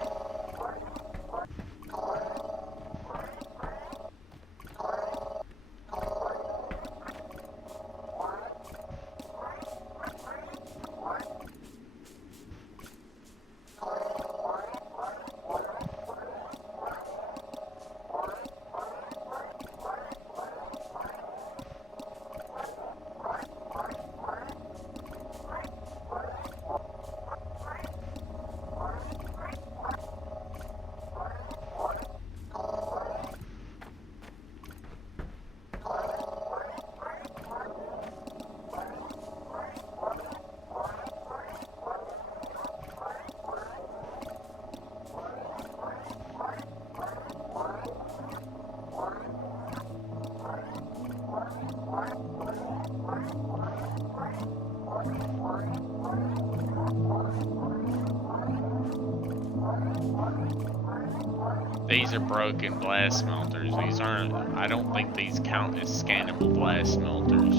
These are broken blast smelters. These aren't, I don't think these count as scannable blast smelters.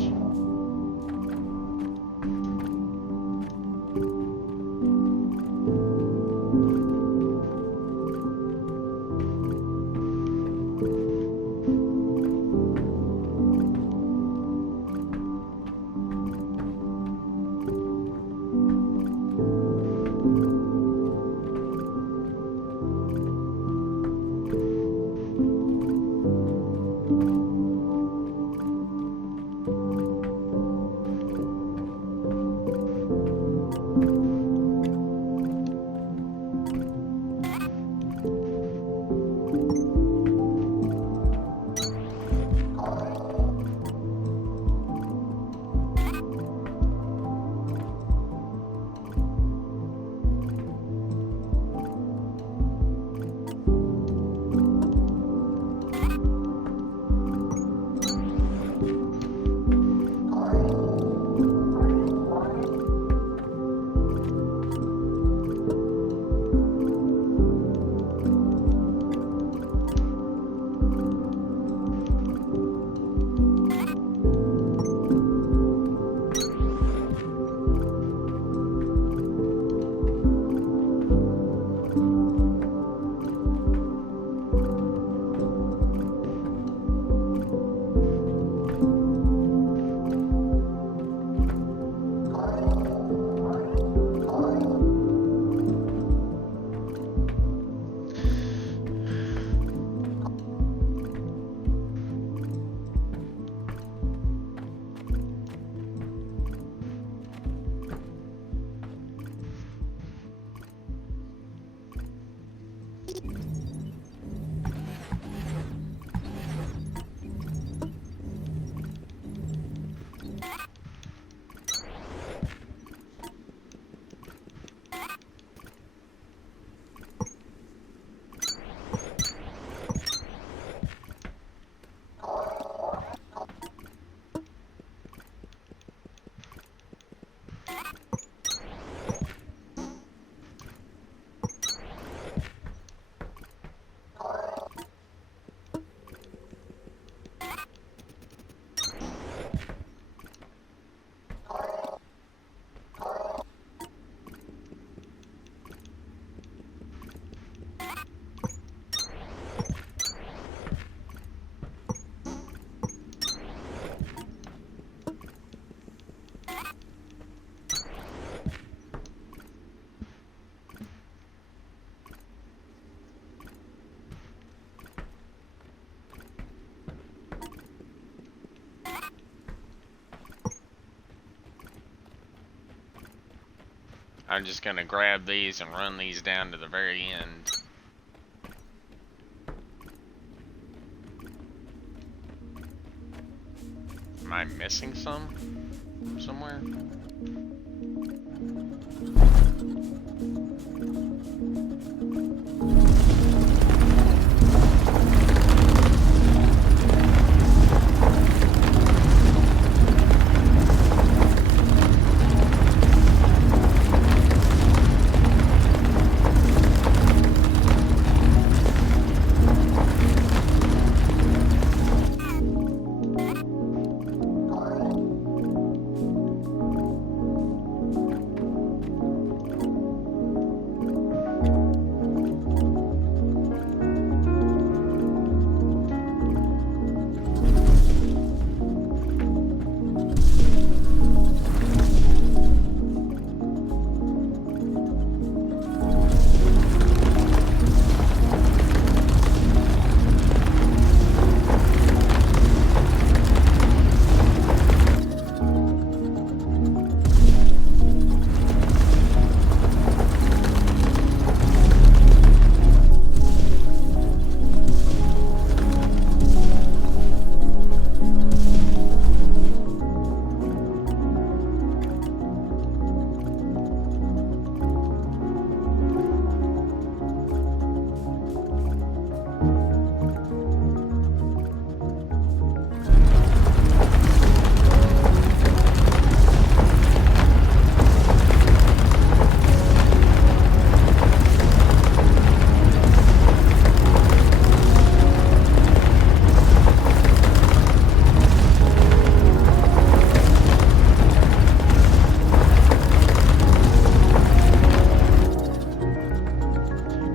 I'm just gonna grab these and run these down to the very end. Am I missing some somewhere?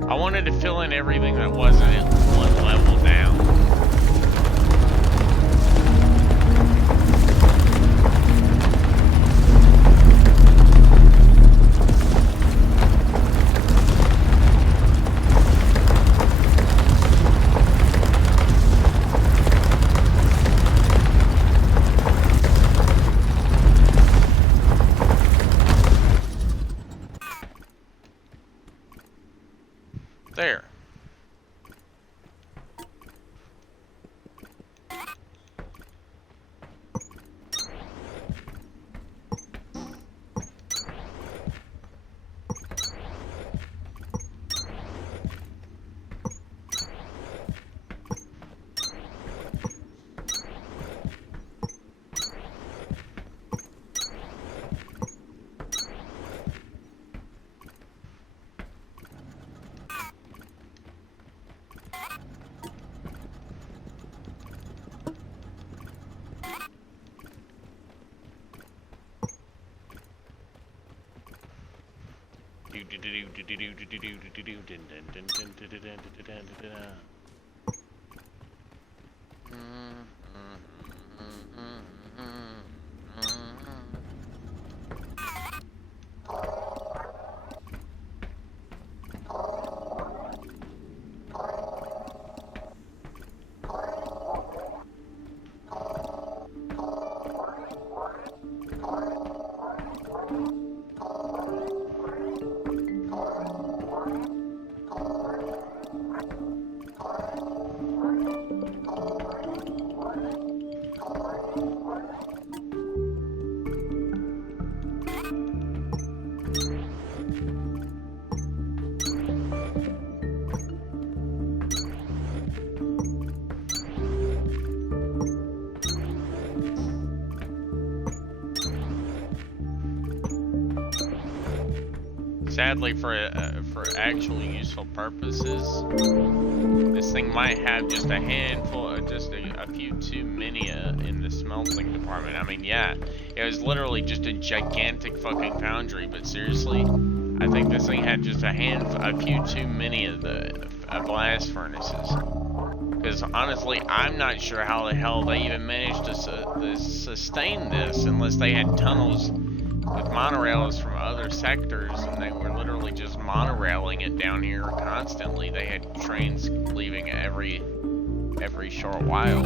I wanted to fill in everything that wasn't at one level down. There. Sadly, for actual useful purposes, this thing might have just a handful, just a few too many in the smelting department. I mean, yeah, it was literally just a gigantic fucking foundry, but seriously, I think this thing had just a few too many of the blast furnaces. Because honestly, I'm not sure how the hell they even managed to sustain this unless they had tunnels with monorails from other sectors, and they were literally just monorailing it down here constantly. They had trains leaving every short while.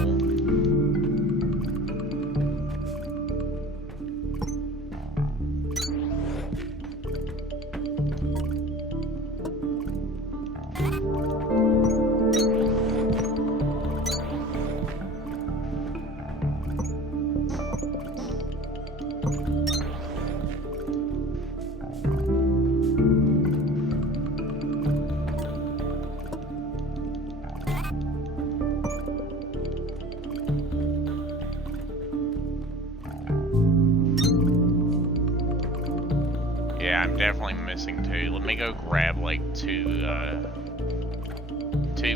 Yeah, I'm definitely missing 2. Let me go grab like 2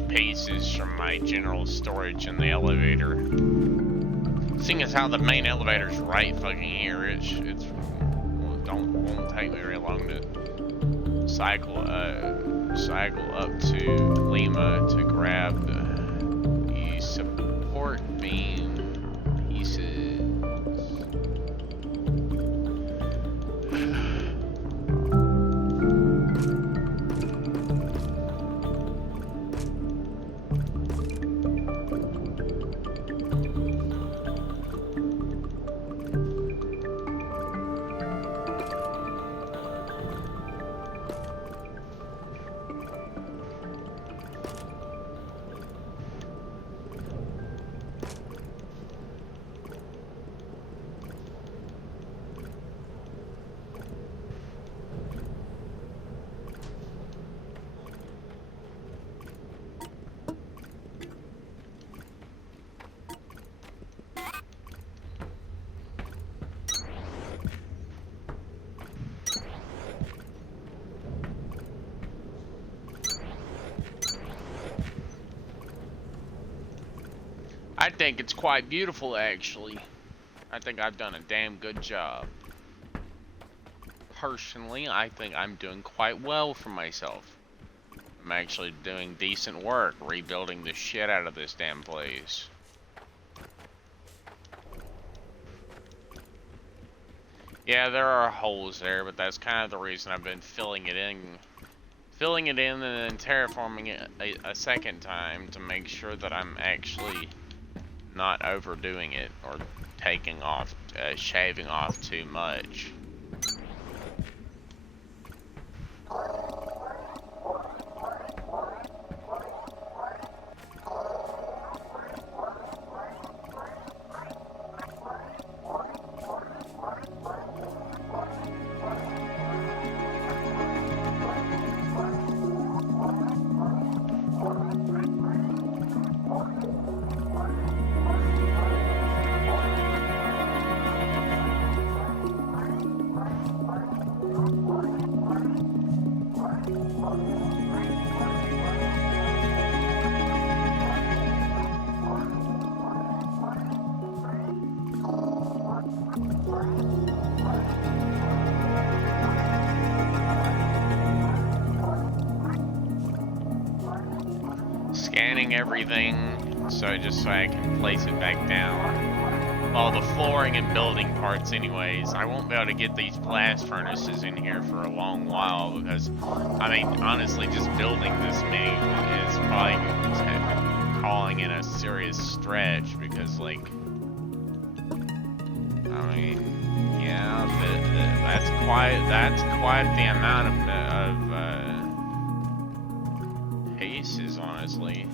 pieces from my general storage in the elevator. Seeing as how the main elevator's right fucking here, well, won't take me very long to cycle up to Lima to grab the support beam pieces. I think it's quite beautiful, actually. I think I've done a damn good job. Personally, I think I'm doing quite well for myself. I'm actually doing decent work rebuilding the shit out of this damn place. Yeah, there are holes there, but that's kind of the reason I've been filling it in and then terraforming it a second time to make sure that I'm actually not overdoing it or taking off, shaving off too much. Scanning everything, so I can place it back down. All the flooring and building parts anyways. I won't be able to get these blast furnaces in here for a long while because, I mean, honestly, just building this many is probably calling in a serious stretch because, like, I mean, yeah, that's quite the amount of pieces, honestly.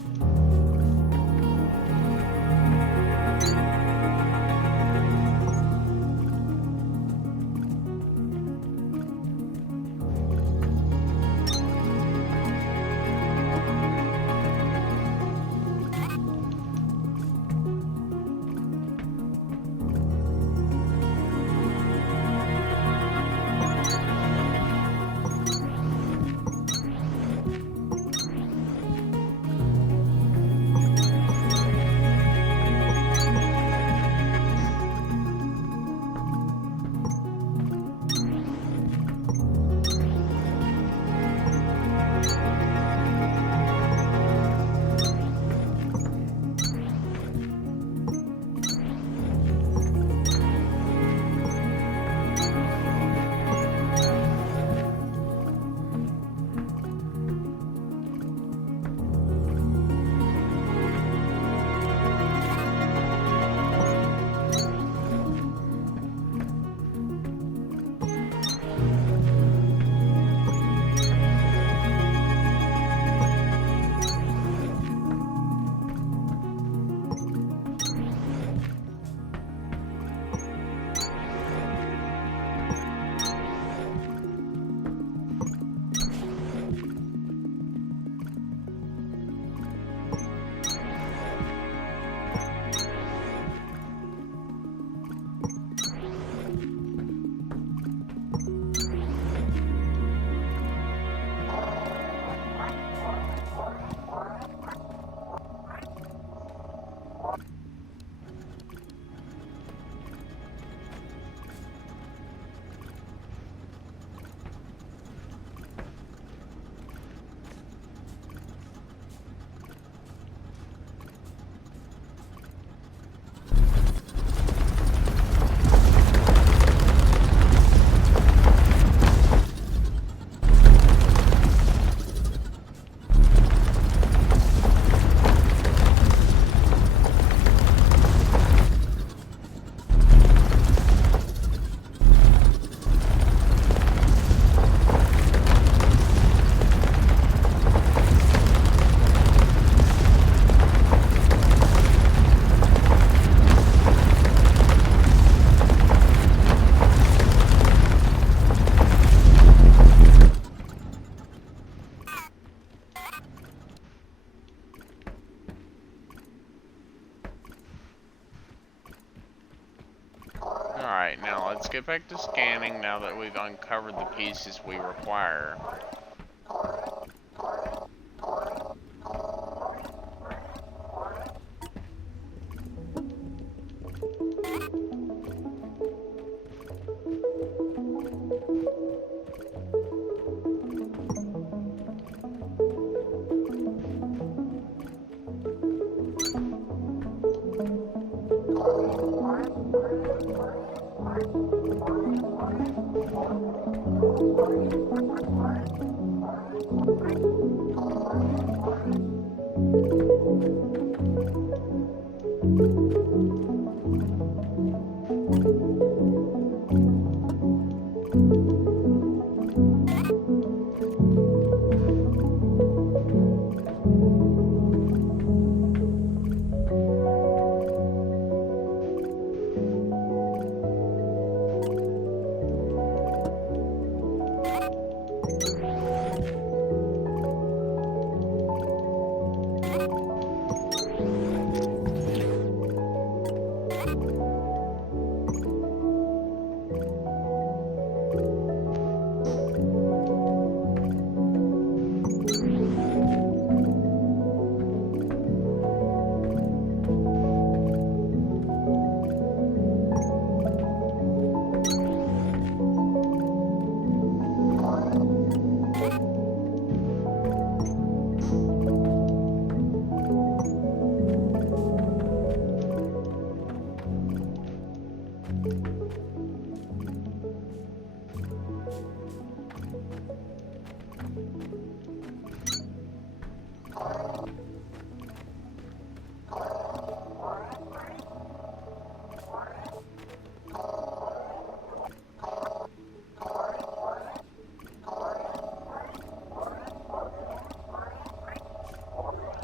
get back to scanning now that we've uncovered the pieces we require.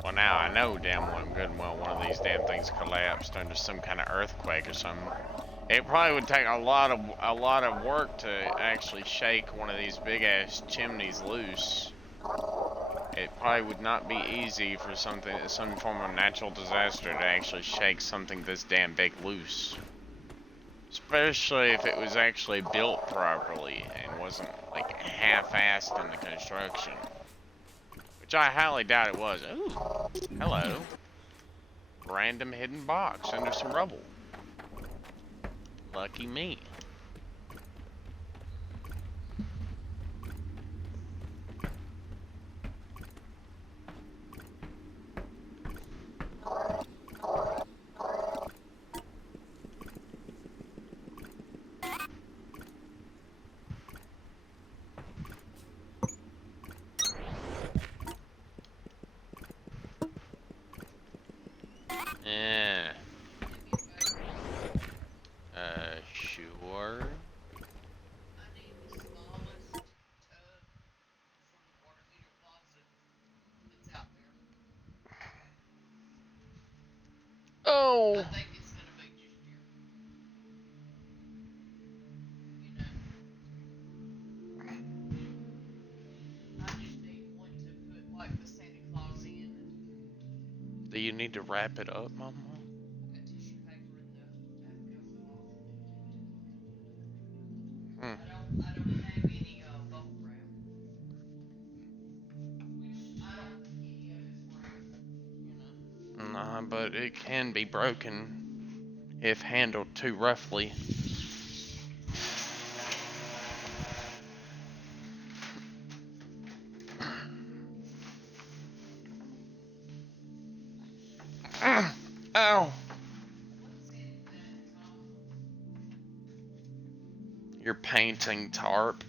Well, now I know damn well and good and well one of these damn things collapsed under some kind of earthquake or something. It probably would take a lot of work to actually shake one of these big ass chimneys loose. It probably would not be easy for some form of natural disaster to actually shake something this damn big loose. Especially if it was actually built properly and wasn't like half-assed in the construction. Which I highly doubt it was. Ooh, hello. Random hidden box under some rubble. Lucky me. Yeah. Sure. Oh. Do you need to wrap it up, Mama? Hmm. Nah, but it can be broken if handled too roughly. Ow! You're painting tarp.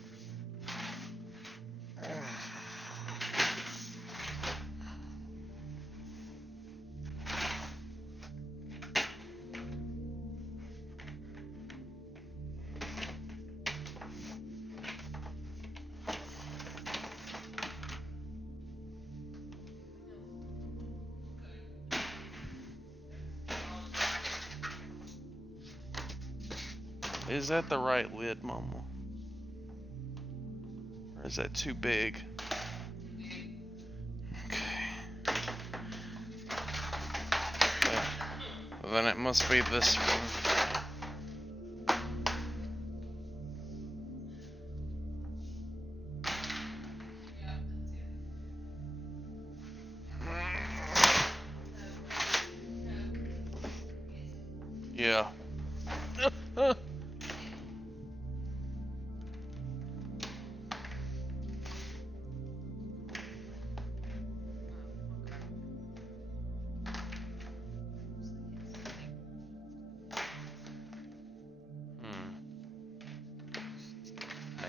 Is that the right lid, Mama? Or is that too big? Okay. Then it must be this one. Yeah.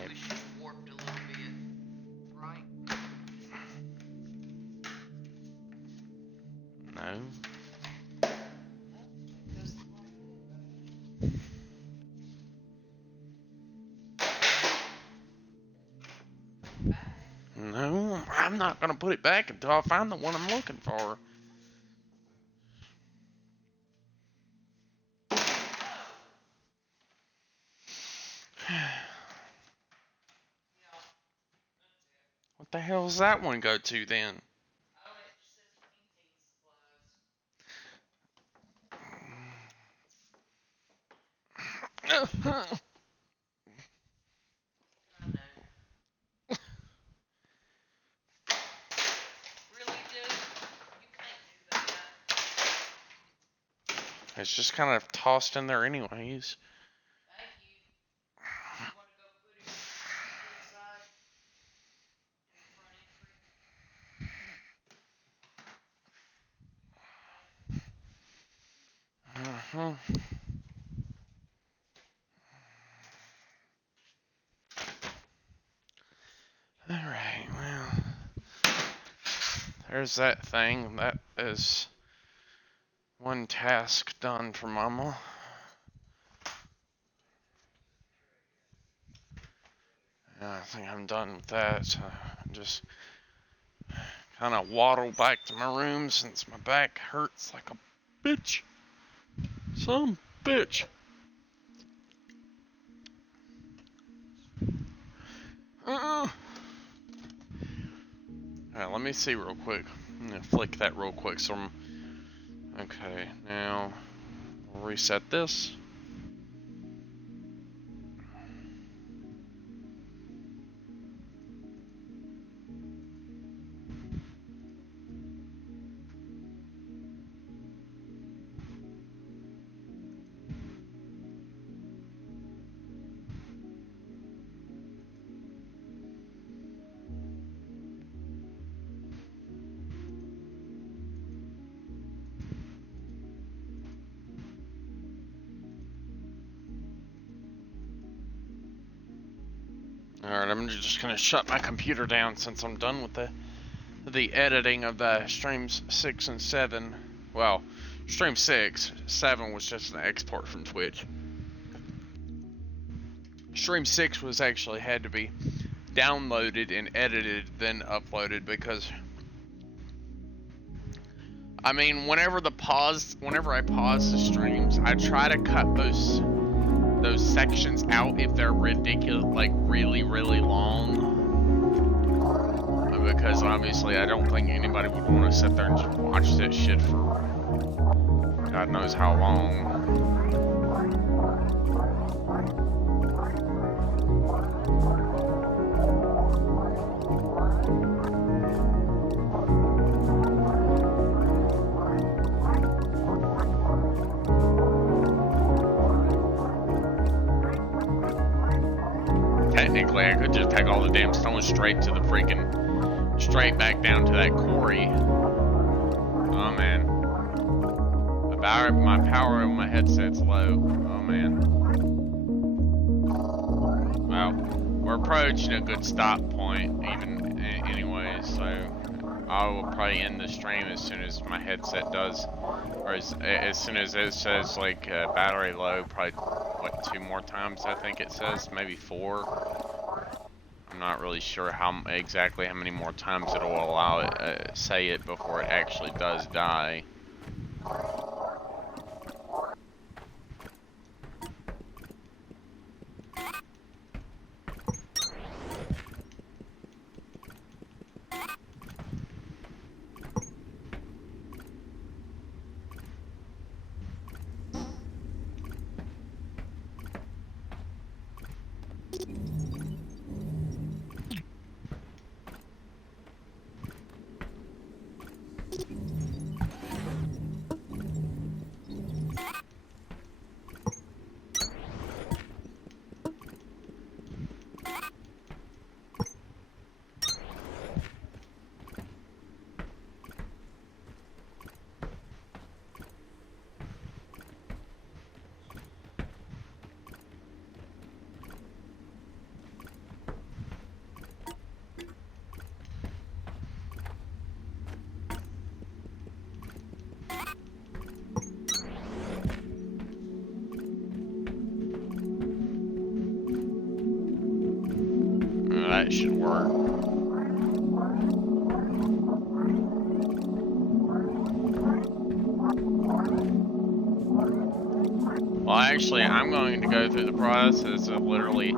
We should have warped a little bit, right? No. No, I'm not gonna put it back until I find the one I'm looking for. What the hell does that one go to then? Oh, it just says painting supplies. I know. Really, dude? You can't do that. It's just kind of tossed in there anyways. Thank you. You want to go put it inside in the front Uh-huh. Alright, well. There's that thing. That is one task done for Mama. I think I'm done with that. So I'm just kind of waddle back to my room since my back hurts like a bitch. Some bitch. Alright, let me see real quick. I'm gonna flick that real quick. So okay, now we'll reset this. Alright, I'm just gonna shut my computer down since I'm done with the editing of the streams 6 and 7. Well, stream 6, 7 was just an export from Twitch. Stream 6 was actually had to be downloaded and edited then uploaded because I mean whenever I pause the streams, I try to cut those sections out if they're ridiculous, like really long, because obviously I don't think anybody would want to sit there and just watch that shit for God knows how long. Technically, I could just take all the damn stones straight back down to that quarry. Oh man. My power on my headset's low. Oh man. Well, we're approaching a good stop point anyway, so I will probably end the stream as soon as my headset does. Or as soon as it says like battery low, probably what 2 more times I think it says, maybe 4. I'm not really sure exactly how many more times it'll allow it say it before it actually does die. that should work. Well, actually, I'm going to go through the process of literally...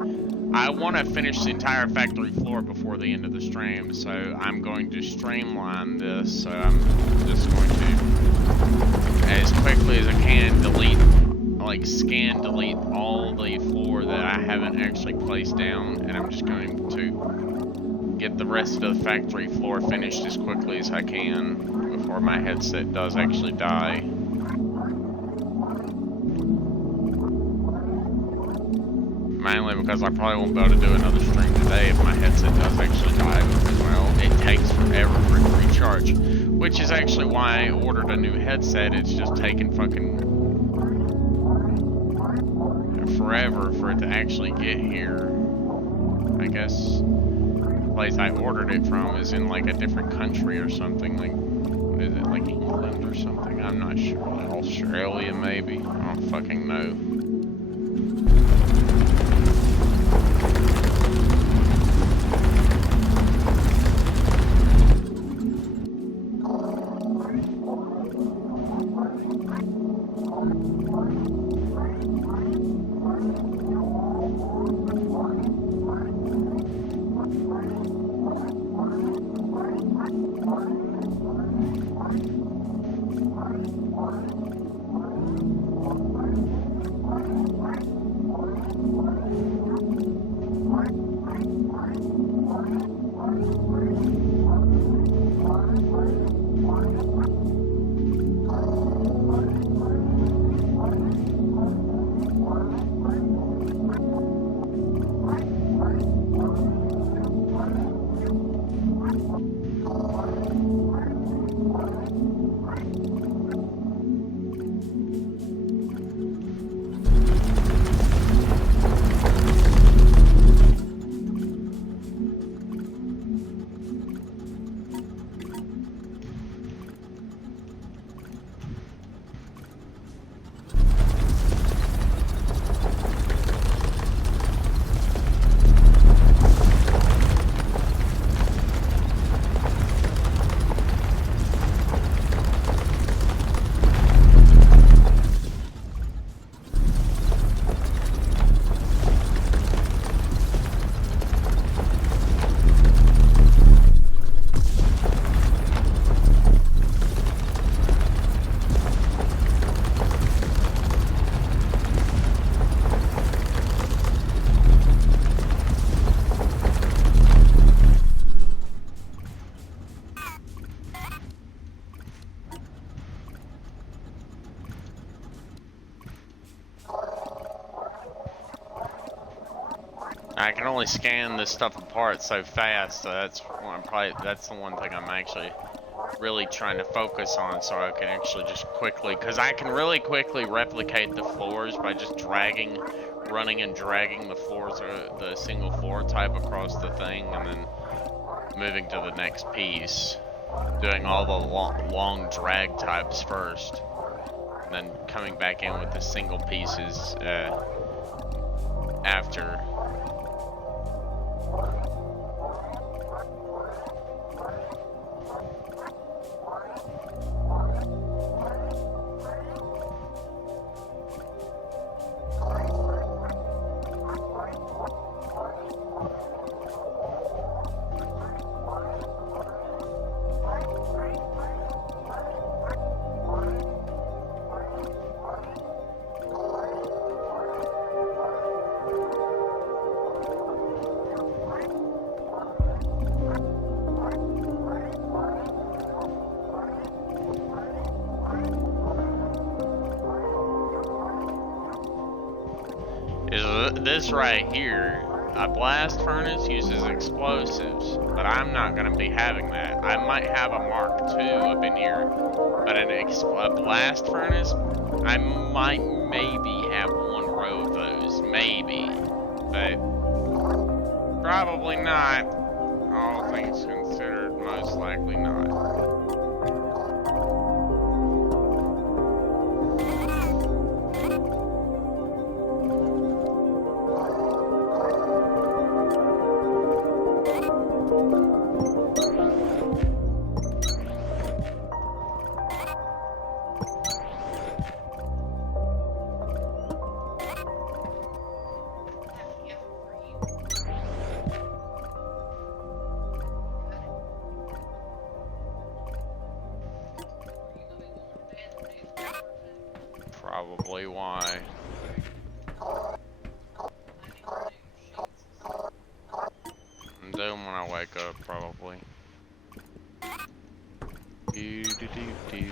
I want to finish the entire factory floor before the end of the stream, so I'm going to streamline this. So I'm just going to, as quickly as I can, delete, like scan, delete all the floor that I haven't actually placed down, and I'm just going to get the rest of the factory floor finished as quickly as I can before my headset does actually die. Mainly because I probably won't be able to do another stream today if my headset does actually die, because, well, it takes forever for it to recharge. Which is actually why I ordered a new headset. It's just taken fucking forever for it to actually get here. I guess the place I ordered it from is in like a different country or something. Like, what is it, like England or something? I'm not sure. Australia maybe? I don't fucking know. I can only scan this stuff apart so fast, so that's the one thing I'm actually really trying to focus on, so I can actually just quickly, because I can really quickly replicate the floors by just running and dragging the floors, or the single floor type across the thing, and then moving to the next piece, doing all the long drag types first, and then coming back in with the single pieces after. This right here, a blast furnace uses explosives, but I'm not going to be having that. I might have a Mark II up in here, but a blast furnace, I might maybe have one row of those, maybe, but probably not. All things considered, most likely not. probably why. I'm doing when I wake up, probably. Do do do do.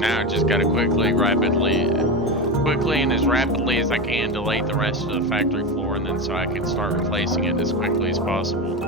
Now I just gotta quickly and as rapidly as I can delete the rest of the factory floor, and then so I can start replacing it as quickly as possible.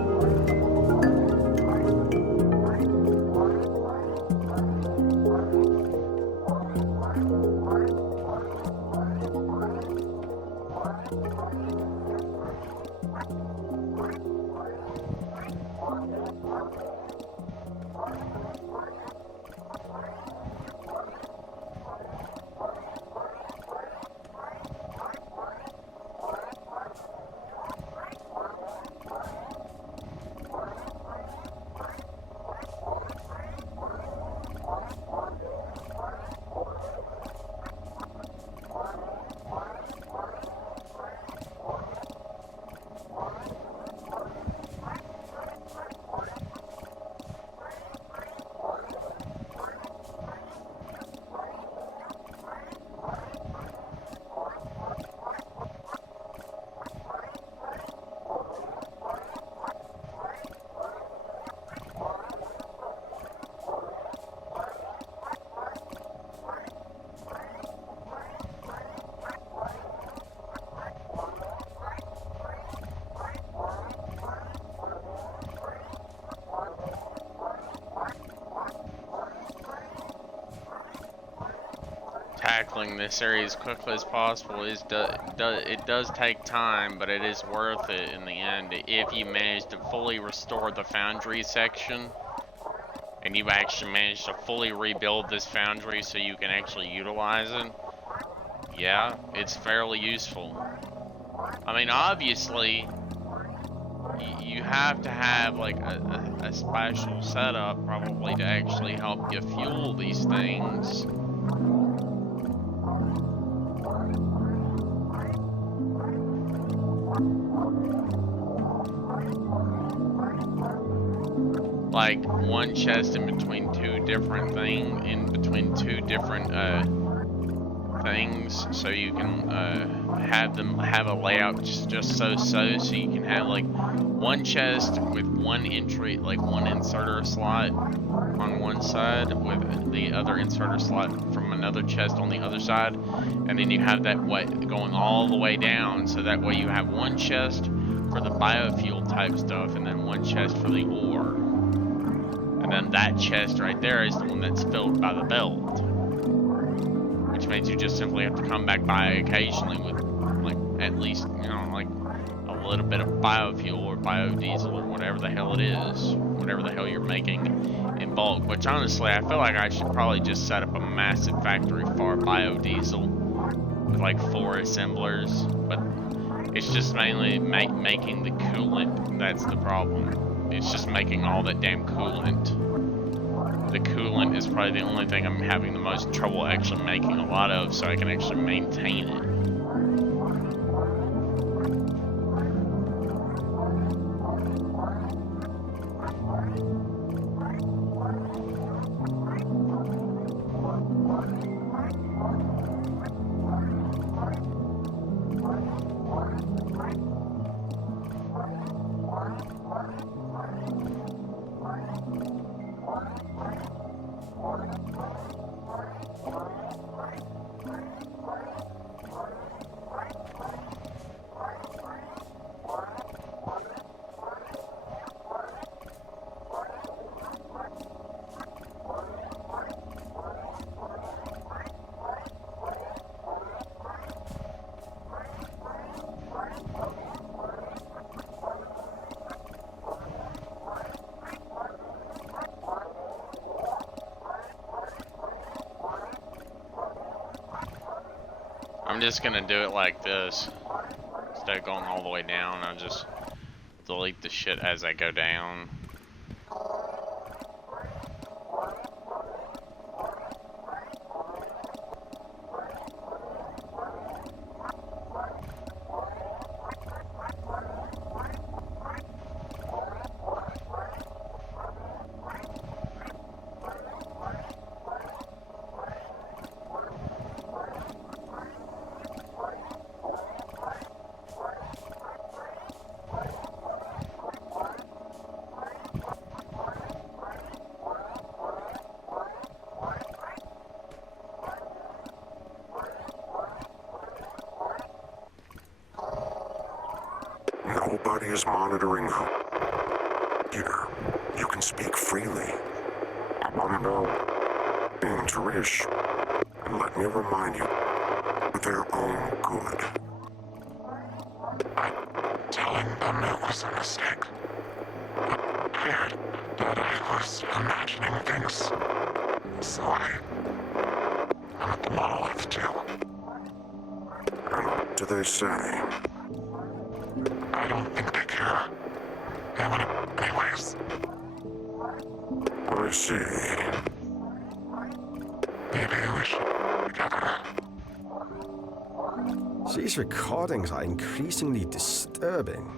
Tackling this area as quickly as possible it does take time, but it is worth it in the end if you manage to fully restore the foundry section and you've actually managed to fully rebuild this foundry so you can actually utilize it. Yeah, it's fairly useful. I mean, obviously you have to have like a special setup probably to actually help you fuel these things. like one chest in between two different things, so you can have them have a layout just so you can have like one chest with one entry, like one inserter slot on one side with the other inserter slot from another chest on the other side, and then you have that way going all the way down, so that way you have one chest for the biofuel type stuff and then one chest for the ore, and then that chest right there is the one that's filled by the belt, which means you just simply have to come back by occasionally with like at least, you know, like a little bit of biofuel or biodiesel or whatever the hell it is, whatever the hell you're making in bulk. Which honestly, I feel like I should probably just set up a massive factory for biodiesel with like 4 assemblers, but it's just mainly making the coolant that's the problem. It's just making all that damn coolant. The coolant is probably the only thing I'm having the most trouble actually making a lot of, so I can actually maintain it. I'm just gonna do it like this. Instead of going all the way down, I'll just delete the shit as I go down. Nobody is monitoring who. Here, you can speak freely. I want to know. In Tarish, and let me remind you, for their own good. I'm telling them it was a mistake. I heard that I was imagining things, so I'm at the monolith too. And what do they say? I don't think they care. They want it anyways. I see. Maybe we should together. These recordings are increasingly disturbing.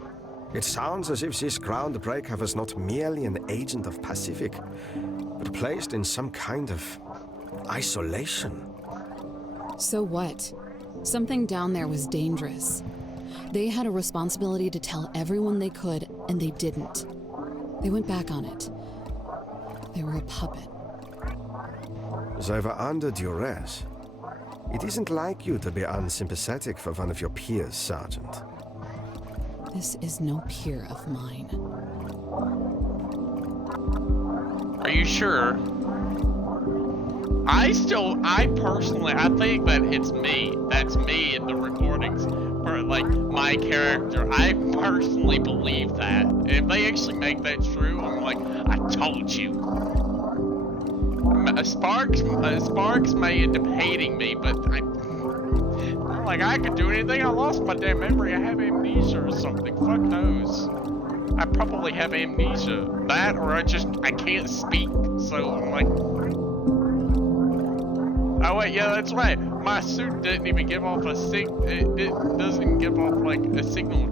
It sounds as if this groundbreaker was not merely an agent of Pacific, but placed in some kind of isolation. So what? Something down there was dangerous. They had a responsibility to tell everyone they could, and they didn't. They went back on it. They were a puppet. They were under duress. It isn't like you to be unsympathetic for one of your peers, Sergeant. This is no peer of mine. Are you sure? I personally, I think that it's me. That's me in the recordings. Or like my character. I personally believe that. And if they actually make that true, I'm like, I told you. Sparks may end up hating me, but I'm like, I could do anything. I lost my damn memory. I have amnesia or something. Fuck knows. I probably have amnesia. That, or I can't speak. So I'm like, oh wait, yeah, that's right. My suit didn't even give off a it doesn't even give off like a signal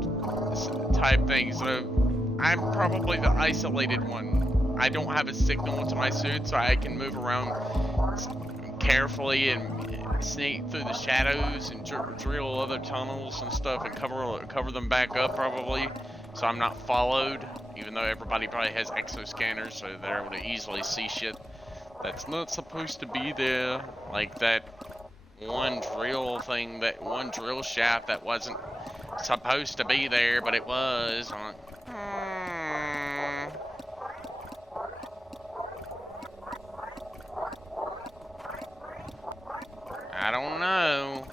type thing. So I'm probably the isolated one. I don't have a signal to my suit, so I can move around carefully and sneak through the shadows and drill other tunnels and stuff and cover them back up probably, so I'm not followed. Even though everybody probably has exoscanners, so they're able to easily see shit that's not supposed to be there, like that one drill shaft that wasn't supposed to be there, but it was. I'm like, I don't know.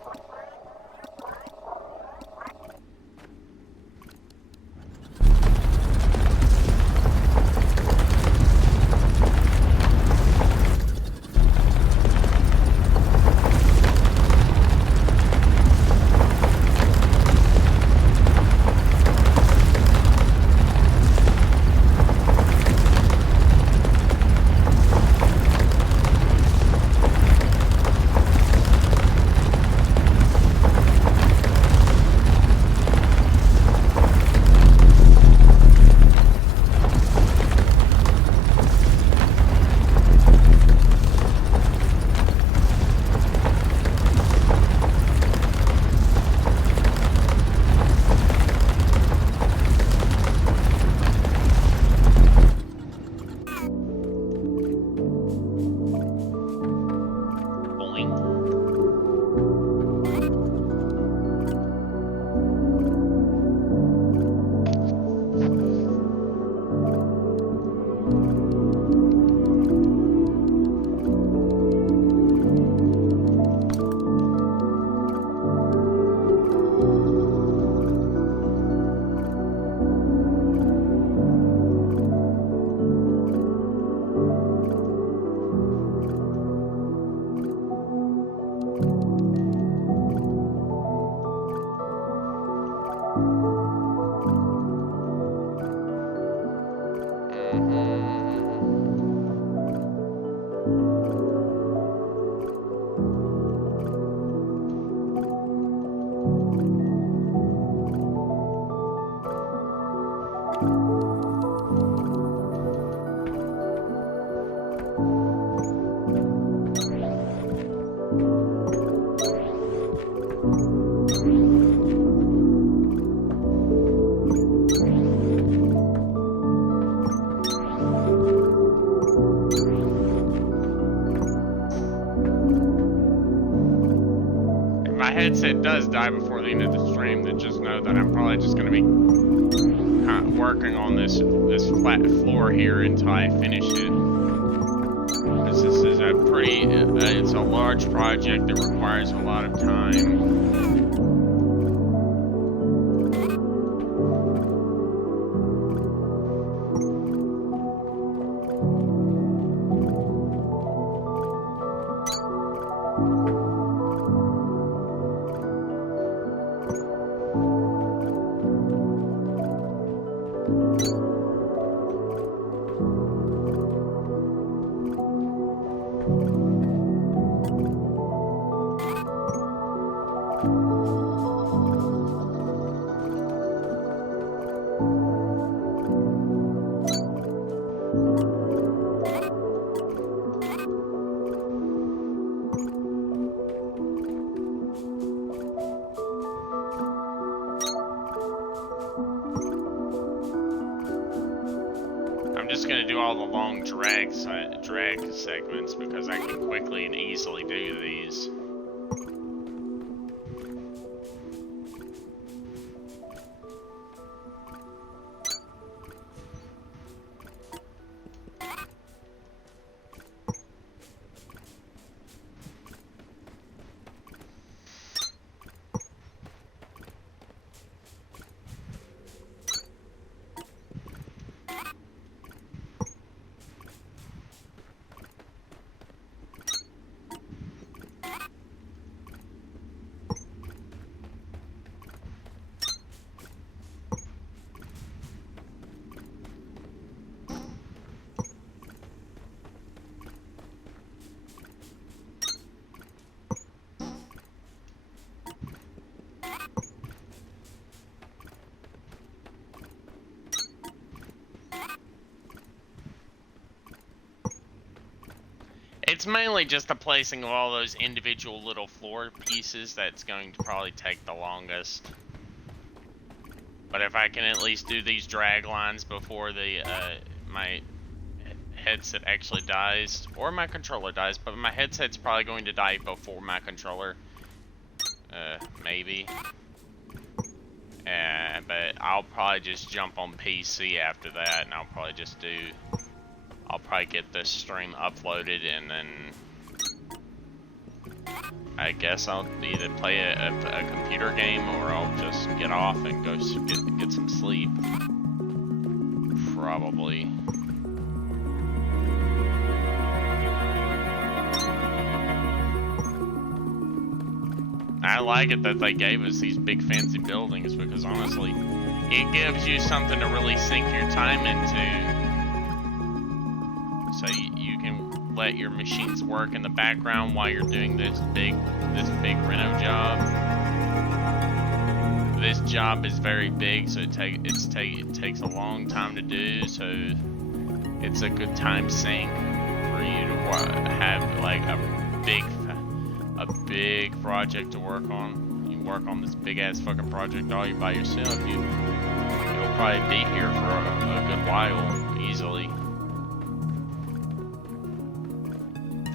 My headset does die before the end of the stream, then just know that I'm probably just going to be working on this flat floor here until I finish it. Because this is a pretty, it's a large project that requires a lot of time. Gonna do all the long drag segments because I can quickly and easily do these. It's mainly just the placing of all those individual little floor pieces that's going to probably take the longest. But if I can at least do these drag lines before the my headset actually dies, or my controller dies, but my headset's probably going to die before my controller. Maybe. But I'll probably just jump on PC after that, and I'll probably get this stream uploaded, and then I guess I'll either play a computer game, or I'll just get off and go get some sleep. Probably. I like it that they gave us these big fancy buildings, because honestly, it gives you something to really sink your time into. So you can let your machines work in the background while you're doing this big reno job. This job is very big, so it takes a long time to do. So it's a good time sink for you to have like a big project to work on. You work on this big ass fucking project all you by yourself. You'll probably be here for a good while easily.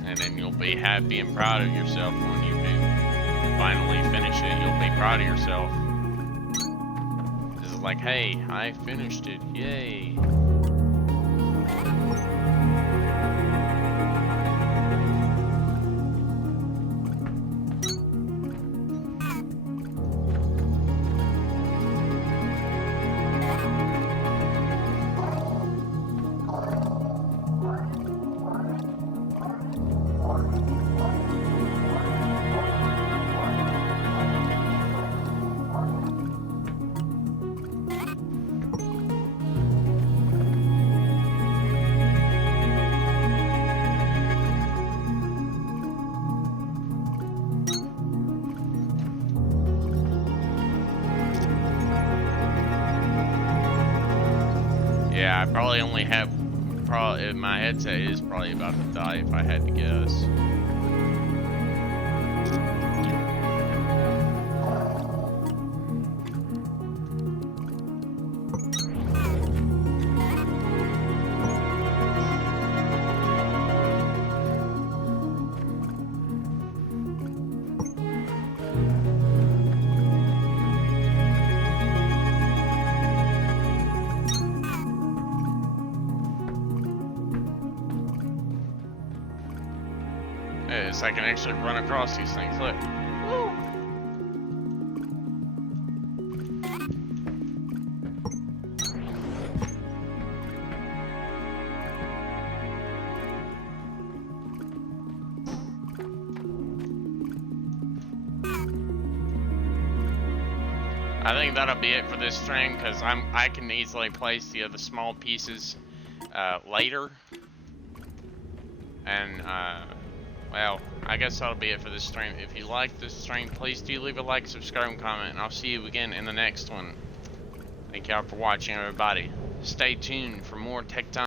And then you'll be happy and proud of yourself when you do finally finish it. You'll be proud of yourself. This is like, hey, I finished it, yay. Yeah, I probably only have, my headset is probably about to die if I had to guess. I can actually run across these things. Look. Woo. I think that'll be it for this stream, because I can easily place the other small pieces later. And well, I guess that'll be it for this stream. If you like this stream, please do leave a like, subscribe, and comment, and I'll see you again in the next one. Thank y'all for watching, everybody. Stay tuned for more TechTonica.